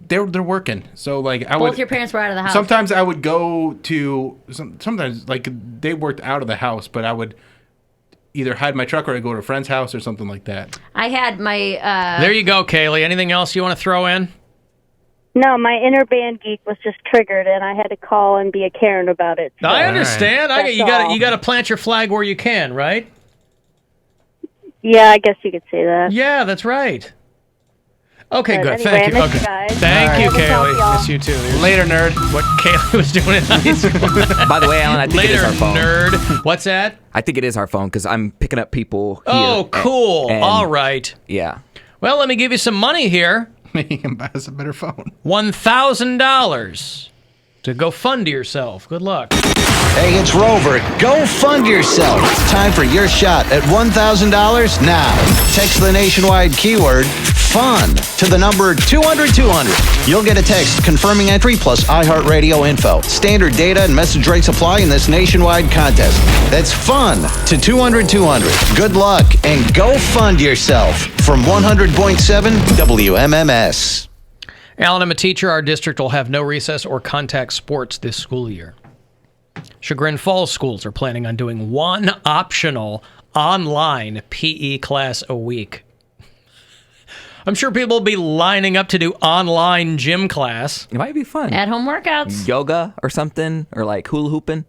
They're working, so like Both your parents were out of the house. Sometimes I would go to sometimes like they worked out of the house, but I would either hide my truck or I'd go to a friend's house or something like that. I had my. There you go, Kaylee. Anything else you want to throw in? No, my inner band geek was just triggered, and I had to call and be a Karen about it. So. I understand. You got to plant your flag where you can, right? Yeah, I guess you could say that. Yeah, that's right. Okay, good. Anyway, Thank you. I miss you guys. Thank you, Kaylee. Miss you too. Later, nerd. What Kaylee was doing in high school. By the way, Alan, I think it is our phone. Nerd. What's that? I think it is our phone because I'm picking up people here. Oh, cool. All right. Yeah. Well, let me give you some money here. Maybe you can buy us a better phone. $1,000 to go fund yourself. Good luck. Hey, it's Rover. Go fund yourself. Time for your shot at $1,000 now. Text the nationwide keyword FUN to the number 200-200. You'll get a text confirming entry plus iHeartRadio info. Standard data and message rates apply in this nationwide contest. That's FUN to 200-200. Good luck and go fund yourself from 100.7 WMMS. Alan, I'm a teacher. Our district will have no recess or contact sports this school year. Chagrin Falls schools are planning on doing one optional online PE class a week. I'm sure people will be lining up to do online gym class. It might be fun. At-home workouts. Yoga or something, or like hula hooping.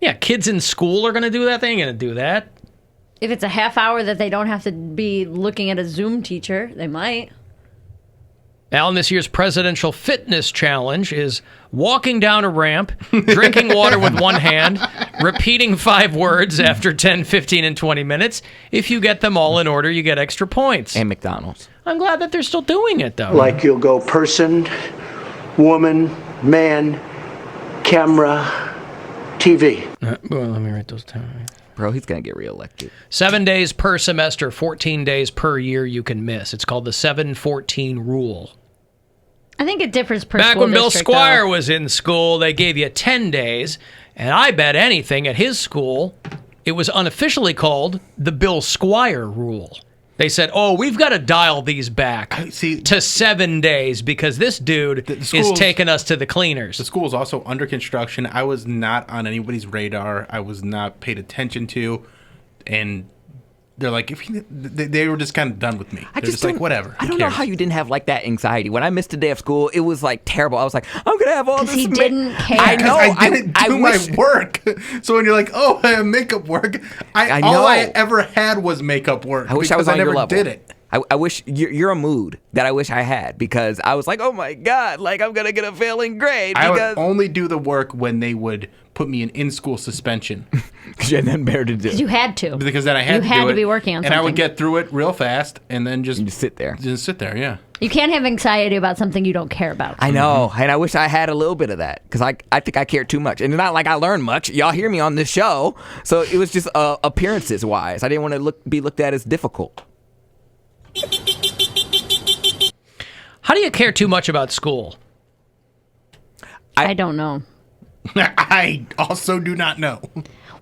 Yeah, kids in school are going to do that. They ain't going to do that. If it's a half hour that they don't have to be looking at a Zoom teacher, they might. Alan, this year's presidential fitness challenge is walking down a ramp, drinking water with one hand, repeating 5 words after 10, 15, and 20 minutes. If you get them all in order, you get extra points. And McDonald's. I'm glad that they're still doing it, though. Like you'll go person, woman, man, camera, TV. Well, let me write those down. Bro, he's going to get reelected. 7 days per semester, 14 days per year you can miss. It's called the 7-14 rule. I think it differs per Back school when Bill district, Squire though. was in school, they gave you 10 days, and I bet anything at his school, it was unofficially called the Bill Squire rule. They said, oh, we've got to dial these back to 7 days because this dude is taking us to the cleaners. The school is also under construction. I was not on anybody's radar. I was not paid attention to, and they're like, they were just kind of done with me. They're just like, whatever. I don't know how you didn't have like that anxiety. When I missed a day of school, it was like terrible. I was like, I'm gonna have all this. He didn't care. I know. I didn't do my work. So when you're like, oh, I have makeup work, I know. All I ever had was makeup work. I wish I was on never your level. did it. I wish you're a mood that I wish I had because I was like, oh my God, like I'm gonna get a failing grade. I because would only do the work when they would put me in school suspension. Because you had nothing better to do. You had to. Because then I had to do it. You had to be working on something. And I would get through it real fast and then just sit there. Just sit there, yeah. You can't have anxiety about something you don't care about. I know, and I wish I had a little bit of that because I think I care too much, and it's not like I learned much. Y'all hear me on this show, so it was just appearances wise. I didn't want to be looked at as difficult. How do you care too much about school? I don't know. I also do not know.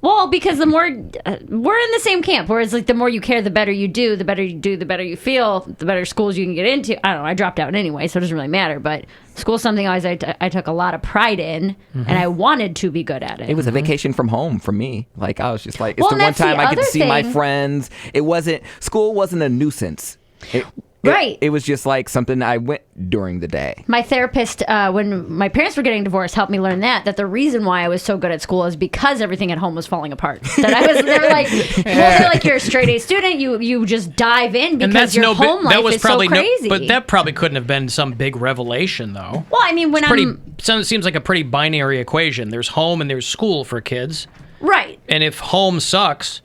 Well, because the more we're in the same camp, whereas like the more you care, the better you do, the better you feel, the better schools you can get into. I don't know. I dropped out anyway, so it doesn't really matter. But school's something I took a lot of pride in, and I wanted to be good at it. It was a vacation from home for me. Like I was just like, it's Well, the and one that's the time I get to other see my thing. friends. School wasn't a nuisance. Right. It was just like something I went during the day. My therapist, when my parents were getting divorced, helped me learn that the reason why I was so good at school is because everything at home was falling apart. They were like, you're a straight A student, you just dive in because your home life is so crazy. But that probably couldn't have been some big revelation, though. Well, I mean, it seems like a pretty binary equation. There's home and there's school for kids. Right. And if home sucks,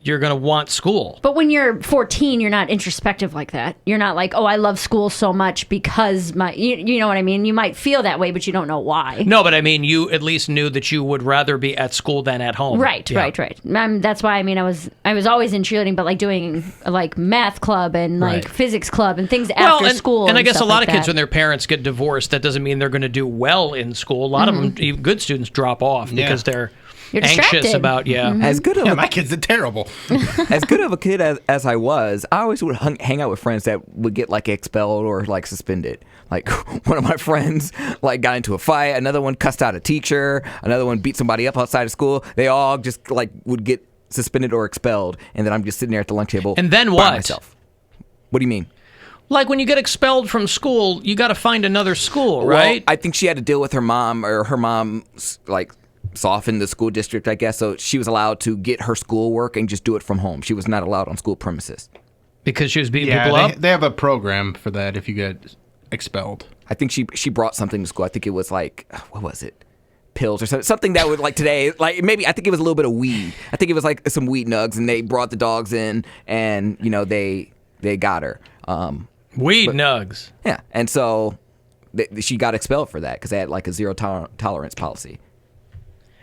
you're going to want school. But when you're 14, you're not introspective like that. You're not like, oh, I love school so much because you know what I mean? You might feel that way, but you don't know why. No, but I mean, you at least knew that you would rather be at school than at home. Right. That's why, I mean, I was always in cheerleading, but like doing like math club and like physics club and things after school. And I guess a stuff lot like of kids, that. when their parents get divorced, that doesn't mean they're going to do well in school. A lot of them, even good students, drop off because they're You're anxious distracted. about, As good of my kids are terrible. As good of a kid as I was, I always would hang out with friends that would get like expelled or like suspended. Like one of my friends like got into a fight, another one cussed out a teacher, another one beat somebody up outside of school. They all just like would get suspended or expelled, and then I'm just sitting there at the lunch table. And then by what? myself. What do you mean? Like when you get expelled from school, you got to find another school, right? Well, I think she had to deal with her mom, or her mom like softened the school district, I guess. So she was allowed to get her schoolwork and just do it from home. She was not allowed on school premises. Because she was beating people up? They have a program for that if you get expelled. I think she brought something to school. I think it was like, what was it? Pills or something that would like today, like maybe I think it was a little bit of weed. I think it was like some weed nugs, and they brought the dogs in, and you know they got her. Weed nugs. Yeah, and so she got expelled for that because they had like a zero tolerance policy.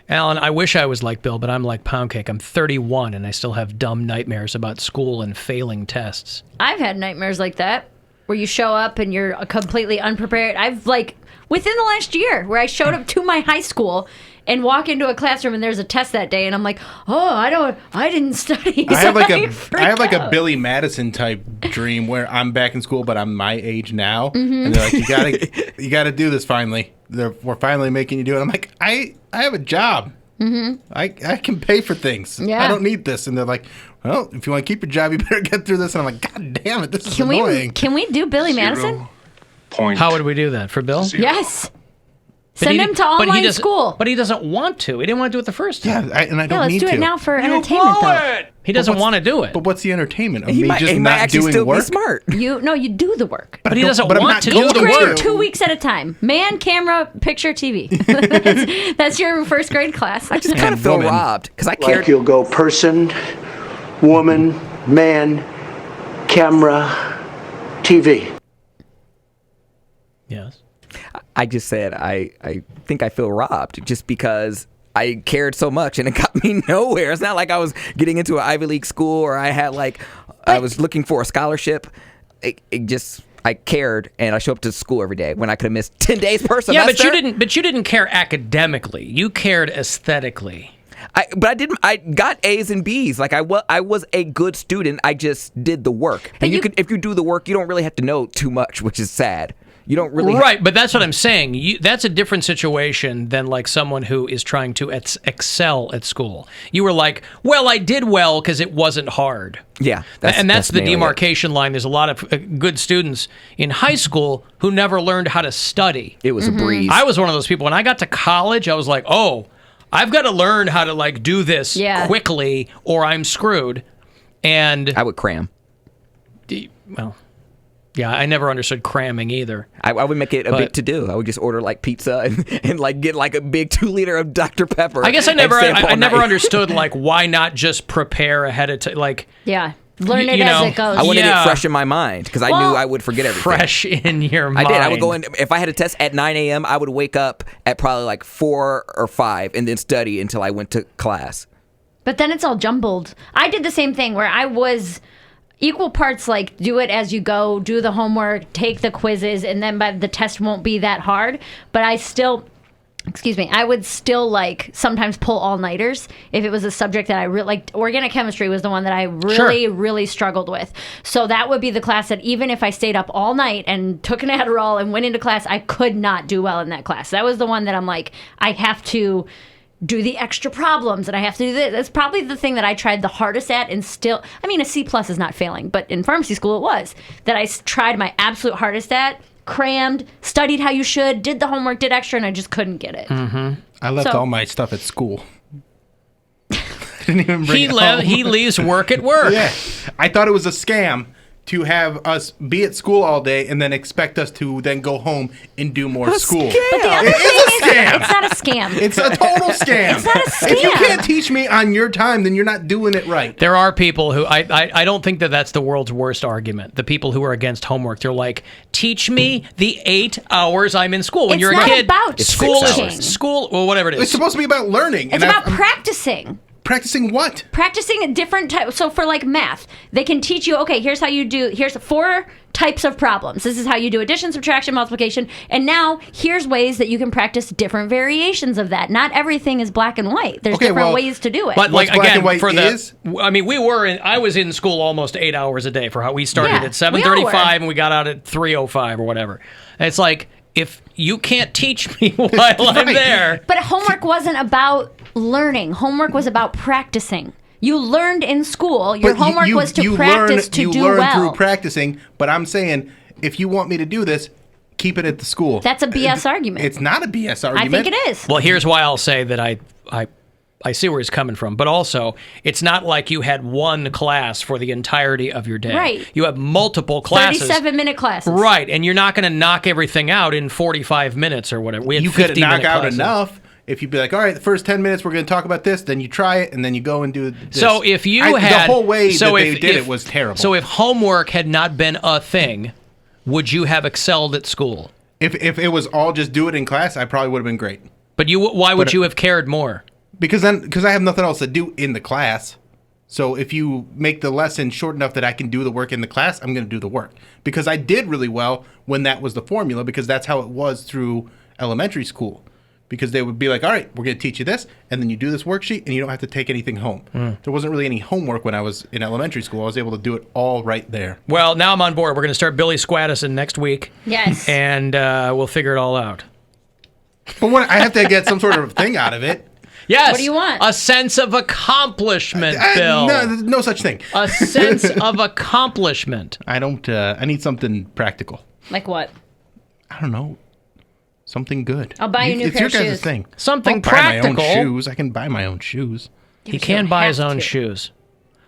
Alan, I wish I was like Bill, but I'm like Poundcake. I'm 31 and I still have dumb nightmares about school and failing tests. I've had nightmares like that where you show up and you're completely unprepared. I've like within the last year where I showed up to my high school and walk into a classroom and there's a test that day and I'm like, oh, I didn't study. I have So like a Billy Madison type dream where I'm back in school, but I'm my age now, Mhm. and they're like, you gotta do this finally. We're finally making you do it. I'm like, I have a job. Mm-hmm. I can pay for things. Yeah. I don't need this. And they're like, well, if you want to keep your job, you better get through this. And I'm like, God damn it, this is annoying. Can we do Billy Madison? How would we do that? For Bill? Yes. But Send he- him to but he online doesn't- school. But he doesn't want to. He didn't want to do it the first time. Yeah, and I don't let's need do to. it now for entertainment, though. He doesn't want to do it. But what's the entertainment of He me might- just he might not actually doing still be work? smart. You do the work. But he doesn't but I'm want not to going do the to work. work. 2 weeks at a time. Man, camera, picture, TV. that's your first grade class. I just kind of feel robbed because I cared. Like you'll go person, woman, man, camera, TV. Yes. I just said I think I feel robbed just because I cared so much and it got me nowhere. It's not like I was getting into an Ivy League school or I had I was looking for a scholarship. I cared and I show up to school every day when I could have missed 10 days per semester. Yeah, but you didn't care academically. You cared aesthetically. I got A's and B's. Like I was a good student. I just did the work. And if you do the work, you don't really have to know too much, which is sad. You don't really right, but that's what I'm saying. That's a different situation than like someone who is trying to excel at school. You were like, well, I did well because it wasn't hard. Yeah, that's the mainly it. demarcation line. There's a lot of good students in high school who never learned how to study. It was a breeze. I was one of those people. When I got to college, I was like, oh, I've got to learn how to like do this quickly or I'm screwed. And I would cram. Well, yeah, I never understood cramming either. I would make it a big to do. I would just order like pizza and like get like a big 2 liter of Dr. Pepper. I guess I and never stay up all never night. understood like why not just prepare ahead of time. Like Learn it as it goes. I wanted it fresh in my mind because I knew I would forget everything. Fresh in your mind. I did. I would go in. If I had a test at 9 a.m., I would wake up at probably like 4 or 5 and then study until I went to class. But then it's all jumbled. I did the same thing where I was equal parts like do it as you go, do the homework, take the quizzes, and then the test won't be that hard. But I would still like sometimes pull all-nighters if it was a subject that I really like. Organic chemistry was the one that I really struggled with. So that would be the class that even if I stayed up all night and took an Adderall and went into class, I could not do well in that class. That was the one that I'm like, I have to do the extra problems and I have to do this. That's probably the thing that I tried the hardest at and still, I mean, a C+ is not failing, but in pharmacy school it was, that I tried my absolute hardest at, crammed, studied how you should, did the homework, did extra, and I just couldn't get it. Mm-hmm. I left all my stuff at school. I didn't even bring it home. He leaves work at work. Yeah. I thought it was a scam to have us be at school all day and then expect us to then go home and do more school. But the other thing is, it's not a scam. It's a total scam. It's not a scam. If you can't teach me on your time, then you're not doing it right. There are people who I don't think that's the world's worst argument. The people who are against homework, they're like, teach me the 8 hours I'm in school. When It's you're not a kid, about school teaching. is school. Well, whatever it is. It's supposed to be about learning. It's about practicing. Practicing what? Practicing a different type. So for like math, they can teach you, okay, here's 4 types of problems. This is how you do addition, subtraction, multiplication. And now here's ways that you can practice different variations of that. Not everything is black and white. There's different ways to do it. But like black again, and white for is? I mean, I was in school almost 8 hours a day for how we started Yeah, at 7:35 and we got out at 3:05 or whatever. And it's like, if you can't teach me while I'm there. But homework wasn't about learning. Homework was about practicing. You learned in school. Your homework was to practice to do learn well. through practicing, but I'm saying, if you want me to do this, keep it at the school. That's a BS argument. It's not a BS argument. I think it is. Well, here's why I'll say that I see where he's coming from. But also, it's not like you had one class for the entirety of your day. Right. You have multiple classes. 37-minute classes. Right, and you're not going to knock everything out in 45 minutes or whatever. We had You could 50-minute knock out classes. enough. If you'd be like, all right, the first 10 minutes we're going to talk about this, then you try it, and then you go and do this. So if you the had whole way so that if, they did it was terrible. So if homework had not been a thing, would you have excelled at school? If it was all just do it in class, I probably would have been great. But why would you have cared more? Because I have nothing else to do in the class. So if you make the lesson short enough that I can do the work in the class, I'm going to do the work. Because I did really well when that was the formula, because that's how it was through elementary school. Because they would be like, all right, we're going to teach you this, and then you do this worksheet, and you don't have to take anything home. There wasn't really any homework when I was in elementary school. I was able to do it all right there. Well, now I'm on board. We're going to start Billy Squadison next week. Yes. And we'll figure it all out. But I have to get some sort of thing out of it. Yes. What do you want? A sense of accomplishment, Bill. No such thing. A sense of accomplishment. I don't. I need something practical. Like what? I don't know. Something good. I'll buy you a new pair of It's your guys' shoes. thing. Something I'll practical. Buy my own shoes. I can buy my own shoes. He can buy his own shoes.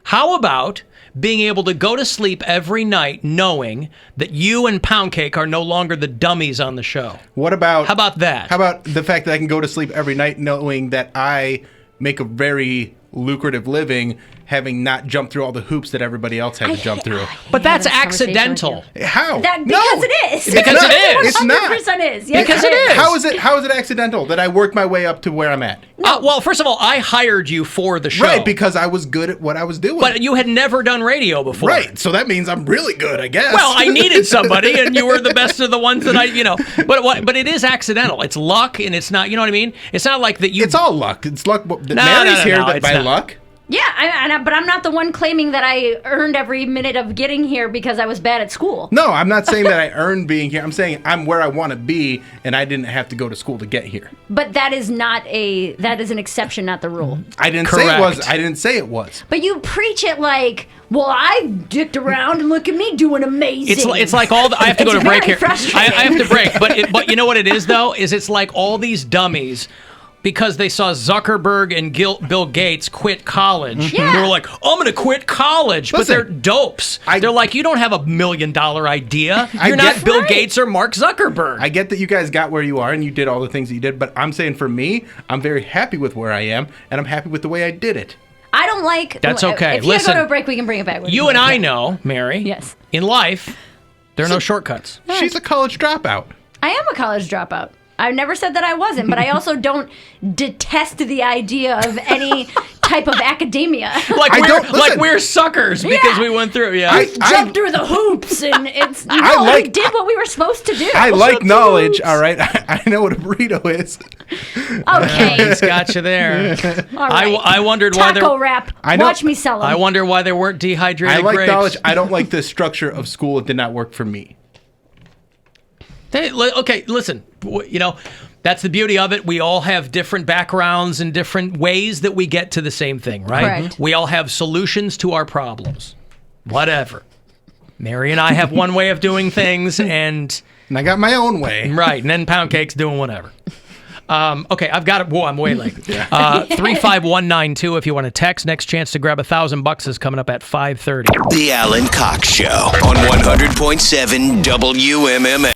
How about being able to go to sleep every night knowing that you and Poundcake are no longer the dummies on the show? What about... How about that? How about the fact that I can go to sleep every night knowing that I make a very lucrative living having not jumped through all the hoops that everybody else had to jump through? But that's accidental. How? Because it is. Because it is. It's not. 100% is. Yes, Because it is. How is it accidental that I worked my way up to where I'm at? Well, first of all, I hired you for the show. Right, because I was good at what I was doing. But you had never done radio before. Right, so that means I'm really good, I guess. Well, I needed somebody, and you were the best of the ones that But it is accidental. It's luck, and it's not. You know what I mean? It's not like that. It's all luck. It's luck. Mary's here by luck. Yeah, but I'm not the one claiming that I earned every minute of getting here because I was bad at school. No, I'm not saying that I earned being here. I'm saying I'm where I want to be, and I didn't have to go to school to get here. But that is an exception, not the rule. I didn't say it was. I didn't say it was. But you preach it like, well, I dicked around and look at me doing amazing. It's like all the, I have to go to break here. Frustrating. I have to break, but you know what it is though? Is it's like all these dummies. Because they saw Zuckerberg and Bill Gates quit college. Yeah. They were like, I'm going to quit college. But they're dopes. They're like, you don't have $1 million idea. You're not Bill Gates or Mark Zuckerberg. I get that you guys got where you are and you did all the things that you did. But I'm saying for me, I'm very happy with where I am. And I'm happy with the way I did it. I don't like... That's okay. If you gotta go to a break, we can bring it back. You and I know, Mary. Yes. In life, there are no shortcuts. She's a college dropout. I am a college dropout. I've never said that I wasn't, but I also don't detest the idea of any type of academia. Like we're suckers because we went through. Yeah, I jumped through the hoops, and we did what we were supposed to do. I like knowledge. All right, I know what a burrito is. Okay, he's got you there. All right. I wondered why taco wrap. Watch me sell them. I wonder why there weren't dehydrated I like grapes. knowledge. I don't like the structure of school. It did not work for me. Okay, listen, that's the beauty of it. We all have different backgrounds and different ways that we get to the same thing, right? Correct. We all have solutions to our problems. Whatever. Mary and I have one way of doing things, and I got my own way. Right, and then Poundcake's doing whatever. Okay, I've got it. Whoa, I'm way late. 35192 if you want to text. Next chance to grab $1,000 is coming up at 5:30. The Alan Cox Show on 100.7 WMMS.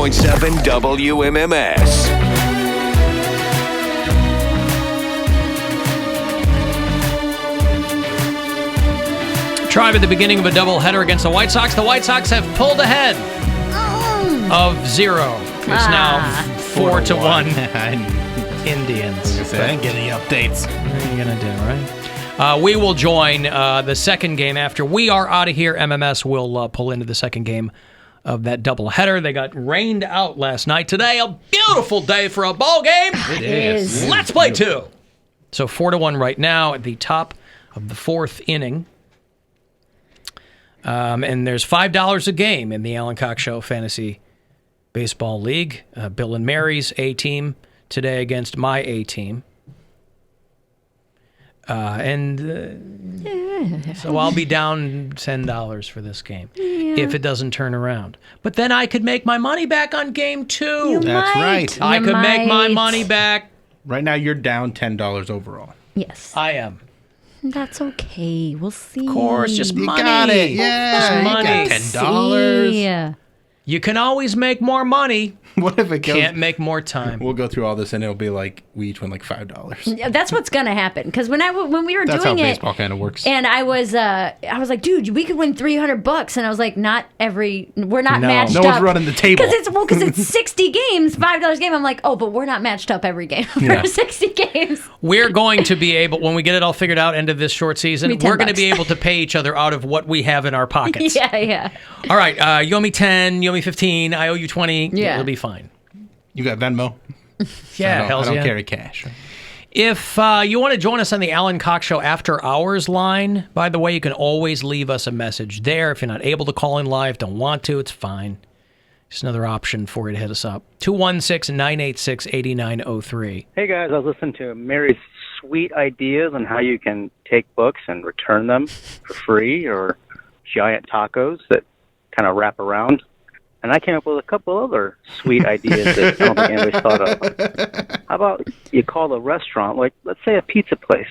100.7 WMMS. Tribe at the beginning of a doubleheader against the White Sox. The White Sox have pulled ahead of 0. It's now 4-1 Indians. I didn't get any updates. What are you going to do, right? We will join the second game after we are out of here. MMS will pull into the second game of that doubleheader. They got rained out last night. Today, a beautiful day for a ball game. It is. Let's play 2. So 4-1 right now at the top of the 4th inning. And there's $5 a game in the Alan Cox Show Fantasy Baseball League. Bill and Mary's A-team today against my A-team. So I'll be down $10 for this game if it doesn't turn around. But then I could make my money back on game 2. That's right. I could make my money back. Right now, you're down $10 overall. Yes. I am. That's okay. We'll see. Of course, just You money. got it. Yeah, Just you money. got $10. Yeah. You can always make more money. What if it goes? Can't make more time. We'll go through all this, and it'll be like we each win like $5. Yeah, that's what's gonna happen. Because when we were That's doing how it, baseball kind of works. and I was like, dude, we could win $300, and I was like, we're not matched up. No one's running the table. Because it's 60 games, $5 a game. I'm like, oh, but we're not matched up every game for 60 games. We're going to be able, when we get it all figured out, end of this short season, we're going to be able to pay each other out of what we have in our pockets. Yeah. All right, you owe me 10, you owe me 15, I owe you 20. Yeah. It'll be fine. You got Venmo? Yeah, I hells don't yeah. carry cash. If you want to join us on the Alan Cox Show After Hours line, by the way, you can always leave us a message there. If you're not able to call in live, don't want to, it's fine. Just another option for you to hit us up. 216-986-8903. Hey guys, I was listening to Mary's sweet ideas on how you can take books and return them for free, or giant tacos that kind of wrap around. And I came up with a couple other sweet ideas that I don't think anybody's thought of. How about you call a restaurant, like let's say a pizza place,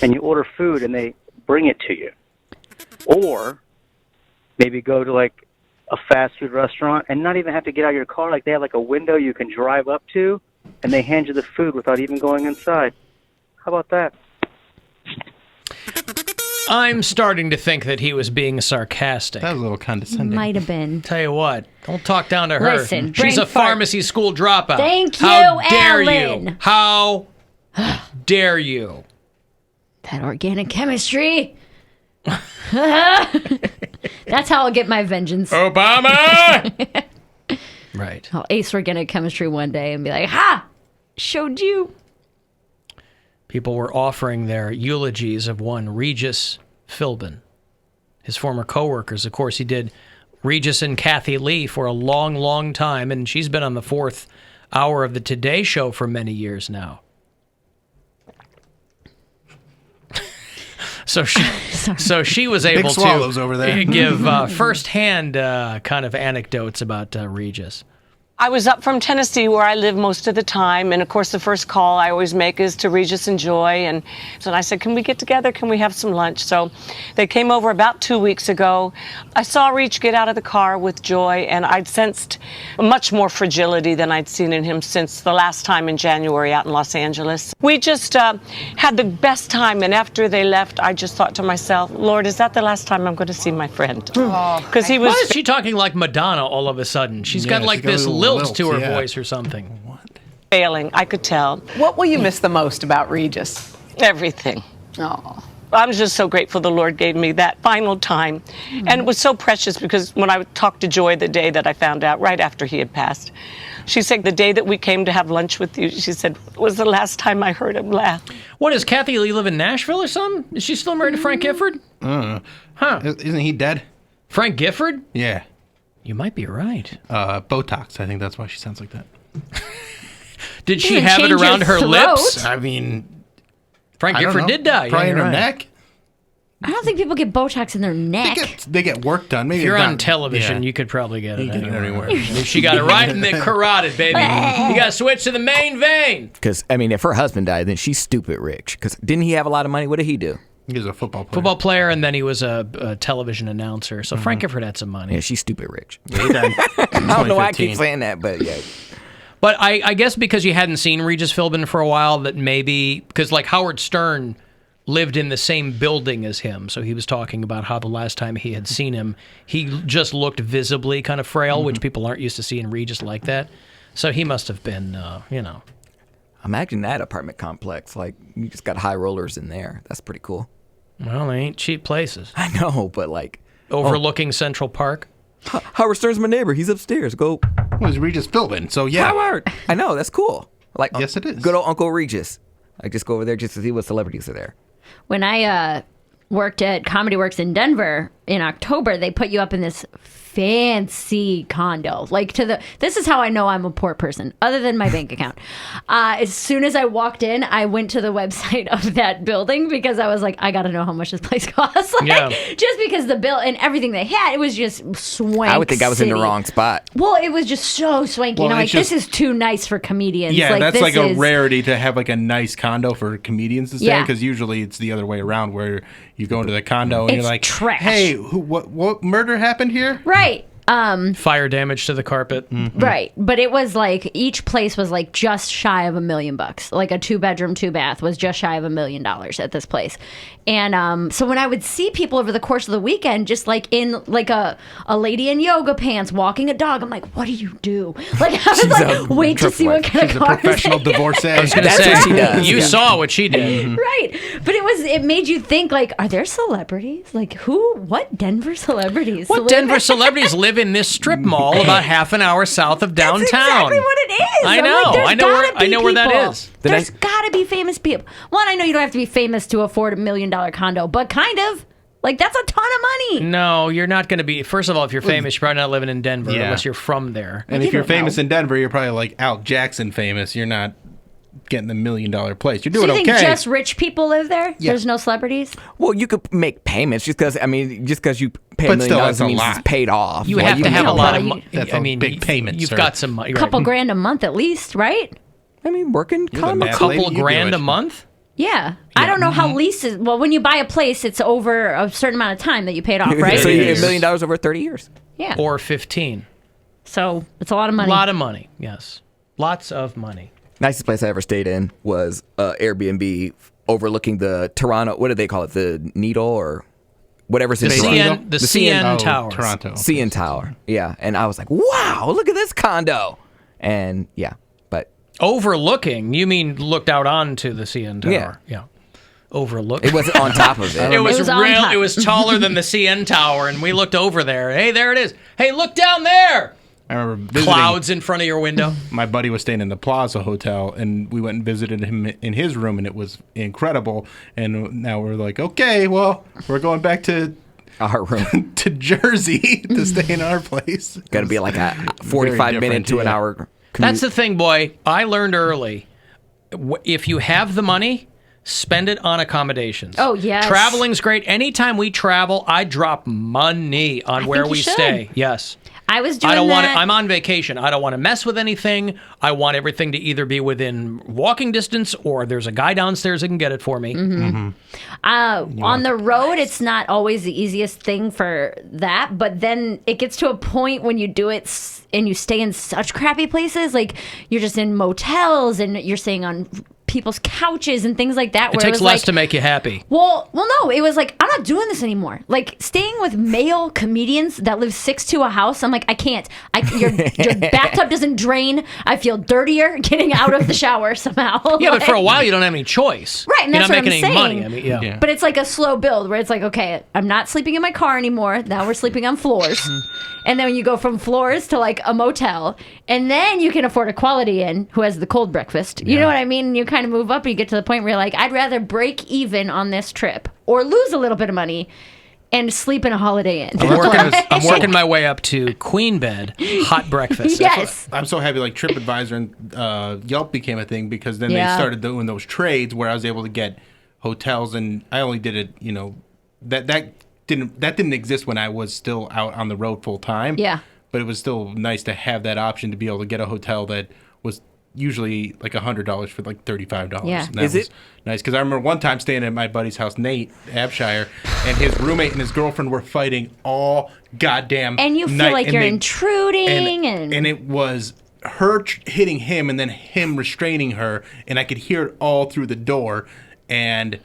and you order food and they bring it to you. Or maybe go to like a fast food restaurant and not even have to get out of your car. Like they have like a window you can drive up to, and they hand you the food without even going inside. How about that? I'm starting to think that he was being sarcastic. That was a little condescending. Might have been. Tell you what, don't talk down to her. Listen, she's brain a fart. pharmacy school dropout. Thank you, How dare Alan. you? How dare you? That organic chemistry. That's how I'll get my vengeance. Obama! Right. I'll ace organic chemistry one day and be like, ha! Showed you. People were offering their eulogies of one Regis Philbin. His former co-workers, of course, he did Regis and Kathy Lee for a long, long time, and she's been on the 4th hour of the Today Show for many years now. So she was able Big swallows over there. to give firsthand kind of anecdotes about Regis. I was up from Tennessee, where I live most of the time, and of course the first call I always make is to Regis and Joy, and so I said, can we get together, can we have some lunch? So they came over about 2 weeks ago. I saw Reg get out of the car with Joy, and I'd sensed much more fragility than I'd seen in him since the last time in January out in Los Angeles. We just had the best time, and after they left, I just thought to myself, Lord, is that the last time I'm going to see my friend? Because he was... Why is she talking like Madonna all of a sudden? She's got like this lilt to her voice or something. Failing, I could tell. What will you miss the most about Regis? Everything. Oh. I'm just so grateful the Lord gave me that final time. And it was so precious because when I talked to Joy the day that I found out, right after he had passed, she said, the day that we came to have lunch with you, she said, was the last time I heard him laugh. What, does Kathy Lee live in Nashville or something? Is she still married to Frank Gifford? Huh. Isn't he dead? Frank Gifford? Yeah. You might be right. Botox. I think that's why she sounds like that. Did she have it around her lips? I mean, Frank I don't Gifford know. did die. Probably Yeah, in you're her right. neck. I don't think people get Botox in their neck. They get work done. Maybe If you're not- on television, yeah. you could probably get it You can get it anywhere. anywhere. She got it right in the carotid, baby. You got to switch to the main vein. Because, I mean, if her husband died, then she's stupid rich. Because didn't he have a lot of money? What did he do? He was a football player. Football player, and then he was a television announcer. So Frank Gifford had some money. Yeah, she's stupid rich. Yeah, he died in I don't know why I 2015. keep saying that, but yeah. But I guess because you hadn't seen Regis Philbin for a while, that maybe because like Howard Stern lived in the same building as him, so he was talking about how the last time he had seen him, he just looked visibly kind of frail, which people aren't used to seeing Regis like that. So he must have been, Imagine that apartment complex. Like, you just got high rollers in there. That's pretty cool. Well, they ain't cheap places. I know, but like... Overlooking Central Park. Howard Stern's my neighbor. He's upstairs. Go. Well, it's Regis Philbin, so yeah. Howard! I know, that's cool. Like, yes, it is. Good old Uncle Regis. I just go over there just to see what celebrities are there. When I worked at Comedy Works in Denver in October, they put you up in this fancy condo. This is how I know I'm a poor person, other than my bank account. As soon as I walked in, I went to the website of that building because I was like, I got to know how much this place costs. Just because the bill and everything they had, it was just swank. I would think I was in the wrong spot. Well, it was just so swanky. Well, and I'm like, it's this is too nice for comedians. Yeah, that's like a is- rarity to have like a nice condo for comedians to stay Yeah. because usually it's the other way around where you go into the condo and It's you're like, trash. hey, what murder happened here? Right. Fire damage to the carpet. Right. But it was like each place was like just shy of $1 million. Like a 2-bedroom, 2-bath was just shy of $1 million at this place. And so when I would see people over the course of the weekend, just like in like a lady in yoga pants walking a dog, I'm like, what do you do? Like I was like, wait to see what kind She's of a cars professional they- divorcee. I was going to That's say, what she does. you Yeah. saw what she did. Right. But it made you think like, are there celebrities? Like what Denver celebrities? What live Denver in- celebrities live in this strip mall about half an hour south of downtown? That's exactly what it is. I I'm know. like, there's I know where gotta be I know where that people. is. There's got to be famous people. One, I know you don't have to be famous to afford $1 million condo, but kind of. Like, that's a ton of money. No, you're not going to be. First of all, if you're famous, you're probably not living in Denver Yeah. unless you're from there. And You if you're don't famous know. in Denver, you're probably like Al Jackson famous. You're not getting the $1 million place. You're doing So you think okay. just rich people live there? Yeah. There's no celebrities? Well, you could make payments just because you pay But $1 still, million that's a means lot. it's paid off. You Well, have to have a know, lot but of you- money. That's I a mean, big payment, You've sir. got some money. A couple grand a month at least, right? I mean, working You're the comic. math couple lady, you do grand it. a month? Yeah. I don't know how leases. Well, when you buy a place, it's over a certain amount of time that you paid off, right? So you It get is. $1 million over 30 years. Yeah. Or 15. So it's a lot of A money. lot of money, yes. Lots of money. Nicest place I ever stayed in was Airbnb overlooking the Toronto. What do they call it? The Needle or whatever's in The Toronto. CN, the CN Tower. Toronto. CN Tower. Yeah, and I was like, wow, look at this condo. And yeah, but Overlooking, you mean looked out onto the CN Tower? Yeah. Yeah. Overlooking. it wasn't on top of it. It was on real. top. It was taller than the CN Tower, and we looked over there. Hey, there it is. Hey, look down there. I remember visiting. Clouds in front of your window. My buddy was staying in the Plaza Hotel, and we went and visited him in his room, and it was incredible. And now we're like, okay, well, we're going back to Our room. to Jersey to stay in our place. Got to be like a Very 45-minute different, to an yeah. hour commute. That's the thing, boy. I learned early. If you have the money, spend it on accommodations. Oh, yes. Traveling's great. Anytime we travel, I drop money on where think you we should. stay. Yes. I was doing I don't want. that. I'm on vacation. I don't want to mess with anything. I want everything to either be within walking distance or there's a guy downstairs that can get it for me. On the road, it's not always the easiest thing for that, but then it gets to a point when you do it and you stay in such crappy places, like you're just in motels and you're staying on people's couches and things like that. It Where takes was less like, to make you happy. Well, no. It was like, I'm not doing this anymore. Like, staying with male comedians that live 6 to a house, I'm like, I can't. Your bathtub doesn't drain. I feel dirtier getting out of the shower somehow. Yeah, but for a Like- while you don't have any choice. Right, and You're that's not what making I'm any money. saying. I mean, yeah. But it's like a slow build where it's like, okay, I'm not sleeping in my car anymore. Now we're sleeping on floors. And then when you go from floors to like a motel, and then you can afford a Quality Inn who has the cold breakfast. You know what I mean? And you kind of move up and you get to the point where you're like, I'd rather break even on this trip or lose a little bit of money and sleep in a Holiday Inn. I'm working my way up to queen bed, hot breakfast. Yes. I'm so happy like TripAdvisor and Yelp became a thing because then Yeah. they started doing those trades where I was able to get hotels, and I only did it, that didn't exist when I was still out on the road full time. Yeah. But it was still nice to have that option to be able to get a hotel that was usually like $100 for like $35. Yeah. And that was nice? Because I remember one time staying at my buddy's house, Nate, Abshire, and his roommate and his girlfriend were fighting all goddamn And you night, feel like and you're they- intruding. And it was her hitting him and then him restraining her, and I could hear it all through the door. And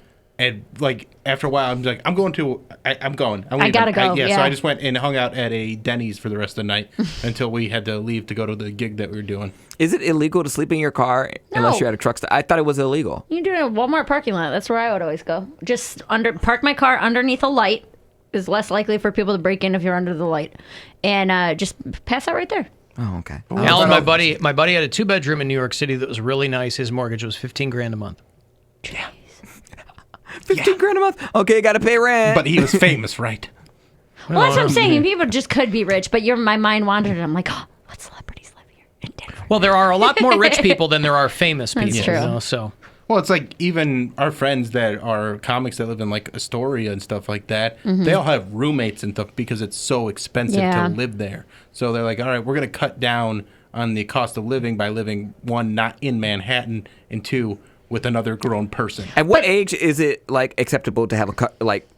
like after a while, I'm like, I'm going. I'm I gotta go, So yeah. I just went and hung out at a Denny's for the rest of the night until we had to leave to go to the gig that we were doing. Is it illegal to sleep in your car unless you're at a truck stop? I thought it was illegal. You do it in a Walmart parking lot. That's where I would always go. Just park my car underneath a light is less likely for people to break in if you're under the light, and just pass out right there. Oh, okay. Alan, my buddy had a 2-bedroom in New York City that was really nice. His mortgage was $15,000 a month. Yeah. $15,000 a month. Okay, got to pay rent. But he was famous, right? Well, that's what I'm saying. People just could be rich, but my mind wandered, and I'm like, oh, what celebrities live here in Denver? Well, there are a lot more rich people than there are famous people. That's true. You know, so. Well, it's like even our friends that are comics that live in like Astoria and stuff like that, they all have roommates and stuff because it's so expensive Yeah. to live there. So they're like, all right, we're going to cut down on the cost of living by living, one, not in Manhattan, and two, with another grown person. At what age is it like acceptable to have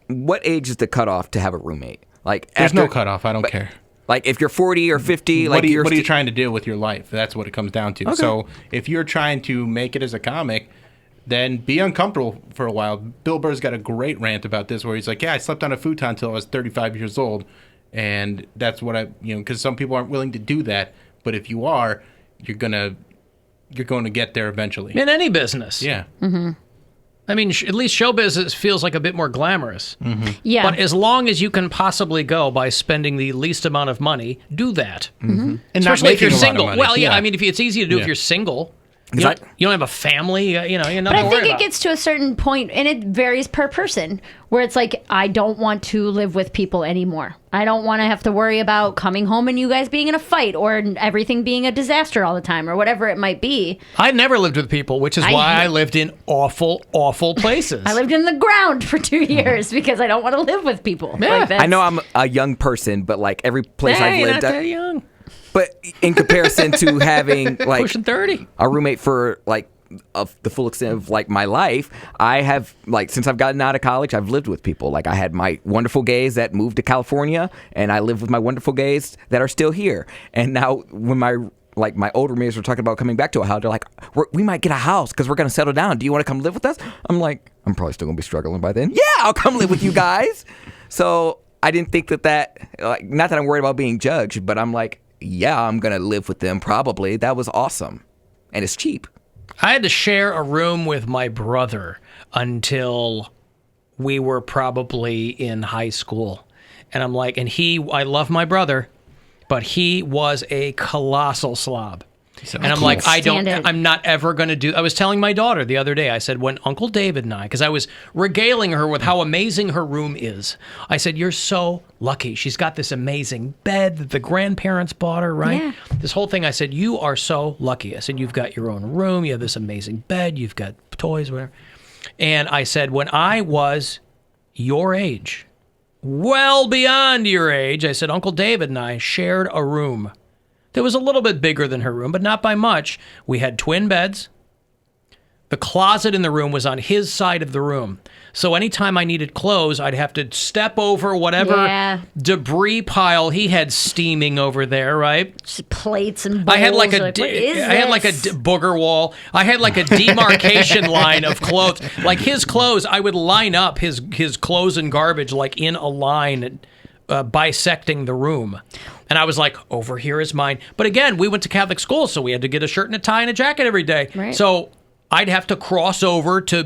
what age is the cutoff to have a roommate? Like There's no cutoff. I don't care. Like if you're 40 or 50, What like are you trying to do with your life? That's what it comes down to. Okay. So if you're trying to make it as a comic, then be uncomfortable for a while. Bill Burr's got a great rant about this where he's like, yeah, I slept on a futon until I was 35 years old. And that's what because some people aren't willing to do that. But if you are, you're going to get there eventually. In any business. Yeah. Mm-hmm. I mean, at least show business feels like a bit more glamorous. Yeah. But as long as you can possibly go by spending the least amount of money, do that. And not Especially if you're making a lot of single. money. Well, yeah, Yeah. I mean, it's easy to do Yeah. if you're single. You don't have a family, you're nothing But I to think worry it about. gets to a certain point, and it varies per person, where it's like, I don't want to live with people anymore. I don't want to have to worry about coming home and you guys being in a fight or everything being a disaster all the time or whatever it might be. I never lived with people, which is why I lived in awful, awful places. I lived in the ground for 2 years because I don't want to live with people. Like that. I know I'm a young person, but like every place I've you're lived not at, that young. but in comparison to having like Pushing 30. a roommate for like of the full extent of like my life, I have like since I've gotten out of college, I've lived with people. Like I had my wonderful gays that moved to California, and I live with my wonderful gays that are still here. And now when my older roommates were talking about coming back to a house, they're like, we might get a house because we're gonna settle down. Do you want to come live with us? I'm like, I'm probably still gonna be struggling by then. Yeah, I'll come live with you guys. So I didn't think that like, not that I'm worried about being judged, but I'm like, yeah, I'm gonna live with them probably. That was awesome, and it's cheap. I had to share a room with my brother until we were probably in high school. And I'm like, I love my brother, but he was a colossal slob. And I'm like, I'm not ever going to do. I was telling my daughter the other day, I said, when Uncle David and I, because I was regaling her with how amazing her room is. I said, you're so lucky. She's got this amazing bed that the grandparents bought her, right? Yeah. This whole thing, I said, you are so lucky. I said, you've got your own room. You have this amazing bed. You've got toys, whatever. And I said, when I was your age, well beyond your age, I said, Uncle David and I shared a room that was a little bit bigger than her room, but not by much. We had twin beds. The closet in the room was on his side of the room. So anytime I needed clothes, I'd have to step over whatever debris pile he had steaming over there, right? Just plates and bowls. I had like what is this? booger wall. I had like a demarcation line of clothes. Like his clothes, I would line up his clothes and garbage like in a line, bisecting the room. And I was like, over here is mine. But again, we went to Catholic school, so we had to get a shirt and a tie and a jacket every day. Right. So I'd have to cross over to,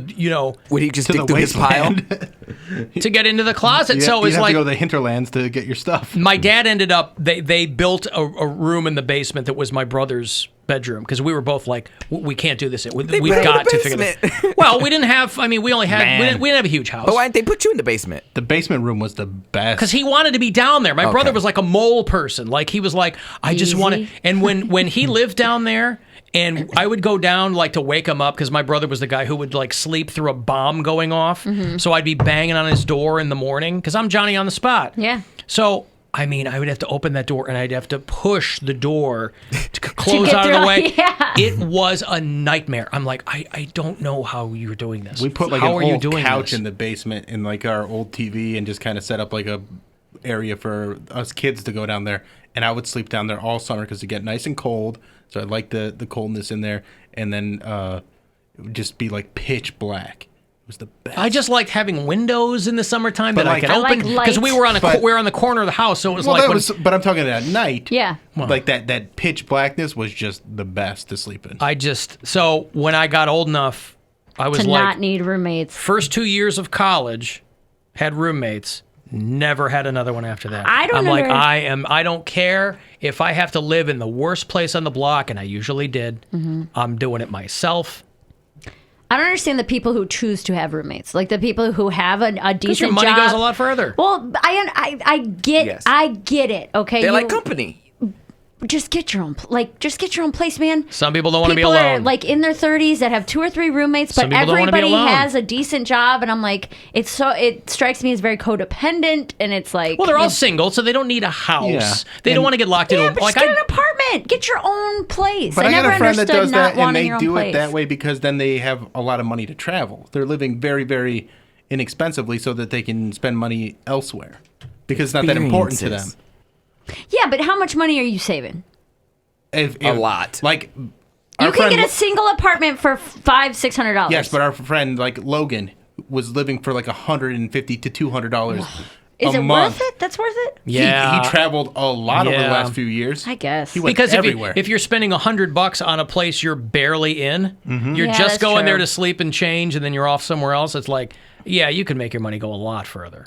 would he just dig through his pile to get into the closet? So it you was have like to go to the hinterlands to get your stuff. my dad ended up, they built a room in the basement that was my brother's bedroom because we were both like, we can't do this. We've got to figure this. Well, we didn't have, we only had, we didn't have a huge house. But why didn't they put you in the basement? The basement room was the best. Because he wanted to be down there. My brother was like a mole person. Like he was like, I just want to. And when he lived down there, and I would go down like to wake him up because my brother was the guy who would like sleep through a bomb going off. So I'd be banging on his door in the morning because I'm Johnny on the spot. Yeah. So I mean, I would have to open that door and I'd have to push the door to close out of the way. Yeah. It was a nightmare. I'm like, I don't know how you're doing this. We put like how an are you old doing couch this? in the basement in like our old TV and just kind of set up like a area for us kids to go down there. And I would sleep down there all summer because it get nice and cold. So I like the coldness in there. And then it would just be like pitch black. It was the best. I just liked having windows in the summertime But that like- I could I open like because we were light. we were on the corner of the house, so it was Well, like that when, was, but I'm talking at night. Yeah. Like that pitch blackness was just the best to sleep in. so when I got old enough, I was to like not need roommates. first 2 years of college, had roommates. Never had another one after that. I don't I'm like, under- I don't care if I have to live in the worst place on the block, and I usually did. I'm doing it myself. I don't understand the people who choose to have roommates, like the people who have a decent Because your money job. goes a lot further. Well, I get Yes. I get it. Okay, They like company. Just get your own just get your own place, man. Some people don't want to be People alone. are like in their 30s that have 2 or 3 roommates, but Some people don't wanna be everybody alone. has a decent job, and I'm like, it strikes me as very codependent, and it's like, Well, they're all single, so they don't need a house. Yeah. They don't want to get locked into. but just get an apartment, get your own place. But I I never got a friend that understood does not that, and wanting they your own do place. it that way because then they have a lot of money to travel. They're living very, very inexpensively so that they can spend money elsewhere because it's not that important to them. Experiences. Yeah, but how much money are you saving? If, A lot. Like You our can friend get a single apartment for $500-$600. yes, but our friend like Logan was living for like $150 to $200 is a it month. worth it? That's worth it. Yeah. He traveled a lot over the Yeah. last few years. I guess. He went Because everywhere. if you're spending $100 on a place you're barely in, you're Yeah, just that's going there true. to sleep and change, and then you're off somewhere else. It's like, yeah, you can make your money go a lot further.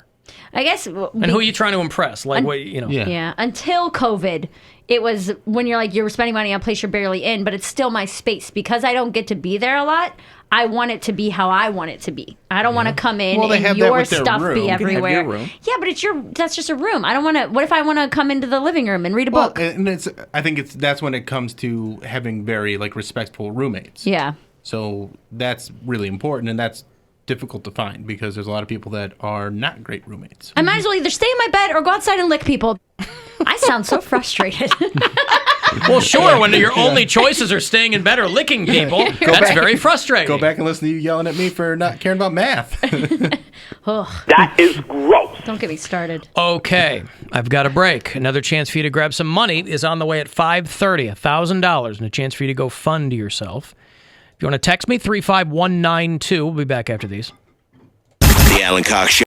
I guess. And who are you trying to impress? Like, what you know? Yeah. Until COVID, it was when you're spending money on a place you're barely in, but it's still my space because I don't get to be there a lot. I want it to be how I want it to be. I don't want to come in Well, they and have that your with their stuff room. be You can have everywhere. your room. Yeah, but that's just a room. I don't want to. What if I want to come into the living room and read a Well, book? and I think that's when it comes to having very like respectful roommates. Yeah. So that's really important, and that's difficult to find because there's a lot of people that are not great roommates. I might as well either stay in my bed or go outside and lick people. I sound so frustrated. Well, sure, when your only choices are staying in bed or licking people, that's very frustrating. Go back and listen to you yelling at me for not caring about math. That is gross. Don't get me started. Okay, I've got a break. Another chance for you to grab some money is on the way at 5:30, $1,000, and a chance for you to go fund yourself. If you want to text me, 35192. We'll be back after these. The Alan Cox Show.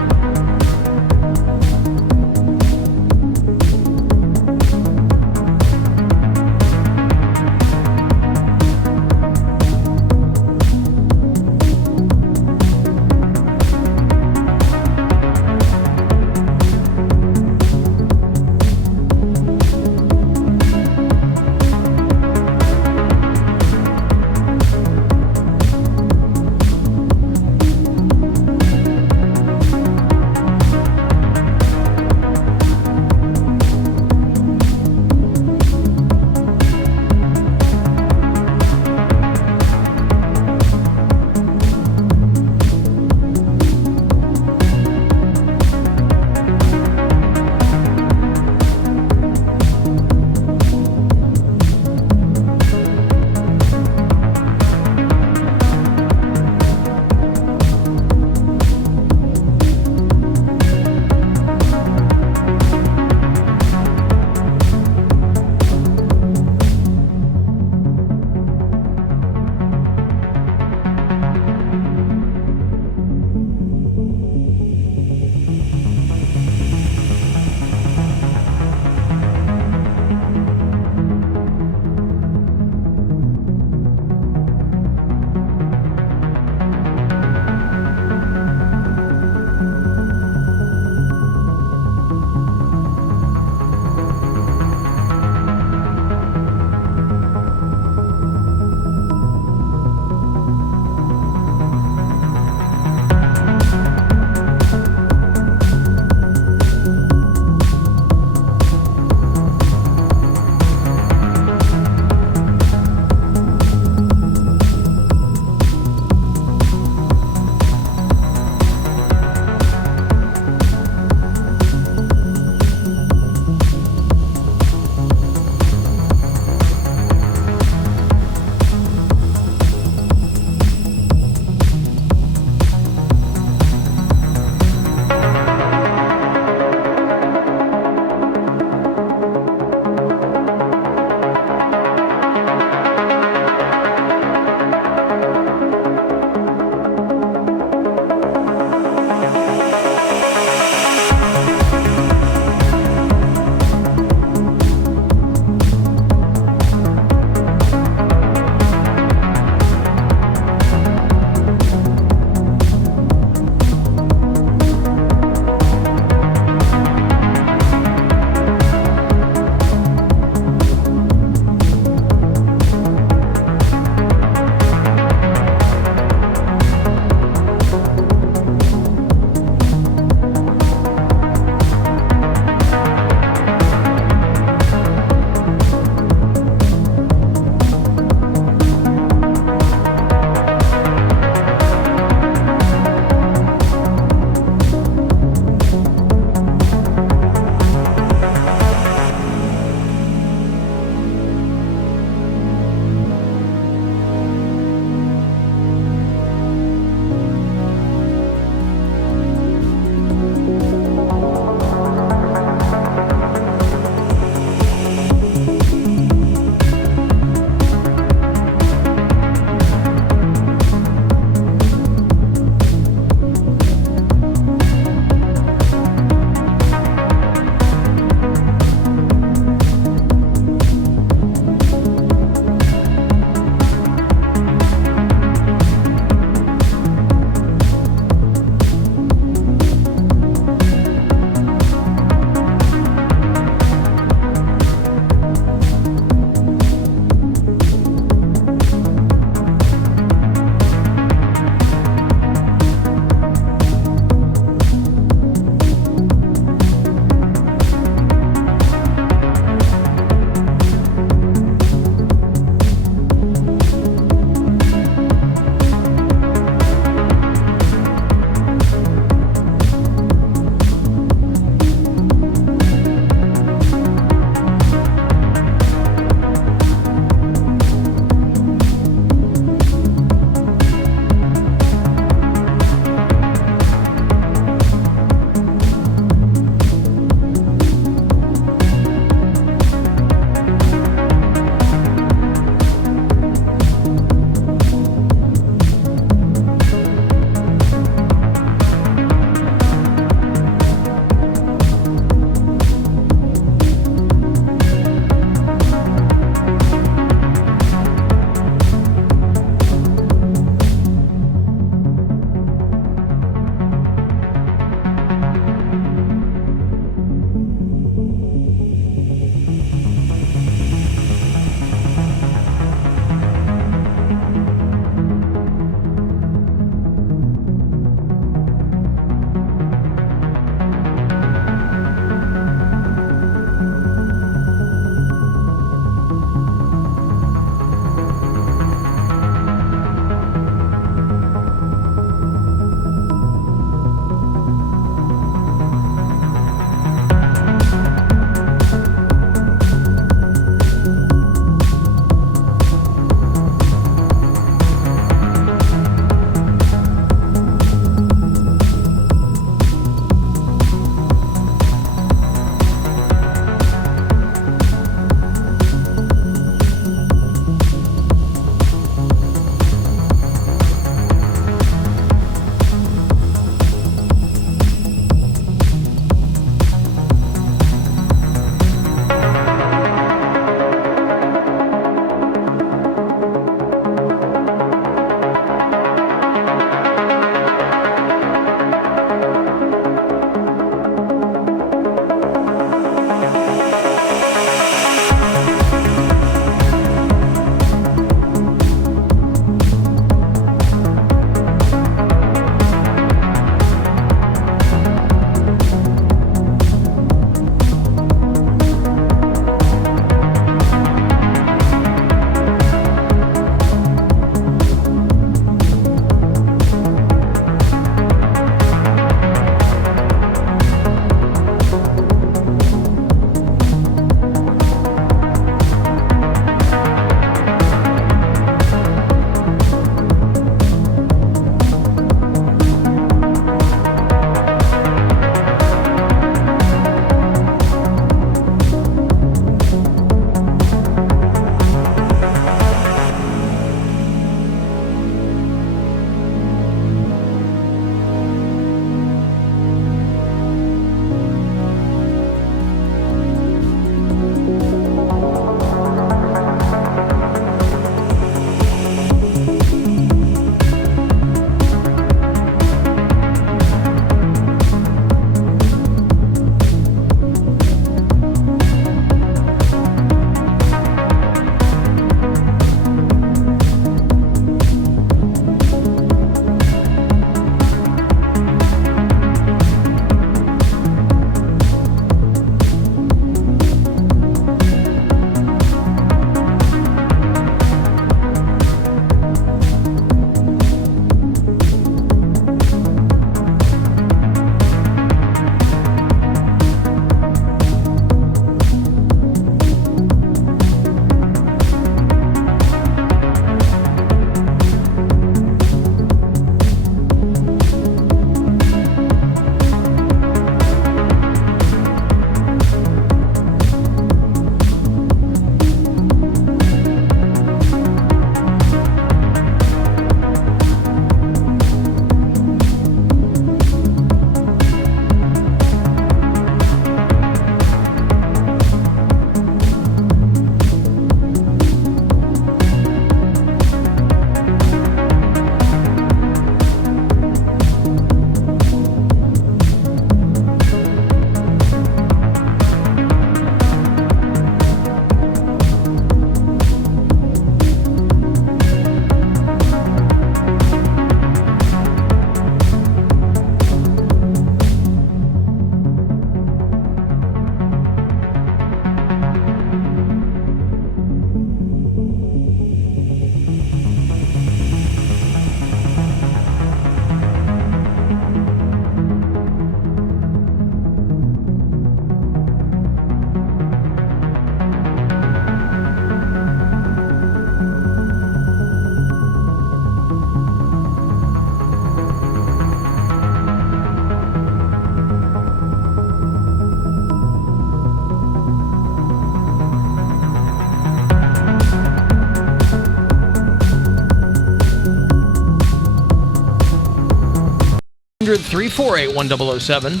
1-800-348-1007.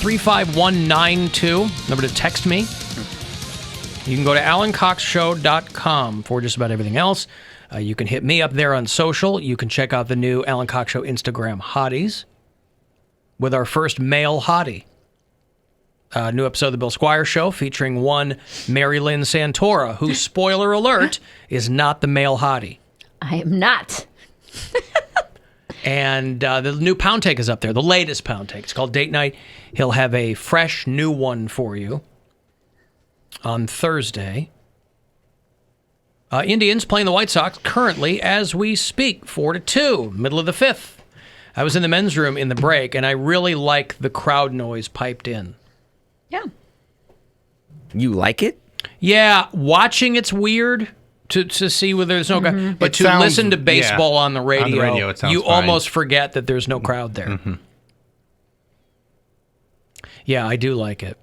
35192, number to text me. You can go to alancoxshow.com for just about everything else. You can hit me up there on social. You can check out the new Alan Cox Show Instagram hotties with our first male hottie. New episode of the Bill Squire Show featuring one Mary Lynn Santora, who, spoiler alert, is not the male hottie. I am not. And the new Poundcake is up there, the latest Poundcake. It's called Date Night. He'll have a fresh new one for you on Thursday. Indians playing the White Sox currently as we speak, 4-2, middle of the fifth. I was in the men's room in the break, and I really like the crowd noise piped in. Yeah. You like it? Yeah, watching it's weird to see whether there's no crowd, but to listen to baseball on the radio, it sounds you fine. Almost forget that there's no crowd there. Mm-hmm. Yeah, I do like it.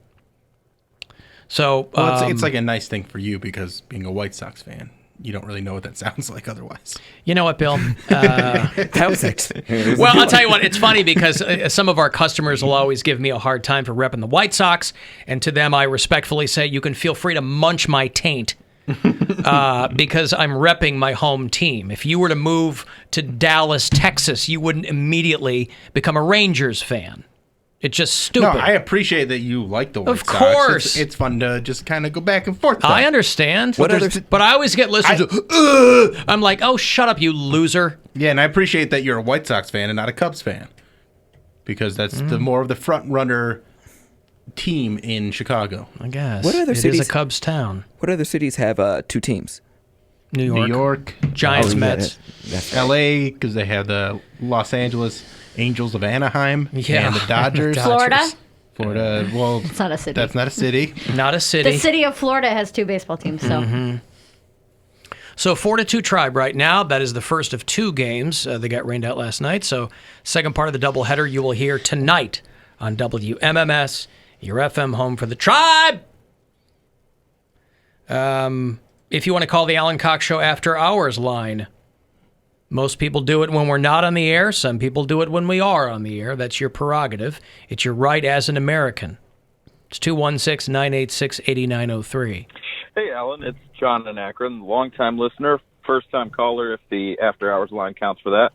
So it's like a nice thing for you because being a White Sox fan, you don't really know what that sounds like otherwise. You know what, Bill? That was it. Well, I'll tell you what, it's funny because some of our customers will always give me a hard time for repping the White Sox, and to them I respectfully say you can feel free to munch my taint because I'm repping my home team. If you were to move to Dallas, Texas, you wouldn't immediately become a Rangers fan. It's just stupid. No, I appreciate that you like the White Sox. Of course. It's fun to just kind of go back and forth. I understand. But I always get listeners I'm like, oh, shut up, you loser. Yeah, and I appreciate that you're a White Sox fan and not a Cubs fan. Because that's the more of the front-runner team in Chicago. I guess. What other cities? It is a Cubs town. What other cities have two teams? New York. Giants, Mets. That's L.A., because they have the Los Angeles Angels of Anaheim and the Dodgers. Florida? Florida, well, It's not a city. That's not a city. Not a city. The city of Florida has 2 baseball teams, so. So 4-2 Tribe right now. That is the first of 2 games. They got rained out last night. So second part of the doubleheader you will hear tonight on WMMS, your FM home for the Tribe. If you want to call the Alan Cox Show After Hours line, most people do it when we're not on the air. Some people do it when we are on the air. That's your prerogative. It's your right as an American. It's 216-986-8903. Hey, Alan. It's John in Akron, longtime listener, first-time caller if the after-hours line counts for that.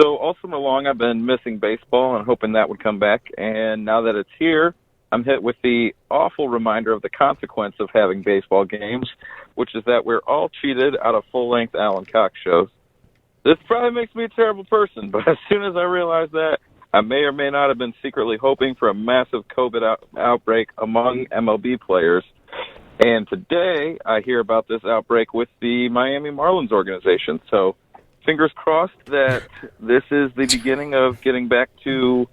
So all summer long I've been missing baseball and hoping that would come back. And now that it's here, I'm hit with the awful reminder of the consequence of having baseball games, which is that we're all cheated out of full-length Alan Cox shows. This probably makes me a terrible person, but as soon as I realized that, I may or may not have been secretly hoping for a massive COVID outbreak among MLB players. And today, I hear about this outbreak with the Miami Marlins organization. So, fingers crossed that this is the beginning of getting back to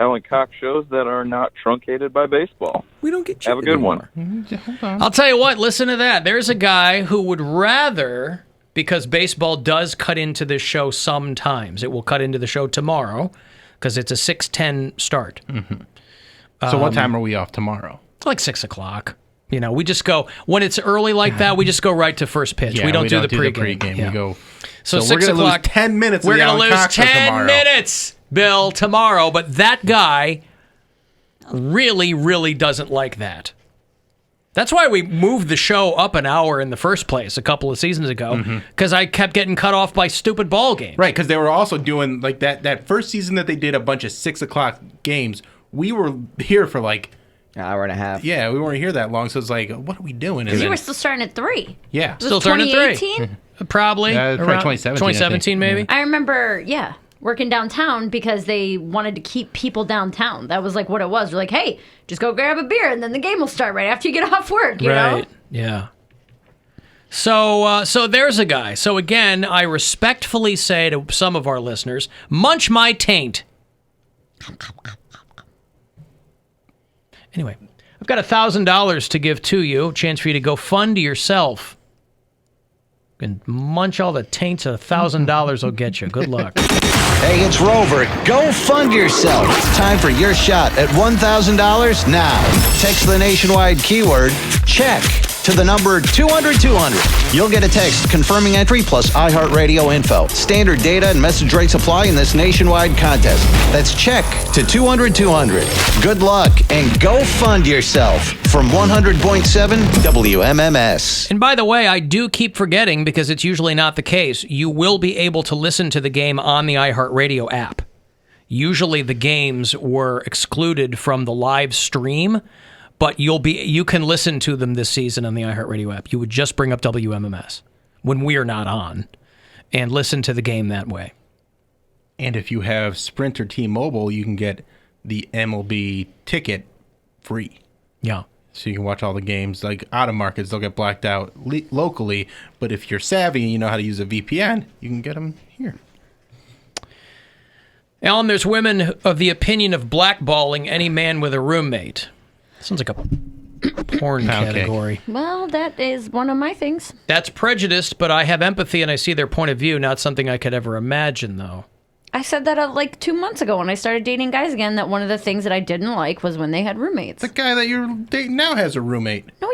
Alan Cox shows that are not truncated by baseball. We don't get Have a good one. Hold on. I'll tell you what, listen to that. There's a guy who would rather, because baseball does cut into this show sometimes. It will cut into the show tomorrow because it's a 6:10 start. So what time are we off tomorrow? It's like 6 o'clock. You know, we just go, when it's early like that, we just go right to first pitch. Yeah, we don't do the pregame. We go. So we're 6 gonna o'clock. lose 10 minutes. We're going to lose 10 minutes, Bill, tomorrow. But that guy really, really doesn't like that. That's why we moved the show up an hour in the first place a couple of seasons ago, because I kept getting cut off by stupid ball games. Right, because they were also doing, like, that first season that they did a bunch of 6 o'clock games, we were here for, like, an hour and a half. Yeah, we weren't here that long, so it's like, what are we doing? Because you were still starting at 3. Yeah. Was Still starting at 3. 2018? Probably. Probably around 2017, 2017 maybe. I remember, working downtown because they wanted to keep people downtown. That was like what it was. They're like, hey, just go grab a beer and then the game will start right after you get off work, you know? Yeah. So there's a guy. So again, I respectfully say to some of our listeners, munch my taint. Anyway, I've got $1,000 to give to you. Chance for you to go fund yourself. And munch all the taints. $1,000 will get you. Good luck. Hey, it's Rover. Go fund yourself. Time for your shot at $1,000 now. Text the nationwide keyword, check, to the number 200-200. You'll get a text confirming entry plus iHeartRadio info. Standard data and message rates apply in this nationwide contest. That's check to 200-200. Good luck and go fund yourself from 100.7 WMMS. And by the way, I do keep forgetting, because it's usually not the case, you will be able to listen to the game on the iHeartRadio app. Usually the games were excluded from the live stream, but you can listen to them this season on the iHeartRadio app. You would just bring up WMMS when we are not on and listen to the game that way. And if you have Sprint or T-Mobile, you can get the MLB ticket free. Yeah. So you can watch all the games. Like out of markets, they'll get blacked out locally. But if you're savvy and you know how to use a VPN, you can get them here. Alan, there's women of the opinion of blackballing any man with a roommate. Sounds like a porn category. Well, that is one of my things. That's prejudiced, but I have empathy and I see their point of view. Not something I could ever imagine, though. I said that like 2 months ago when I started dating guys again, that one of the things that I didn't like was when they had roommates. The guy that you're dating now has a roommate. No,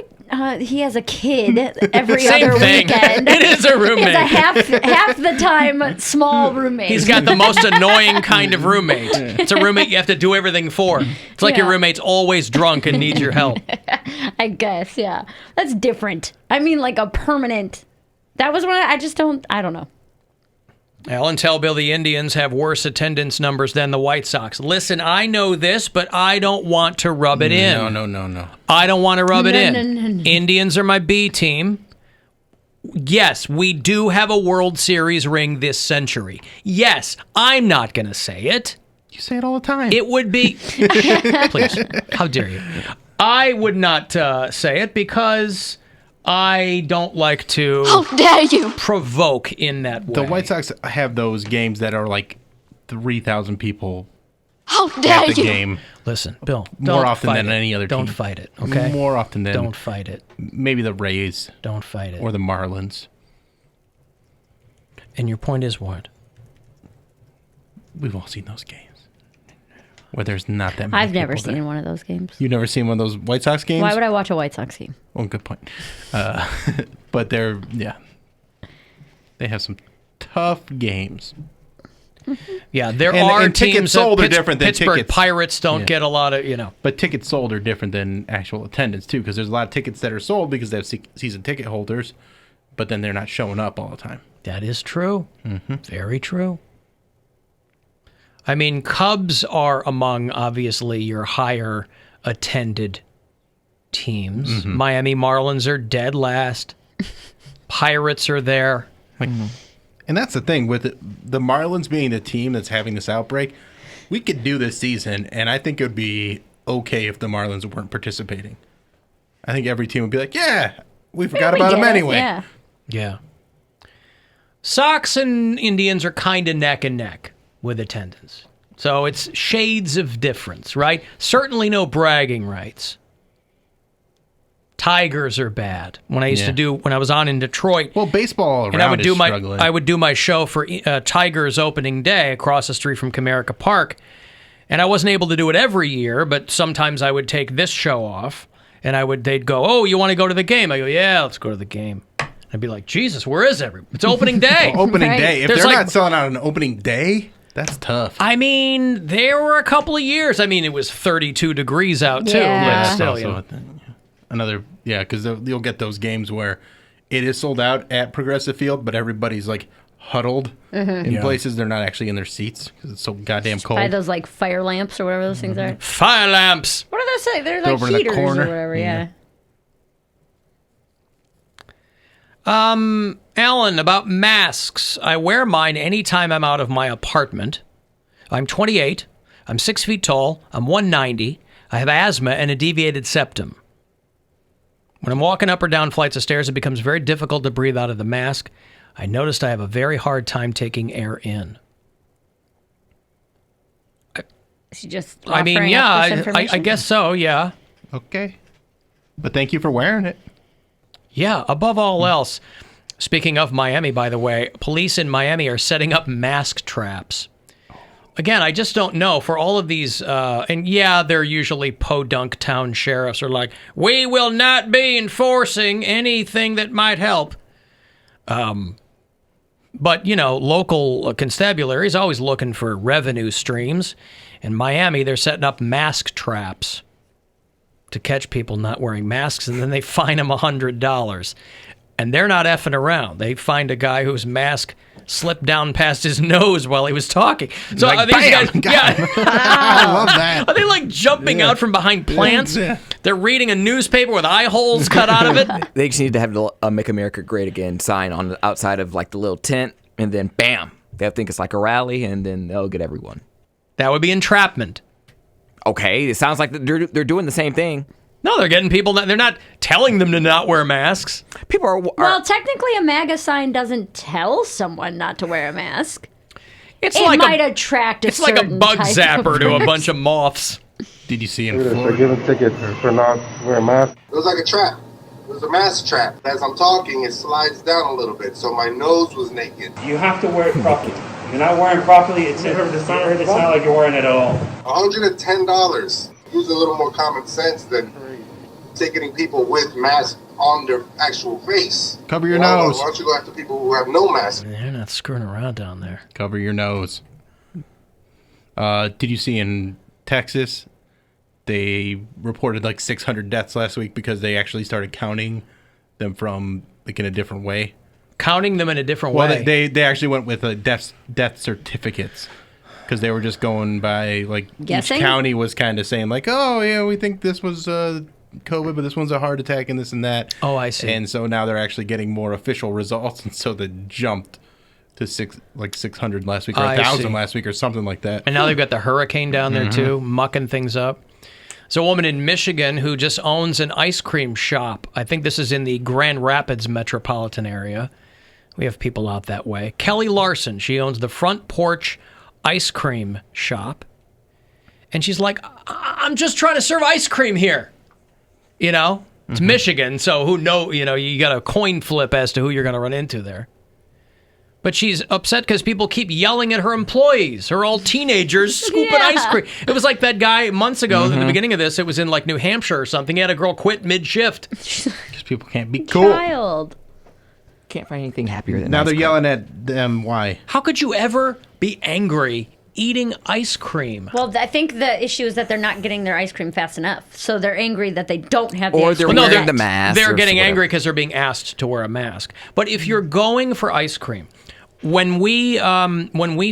he has a kid every Same other thing. weekend. It is a roommate. It's a half the time small roommate. He's got the most annoying kind of roommate. It's a roommate you have to do everything for. It's like your roommate's always drunk and needs your help. I guess, yeah. That's different. I mean, like a permanent. That was when I don't know. Alan, tell Bill the Indians have worse attendance numbers than the White Sox. Listen, I know this, but I don't want to rub it in. No. I don't want to rub it in. No. Indians are my B team. Yes, we do have a World Series ring this century. Yes, I'm not going to say it. You say it all the time. It would be... Please, how dare you? I would not say it because... I don't like to How dare you provoke in that way. The White Sox have those games that are like 3,000 people How dare at the you game. Listen, Bill, more often than it. any other team. Don't fight it, okay? More often than... Don't fight it. Maybe the Rays. Don't fight it. Or the Marlins. And your point is what? We've all seen those games. Where there's not that many I've never people seen there. one of those games. You've never seen one of those White Sox games? Why would I watch a White Sox game? Oh, good point. But they have some tough games. Yeah, there And are tickets teams sold that are different than Pittsburgh tickets. Pirates don't get a lot of, But tickets sold are different than actual attendance, too, because there's a lot of tickets that are sold because they have season ticket holders, but then they're not showing up all the time. That is true. Mm-hmm. Very true. I mean, Cubs are among, obviously, your higher attended teams. Mm-hmm. Miami Marlins are dead last. Pirates are there. And that's the thing with the Marlins being the team that's having this outbreak. We could do this season, and I think it would be okay if the Marlins weren't participating. I think every team would be like, yeah, we forgot about them anyway. Yeah. Sox and Indians are kind of neck and neck with attendance. So it's shades of difference, right? Certainly no bragging rights. Tigers are bad. When I when I was on in Detroit. Well, baseball around and I would do my show for Tigers opening day across the street from Comerica Park. And I wasn't able to do it every year, but sometimes I would take this show off and they'd go, "Oh, you want to go to the game?" I go, "Yeah, let's go to the game." I'd be like, "Jesus, where is everyone? It's opening day." Well, opening day. If There's they're not selling out on opening day, that's tough. I mean, there were a couple of years. I mean, it was 32 degrees out, too. Yeah. But still, Also a thing. Another, because you'll get those games where it is sold out at Progressive Field, but everybody's like huddled in places they're not actually in their seats because it's so goddamn cold. Buy those like fire lamps or whatever those things are. Fire lamps! What do they say? They're like over in the heaters or corner. whatever, yeah. Alan, about masks. I wear mine anytime I'm out of my apartment. I'm 28. I'm 6 feet tall. I'm 190. I have asthma and a deviated septum. When I'm walking up or down flights of stairs, it becomes very difficult to breathe out of the mask. I noticed I have a very hard time taking air in. She just I mean, yeah, I guess so, yeah. Okay. But thank you for wearing it. Yeah, above all else. Speaking of Miami, by the way, police in Miami are setting up mask traps. again, I just don't know for all of these, and yeah, they're usually podunk town sheriffs are like, we will not be enforcing anything that might help. But, you know, local constabulary is always looking for revenue streams. In Miami, they're setting up mask traps to catch people not wearing masks, and then they fine them $100. And they're not effing around. They find a guy whose mask slipped down past his nose while he was talking. So Like, are these bam! guys, yeah. I love that. Are they like jumping out from behind plants? Yeah. They're reading a newspaper with eye holes cut out of it. They just need to have the Make America Great Again sign on the outside of like the little tent, and then bam, they'll think it's like a rally, and then they'll get everyone. That would be entrapment. Okay, it sounds like they're doing the same thing. No, they're getting people. They're not telling them to not wear masks. People are. Well, technically, a MAGA sign doesn't tell someone not to wear a mask. It might attract a It's like a certain bug type zapper of to a person. bunch of moths. Did you see in They're Florida? giving tickets for not wearing masks. It was like a trap. It was a mask trap. As I'm talking, it slides down a little bit, so my nose was naked. You have to wear it properly. If you're not wearing properly, it's not like you're wearing it at all. $110. Use a little more common sense than ticketing people with masks on their actual face. Cover your Why nose. don't you go after people who have no mask? They're not screwing around down there. Cover your nose. Did you see in Texas, they reported like 600 deaths last week because they actually started counting them from like in a different way. Counting them in a different Well, way. they actually went with death certificates because they were just going by like Guessing? each county was kind of saying like, oh yeah, we think this was COVID, but this one's a heart attack and this and that. Oh, I see. And so now they're actually getting more official results, and so they jumped to 600 last week or I 1,000 see. last week or something like that. And now they've got the hurricane down there, too, mucking things up. There's a woman in Michigan who just owns an ice cream shop. I think this is in the Grand Rapids metropolitan area. We have people out that way. Kelly Larson, she owns the Front Porch Ice Cream Shop. And she's like, I'm just trying to serve ice cream here. You know, it's Michigan, so you got a coin flip as to who you're going to run into there. But she's upset because people keep yelling at her employees. Her old teenagers scooping ice cream. It was like that guy months ago at the beginning of this. It was in like New Hampshire or something. He had a girl quit mid-shift. Because people can't be cool. Child. Can't find anything happier than Now ice they're cream. yelling at them. Why? How could you ever be angry eating ice cream? Well, I think the issue is that they're not getting their ice cream fast enough. So they're angry that they don't have the Or ice they're cream. wearing the mask. They're or getting whatever. angry because they're being asked to wear a mask. But if you're going for ice cream, when we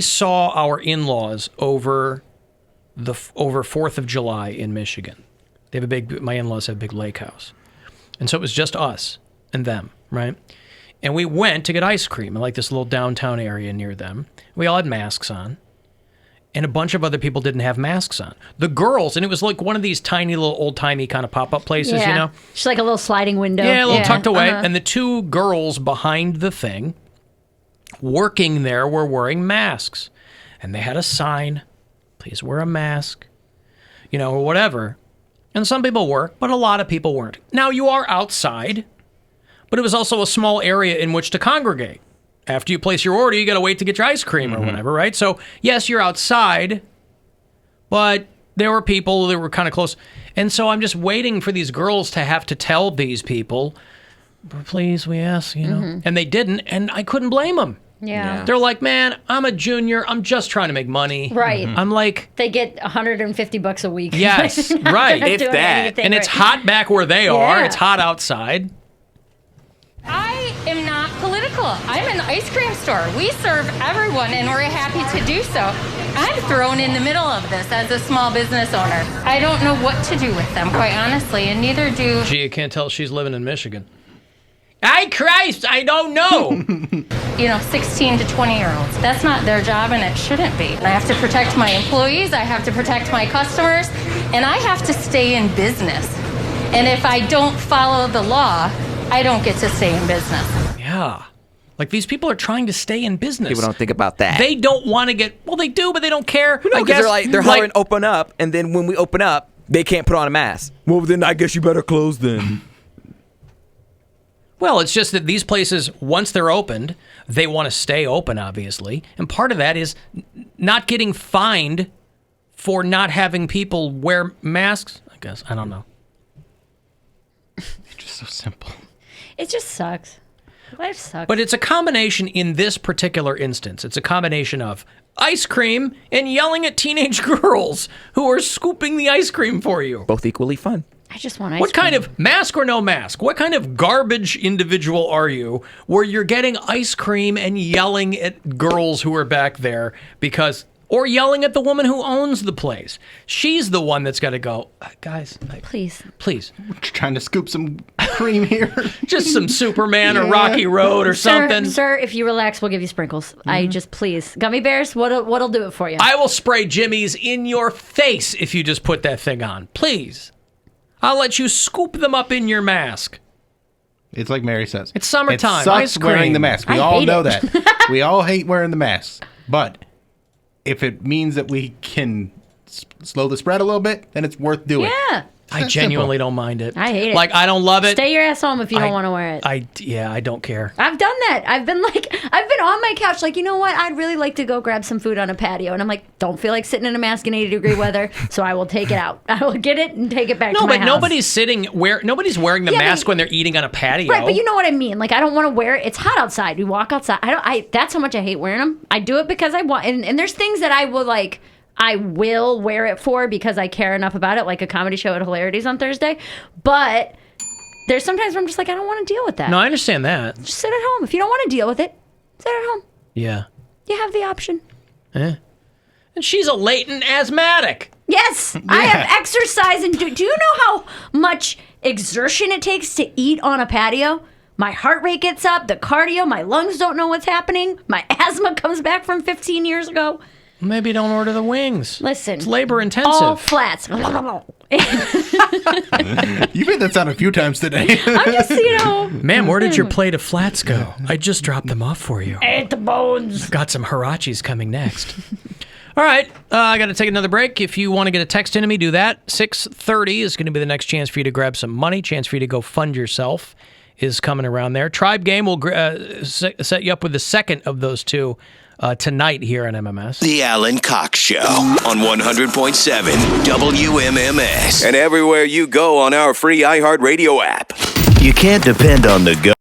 saw our in-laws over 4th of July in Michigan, they have my in-laws have a big lake house, and so it was just us and them, right? And we went to get ice cream in like this little downtown area near them. We all had masks on. And a bunch of other people didn't have masks on. The girls, and it was like one of these tiny little old-timey kind of pop-up places, you know? Just like a little sliding window. Yeah, a little tucked away. Uh-huh. And the two girls behind the thing working there were wearing masks. And they had a sign, please wear a mask, or whatever. And some people were, but a lot of people weren't. Now, you are outside, but it was also a small area in which to congregate. After you place your order, you got to wait to get your ice cream or whatever, right? So, yes, you're outside, but there were people that were kind of close. And so I'm just waiting for these girls to have to tell these people, please, we ask, And they didn't, and I couldn't blame them. Yeah. They're like, man, I'm a junior. I'm just trying to make money. Right. I'm like... They get $150 a week. Yes, Not right. doing If that. anything And it's right. hot back where they are. Yeah. It's hot outside. I am not political. I'm an ice cream store. We serve everyone, and we're happy to do so. I'm thrown in the middle of this as a small business owner. I don't know what to do with them, quite honestly, and neither do... Gee, you can't tell she's living in Michigan. Ay, Christ, I don't know. 16 to 20-year-olds. That's not their job, and it shouldn't be. I have to protect my employees, I have to protect my customers, and I have to stay in business. And if I don't follow the law, I don't get to stay in business. Yeah. Like, these people are trying to stay in business. People don't think about that. They don't want to get... Well, they do, but they don't care. No, because they're hollering open up, and then when we open up, they can't put on a mask. Well, then I guess you better close then. Well, it's just that these places, once they're opened, they want to stay open, obviously. And part of that is not getting fined for not having people wear masks? I guess. I don't know. It's just so simple. It just sucks. Life sucks. But it's a combination in this particular instance. It's a combination of ice cream and yelling at teenage girls who are scooping the ice cream for you. Both equally fun. I just want ice What cream. kind of mask or no mask? What kind of garbage individual are you where you're getting ice cream and yelling at girls who are back there or yelling at the woman who owns the place? She's the one that's got to go, guys. Please. We're trying to scoop some cream here. Just some Superman or Rocky Road or something. Sir, if you relax, we'll give you sprinkles. I just, please. Gummy bears, what'll do it for you? I will spray Jimmy's in your face if you just put that thing on. Please. I'll let you scoop them up in your mask. It's like Mary says. It's summertime. It sucks Ice cream. wearing the mask. We I all hate know it. that. We all hate wearing the masks. But if it means that we can slow the spread a little bit, then it's worth doing. Yeah. I genuinely don't mind it. I hate it. Like, I don't love it. Stay your ass home if you don't want to wear it. I don't care. I've done that. I've been on my couch like, you know what? I'd really like to go grab some food on a patio. And I'm like, don't feel like sitting in a mask in 80-degree weather, so I will take it out. I will get it and take it back to my house. Nobody's wearing the mask when they're eating on a patio. Right, but you know what I mean. Like, I don't want to wear it. It's hot outside. We walk outside. That's how much I hate wearing them. I do it because I want, and there's things that I will wear it for because I care enough about it, like a comedy show at Hilarities on Thursday. But there's sometimes where I'm just like, I don't want to deal with that. No, I understand that. Just sit at home. If you don't want to deal with it, sit at home. Yeah. You have the option. And she's a latent asthmatic. Yes, yeah. I have exercise. And do you know how much exertion it takes to eat on a patio? My heart rate gets up, the cardio, my lungs don't know what's happening. My asthma comes back from 15 years ago. Maybe don't order the wings. Listen. It's labor intensive. All flats. You've made that sound a few times today. I'm just, Ma'am, where did your plate of flats go? I just dropped them off for you. Ate the bones. I've got some hirachis coming next. All right, I got to take another break. If you want to get a text into me, do that. 6:30 is going to be the next chance for you to grab some money. Chance for you to go fund yourself is coming around there. Tribe Game will set you up with the second of those two tonight here on MMS. The Alan Cox Show on 100.7 WMMS. And everywhere you go on our free iHeartRadio app. You can't depend on the go.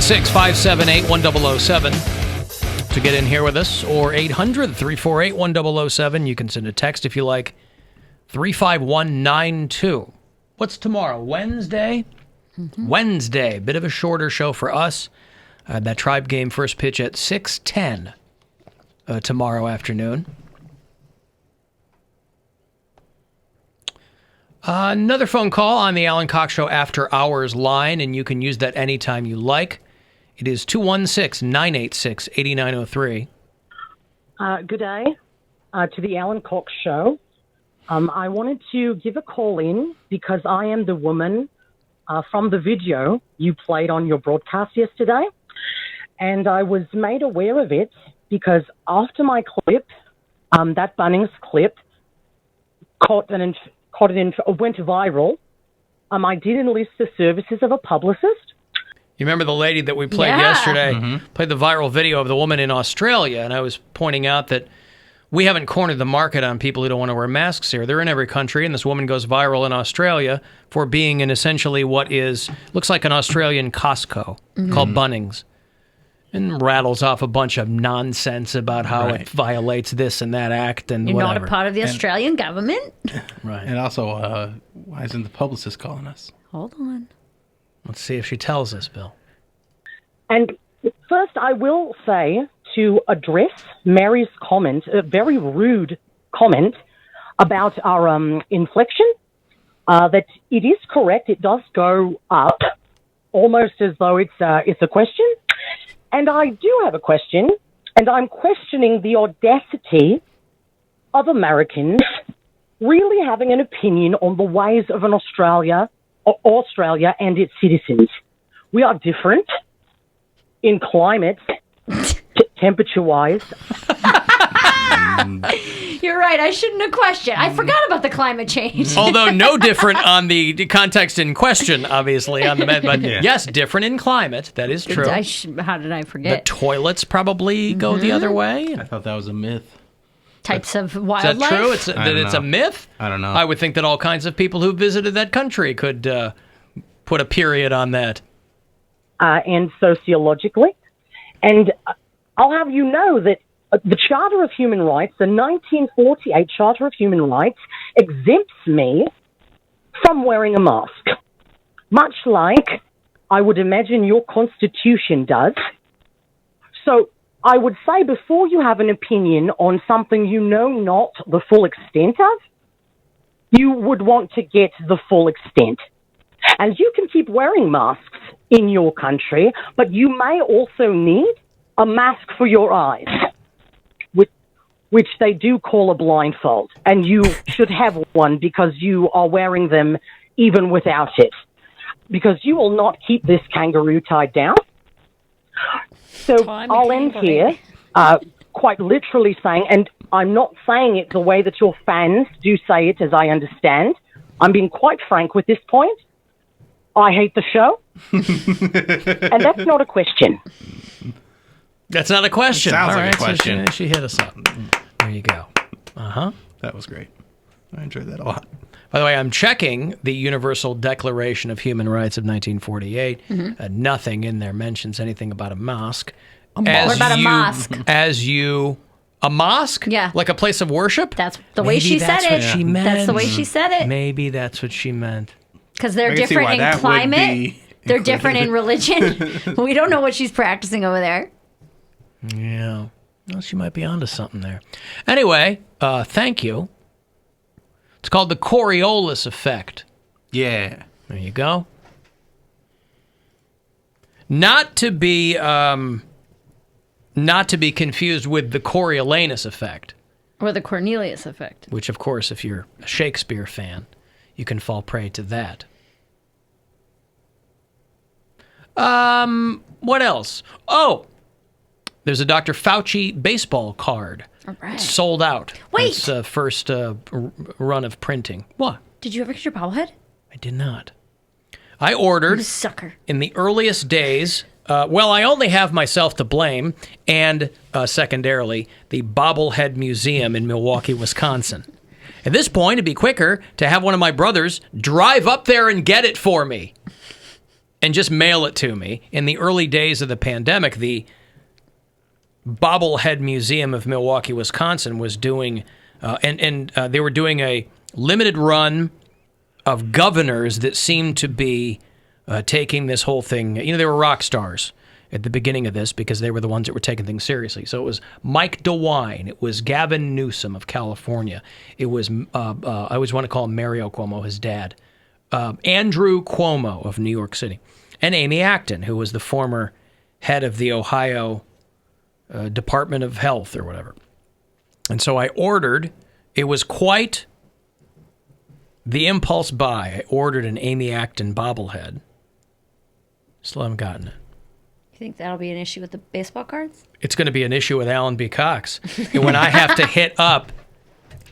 216-578-1007 to get in here with us, or 800-348-1007. You can send a text if you like. 35192. What's tomorrow? Wednesday? Wednesday. Bit of a shorter show for us. That Tribe game first pitch at 6:10 tomorrow afternoon. Another phone call on the Alan Cox Show After Hours line, and you can use that anytime you like. It is 216-986-8903. Good day to the Alan Cox Show. I wanted to give a call in because I am the woman from the video you played on your broadcast yesterday. And I was made aware of it because after my clip, that Bunnings clip, went viral, I did enlist the services of a publicist. You remember the lady that we played yesterday? Played the viral video of the woman in Australia, and I was pointing out that we haven't cornered the market on people who don't want to wear masks here. They're in every country, and this woman goes viral in Australia for being in essentially what looks like an Australian Costco called Bunnings, and rattles off a bunch of nonsense about how it violates this and that act and You're whatever. not a part of the Australian government? Right. And also, why isn't the publicist calling us? Hold on. Let's see if she tells us, Bill. And first, I will say to address Mary's comment, a very rude comment about our inflection, that it is correct. It does go up, almost as though it's a question. And I do have a question, and I'm questioning the audacity of Americans really having an opinion on the ways of Australia and its citizens. We are different in climate, temperature-wise. You're right. I shouldn't have questioned. I forgot about the climate change. Although no different on the context in question, obviously, on the med, but yes, different in climate. That is true. How did I The forget? toilets probably go the other way. I thought that was a myth. Types of Is wildlife? that true? I don't It's a know. myth? I don't know. I would think that all kinds of people who visited that country could put a period on that. And sociologically. And I'll have you know that the Charter of Human Rights, the 1948 Charter of Human Rights, exempts me from wearing a mask, much like I would imagine your Constitution does. So I would say before you have an opinion on something you know not the full extent of, you would want to get the full extent. And you can keep wearing masks in your country, but you may also need a mask for your eyes, which they do call a blindfold. And you should have one because you are wearing them even without it, because you will not keep this kangaroo tied down. So I'll end here, quite literally saying, and I'm not saying it the way that your fans do say it, as I understand. I'm being quite frank with this point. I hate the show. And that's not a question. That's not a question. Sounds All like a right, question. So she hit us up. There you go. That was great. I enjoyed that a lot. By the way, I'm checking the Universal Declaration of Human Rights of 1948. Nothing in there mentions anything about a mosque. What about a mosque? A mosque? Yeah. Like a place of worship? That's the way she said it. She meant. That's the way she said it. Maybe that's what she meant. Because they're different in climate. They're different in religion. We don't know what she's practicing over there. Yeah. Well, she might be onto something there. Anyway, thank you. It's called the Coriolis effect. Yeah. There you go. Not to be confused with the Coriolanus effect. Or the Cornelius effect. Which, of course, if you're a Shakespeare fan, you can fall prey to that. What else? Oh, there's a Dr. Fauci baseball card. All right. Sold out. Wait. It's first run of printing. What? Did you ever get your bobblehead? I did not. I ordered You sucker. in the earliest days. I only have myself to blame, and secondarily, the Bobblehead Museum in Milwaukee, Wisconsin. At this point, it'd be quicker to have one of my brothers drive up there and get it for me. and just mail it to me. In the early days of the pandemic, the Bobblehead Museum of Milwaukee, Wisconsin was doing, they were doing a limited run of governors that seemed to be taking this whole thing. You know, they were rock stars at the beginning of this because they were the ones that were taking things seriously. So it was Mike DeWine. It was Gavin Newsom of California. It was, I always want to call him Mario Cuomo, his dad. Andrew Cuomo of New York City. And Amy Acton, who was the former head of the Ohio Department of Health or whatever. And so I ordered, it was quite the impulse buy. I ordered an Amy Acton bobblehead. Still haven't gotten it. You think that'll be an issue with the baseball cards? It's going to be an issue with Alan B. Cox. And when I have to hit up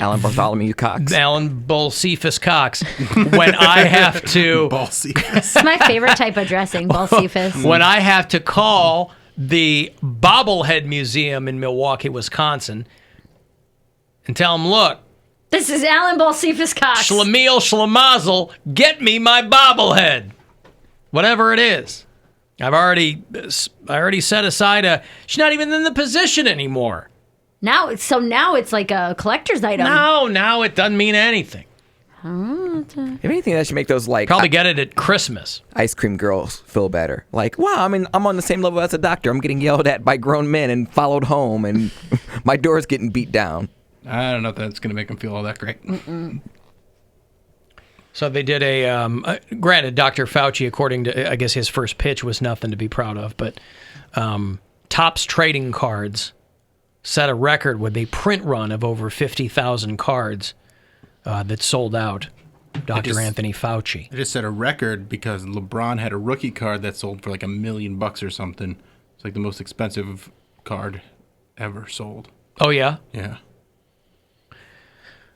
Alan Bartholomew Cox. Alan Bolcephus Cox. When I have to... It's my favorite type of dressing, Bolcephus. When I have to call the Bobblehead Museum in Milwaukee, Wisconsin, and tell them, look, this is Alan Bolcephus Cox. Schlemiel Schlemazel, get me my bobblehead. Whatever it is. I already set aside she's not even in the position anymore. Now it's like a collector's item. No, now it doesn't mean anything. If anything, that should make those probably get it at Christmas. Ice cream girls feel better. Like, wow, I mean, I'm on the same level as a doctor. I'm getting yelled at by grown men and followed home, and my door's getting beat down. I don't know if that's going to make them feel all that great. So they did granted, Dr. Fauci, according to, I guess his first pitch was nothing to be proud of, but Topps Trading Cards set a record with a print run of over 50,000 cards that sold out. Dr. Anthony Fauci. They just set a record because LeBron had a rookie card that sold for like $1 million or something. It's like the most expensive card ever sold. Oh, yeah? Yeah.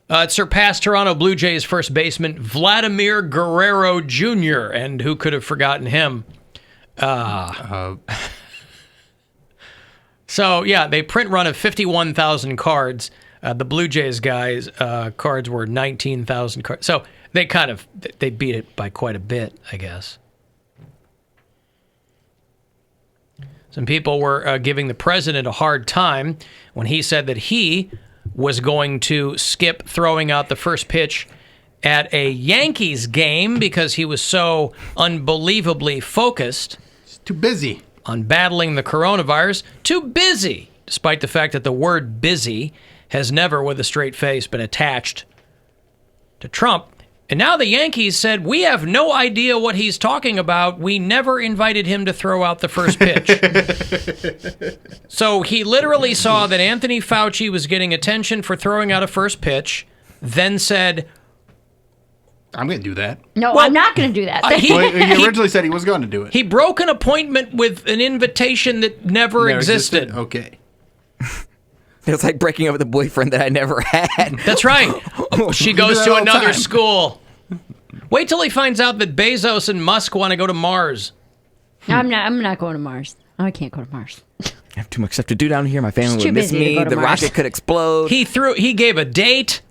It surpassed Toronto Blue Jays first baseman Vladimir Guerrero Jr., and who could have forgotten him? So, yeah, they print run of 51,000 cards. The Blue Jays guys' cards were 19,000 cards. So they they beat it by quite a bit, I guess. Some people were giving the president a hard time when he said that he was going to skip throwing out the first pitch at a Yankees game because he was so unbelievably focused. He's too busy. On battling the coronavirus. Too busy, despite the fact that the word busy has never, with a straight face, been attached to Trump. And now the Yankees said, we have no idea what he's talking about. We never invited him to throw out the first pitch. So he literally saw that Anthony Fauci was getting attention for throwing out a first pitch, then said, I'm going to do that. No, I'm not going to do that. He originally said he was going to do it. He broke an appointment with an invitation that never existed. Okay. It was like breaking up with a boyfriend that I never had. That's right. She goes to another school. Wait till he finds out that Bezos and Musk want to go to Mars. I'm not going to Mars. I can't go to Mars. I have too much stuff to do down here. My family It's would too miss busy to me. go to The Mars. rocket could explode. He gave a date.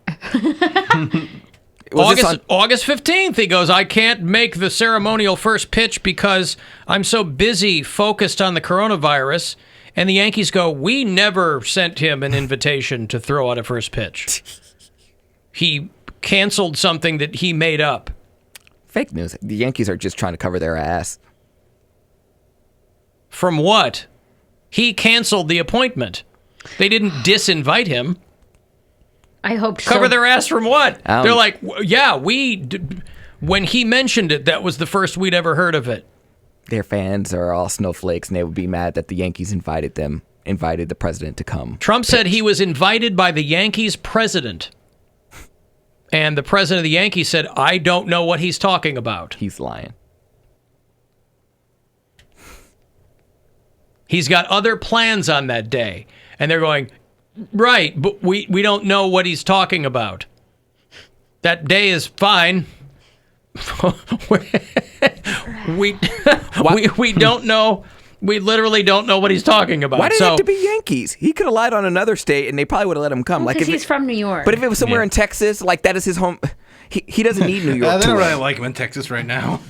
Was this on- August 15th, he goes, I can't make the ceremonial first pitch because I'm so busy focused on the coronavirus. And the Yankees go, we never sent him an invitation to throw out a first pitch. He canceled something that he made up. Fake news. The Yankees are just trying to cover their ass. From what? He canceled the appointment. They didn't disinvite him. I hope so. Cover their ass from what? They're like, yeah, when he mentioned it, that was the first we'd ever heard of it. Their fans are all snowflakes, and they would be mad that the Yankees invited the president to come. Trump said he was invited by the Yankees president. And the president of the Yankees said, I don't know what he's talking about. He's lying. He's got other plans on that day. And they're going, right, but we don't know what he's talking about. That day is fine. we don't know. We literally don't know what he's talking about. Why did it have to be Yankees? He could have lied on another state, and they probably would have let him come. Because he's from New York. But if it was somewhere in Texas, like that is his home. He doesn't need New York. They don't really like him in Texas right now.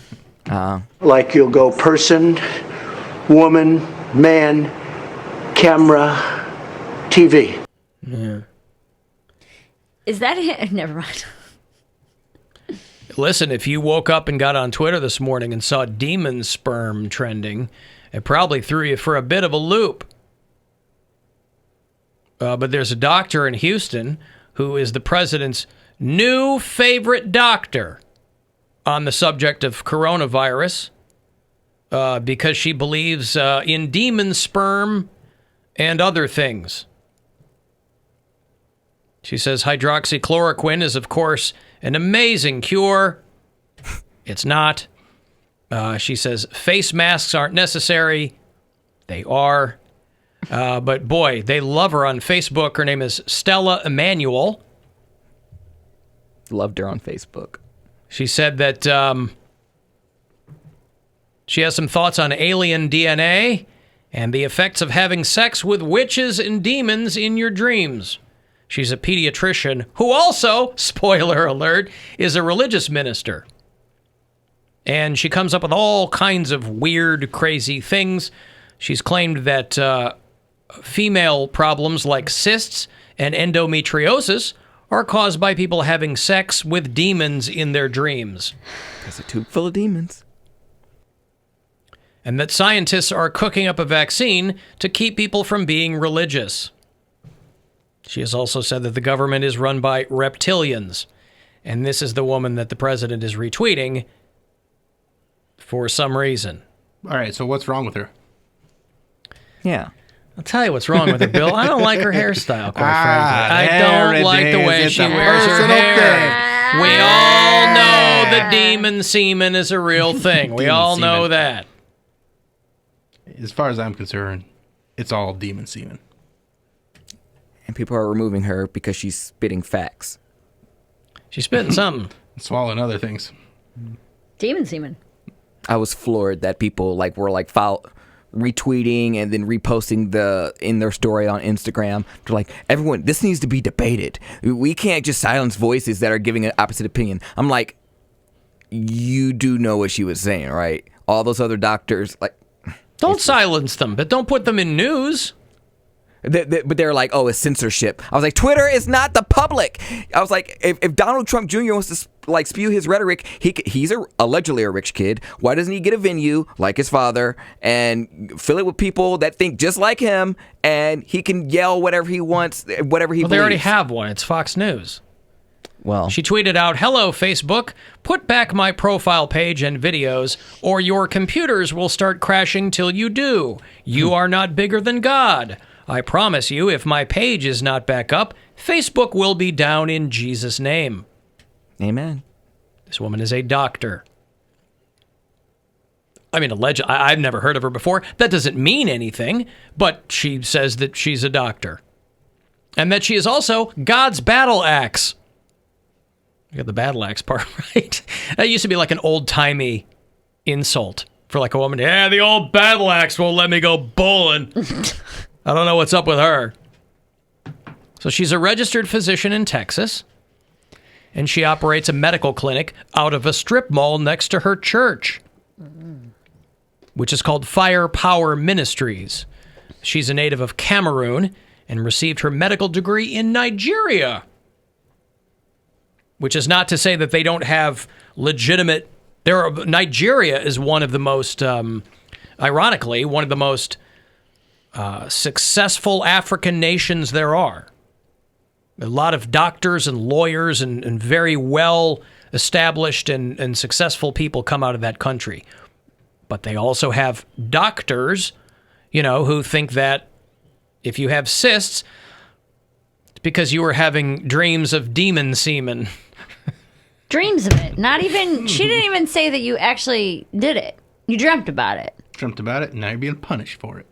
Like you'll go person, woman, man, camera, TV. Yeah. Is that it? Never mind. Listen, if you woke up and got on Twitter this morning and saw demon sperm trending, it probably threw you for a bit of a loop. But there's a doctor in Houston who is the president's new favorite doctor on the subject of coronavirus because she believes in demon sperm and other things. She says hydroxychloroquine is, of course, an amazing cure. It's not. She says face masks aren't necessary. They are. But boy, they love her on Facebook. Her name is Stella Emanuel. Loved her on Facebook. She said that she has some thoughts on alien DNA and the effects of having sex with witches and demons in your dreams. She's a pediatrician who also, spoiler alert, is a religious minister. And she comes up with all kinds of weird, crazy things. She's claimed that female problems like cysts and endometriosis are caused by people having sex with demons in their dreams. That's a tube full of demons. And that scientists are cooking up a vaccine to keep people from being religious. She has also said that the government is run by reptilians. And this is the woman that the president is retweeting for some reason. All right, so what's wrong with her? Yeah. I'll tell you what's wrong with her, Bill. I don't like her hairstyle, quite frankly. I don't like the way she wears her hair. We all know the demon semen is a real thing. We all know that. As far as I'm concerned, it's all demon semen. And people are removing her because she's spitting facts. She's spitting something. Swallowing other things. Demon semen. I was floored that people were retweeting and then reposting in their story on Instagram. They're like, everyone, this needs to be debated. We can't just silence voices that are giving an opposite opinion. I'm like, you do know what she was saying, right? All those other doctors, don't silence them, but don't put them in news. But they're like, oh, it's censorship. I was like, Twitter is not the public. I was like, if Donald Trump Jr. wants to spew his rhetoric, he's allegedly a rich kid. Why doesn't he get a venue like his father and fill it with people that think just like him, and he can yell whatever he wants, whatever he believes? They already have one. It's Fox News. Well, she tweeted out, "Hello, Facebook. Put back my profile page and videos, or your computers will start crashing till you do. You are not bigger than God. I promise you, if my page is not back up, Facebook will be down in Jesus' name." Amen. This woman is a doctor. I mean, I've never heard of her before. That doesn't mean anything, but she says that she's a doctor. And that she is also God's battle axe. I got the battle axe part right. That used to be like an old-timey insult for a woman. Yeah, the old battle axe won't let me go bowling. I don't know what's up with her. So she's a registered physician in Texas, and she operates a medical clinic out of a strip mall next to her church, which is called Firepower Ministries. She's a native of Cameroon and received her medical degree in Nigeria, which is not to say that they don't have legitimate... Nigeria is one of the most, ironically, one of the most successful African nations there are. A lot of doctors and lawyers and very well established and successful people come out of that country. But they also have doctors, who think that if you have cysts, it's because you were having dreams of demon semen. Dreams of it. Not even, she didn't even say that you actually did it. You dreamt about it. Dreamt about it, and now you're being punished for it.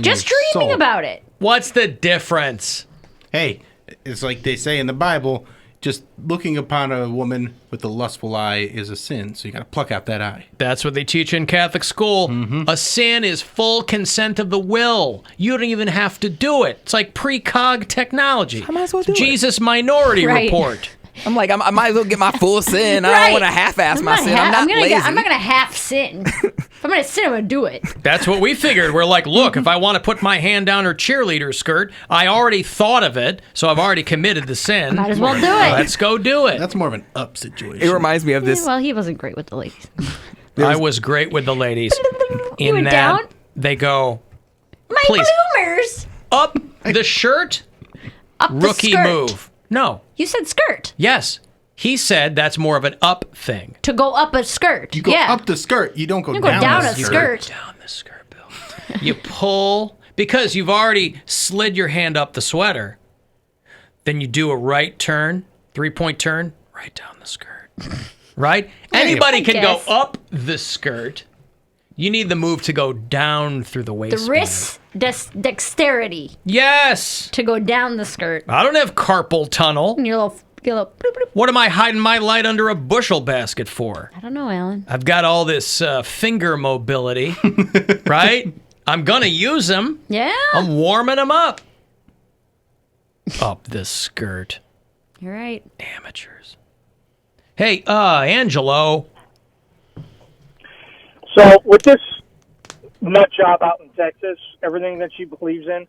Just dreaming about it. What's the difference? Hey, it's like they say in the Bible, just looking upon a woman with a lustful eye is a sin, so you got to pluck out that eye. That's what they teach in Catholic school. Mm-hmm. A sin is full consent of the will. You don't even have to do it. It's like precog technology. I might as well do Jesus Minority Right. Report. I'm like, I might as well get my full sin. I don't want to half-ass my sin. I'm not lazy. I'm not going to half sin. If I'm going to sin, I'm going to do it. That's what we figured. We're like, look, if I want to put my hand down her cheerleader skirt, I already thought of it, so I've already committed the sin. Might as well do it. Let's go do it. That's more of an up situation. It reminds me of this. Well, he wasn't great with the ladies. I was great with the ladies. You were in that down? they go, My please, bloomers. up the shirt, Up the rookie skirt. move. No. You said skirt. Yes. He said that's more of an up thing. To go up a skirt. You go yeah. up the skirt. You don't go You down, go down the a skirt. skirt. Down the skirt, Bill. You pull, because you've already slid your hand up the sweater. Then you do a right turn, 3-point turn, right down the skirt. Right? Anybody can go up the skirt. You need the move to go down through the waistband. The wrist dexterity. Yes. To go down the skirt. I don't have carpal tunnel. And your little bloop, bloop. What am I hiding my light under a bushel basket for? I don't know, Alan. I've got all this finger mobility, right? I'm going to use them. Yeah. I'm warming them up. Up the skirt. You're right. Amateurs. Hey, Angelo. So with this nut job out in Texas, everything that she believes in,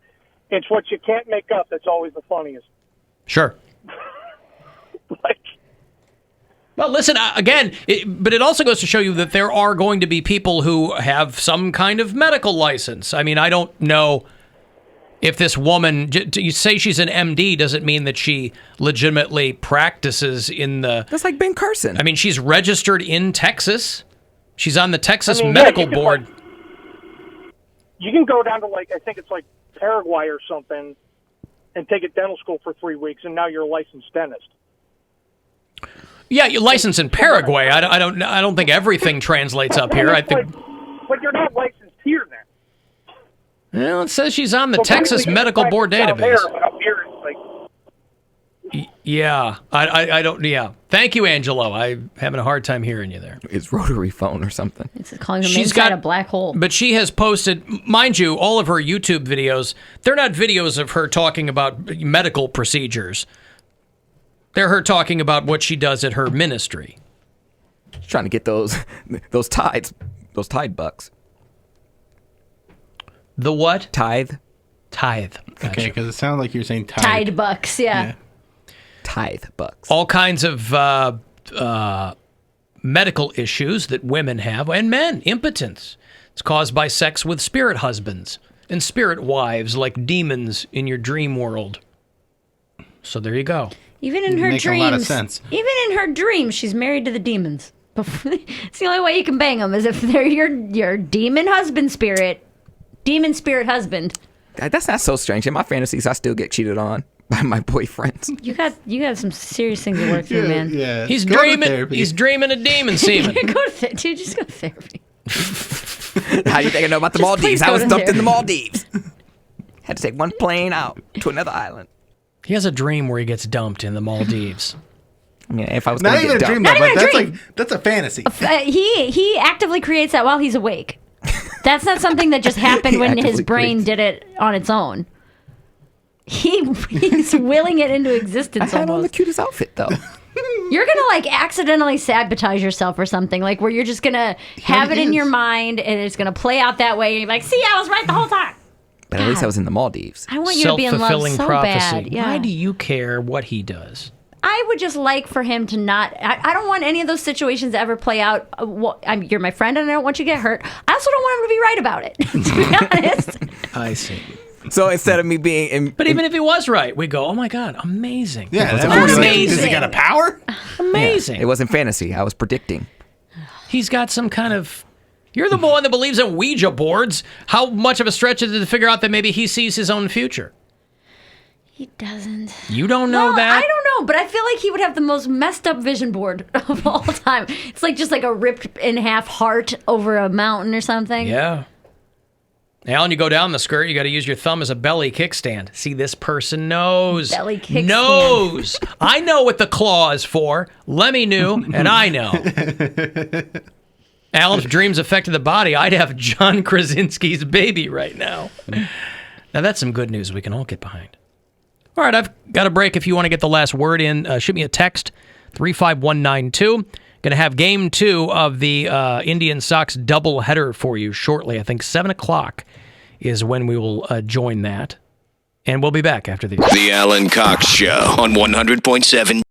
it's what you can't make up that's always the funniest. Sure. Well, listen, again, but it also goes to show you that there are going to be people who have some kind of medical license. I mean, I don't know if this woman, you say she's an MD, doesn't mean that she legitimately practices in the... That's like Ben Carson. I mean, she's registered in Texas. She's on the Texas Medical Board. You can go down to, I think it's like Paraguay or something, and take a dental school for 3 weeks, and now you're a licensed dentist. Yeah, you're licensed in Paraguay. I don't think everything translates up here. I think. But you're not licensed here then. Well, it says she's on the Texas Medical Board database. Yeah, I don't. Yeah, thank you, Angelo. I'm having a hard time hearing you there. It's rotary phone or something. It's calling them inside a black hole. But she has posted, mind you, all of her YouTube videos. They're not videos of her talking about medical procedures. They're her talking about what she does at her ministry. She's trying to get those tithe bucks. The what? Tithe. Gotcha. Okay, because it sounded like you were saying tithe. Tide bucks, yeah. Tithe bucks. All kinds of medical issues that women have, and men, impotence. It's caused by sex with spirit husbands and spirit wives, like demons in your dream world. So there you go. Even in her Make dreams, a lot of sense. even in her dreams, she's married to the demons. It's the only way you can bang them is if they're your demon husband spirit, demon spirit husband. That's not so strange. In my fantasies, I still get cheated on by my boyfriends. You got some serious things to work through, man. Yeah, He's dreaming. He's dreaming of demon semen. Dude, just go to therapy. How you think I know about the Just Maldives? please I go was to dumped in the therapy. Maldives. Had to take one plane out to another island. He has a dream where he gets dumped in the Maldives. I mean, if I was Not going to even get a dream, dumped. though, but dream. that's a fantasy. He actively creates that while he's awake. That's not something that just happened when his actively brain did it on its own. He's willing it into existence. I had on the almost. cutest outfit, though. You're gonna accidentally sabotage yourself or something, like where you're just gonna have it in your mind and it's gonna play out that way. And you're like, see, I was right the whole time. But at least I was in the Maldives. I want you to be in love Self-fulfilling so prophecy. bad. Yeah. Why do you care what he does? I would just like for him to not. I don't want any of those situations to ever play out. You're my friend, and I don't want you to get hurt. I also don't want him to be right about it. To be honest. I see. So instead of me being, But even if he was right, we go, oh my God, amazing. Yeah, That's that's amazing. Does he got a power? Amazing. it wasn't fantasy. I was predicting. He's got some kind of. You're the one that believes in Ouija boards. How much of a stretch is it to figure out that maybe he sees his own future? He doesn't. You don't know that? I don't know, but I feel like he would have the most messed up vision board of all time. It's like just like a ripped in half heart over a mountain or something. Yeah. Alan, you go down the skirt, you got to use your thumb as a belly kickstand. See, this person knows. Belly kickstand. Knows. I know what the claw is for. Lemmy knew, and I know. Alan's dreams affected the body. I'd have John Krasinski's baby right now. Now, that's some good news we can all get behind. All right, I've got a break. If you want to get the last word in, shoot me a text, 35192. Going to have game 2 of the Indian Sox doubleheader for you shortly. I think 7 o'clock is when we will join that. And we'll be back after these. The Alan Cox Show on 100.7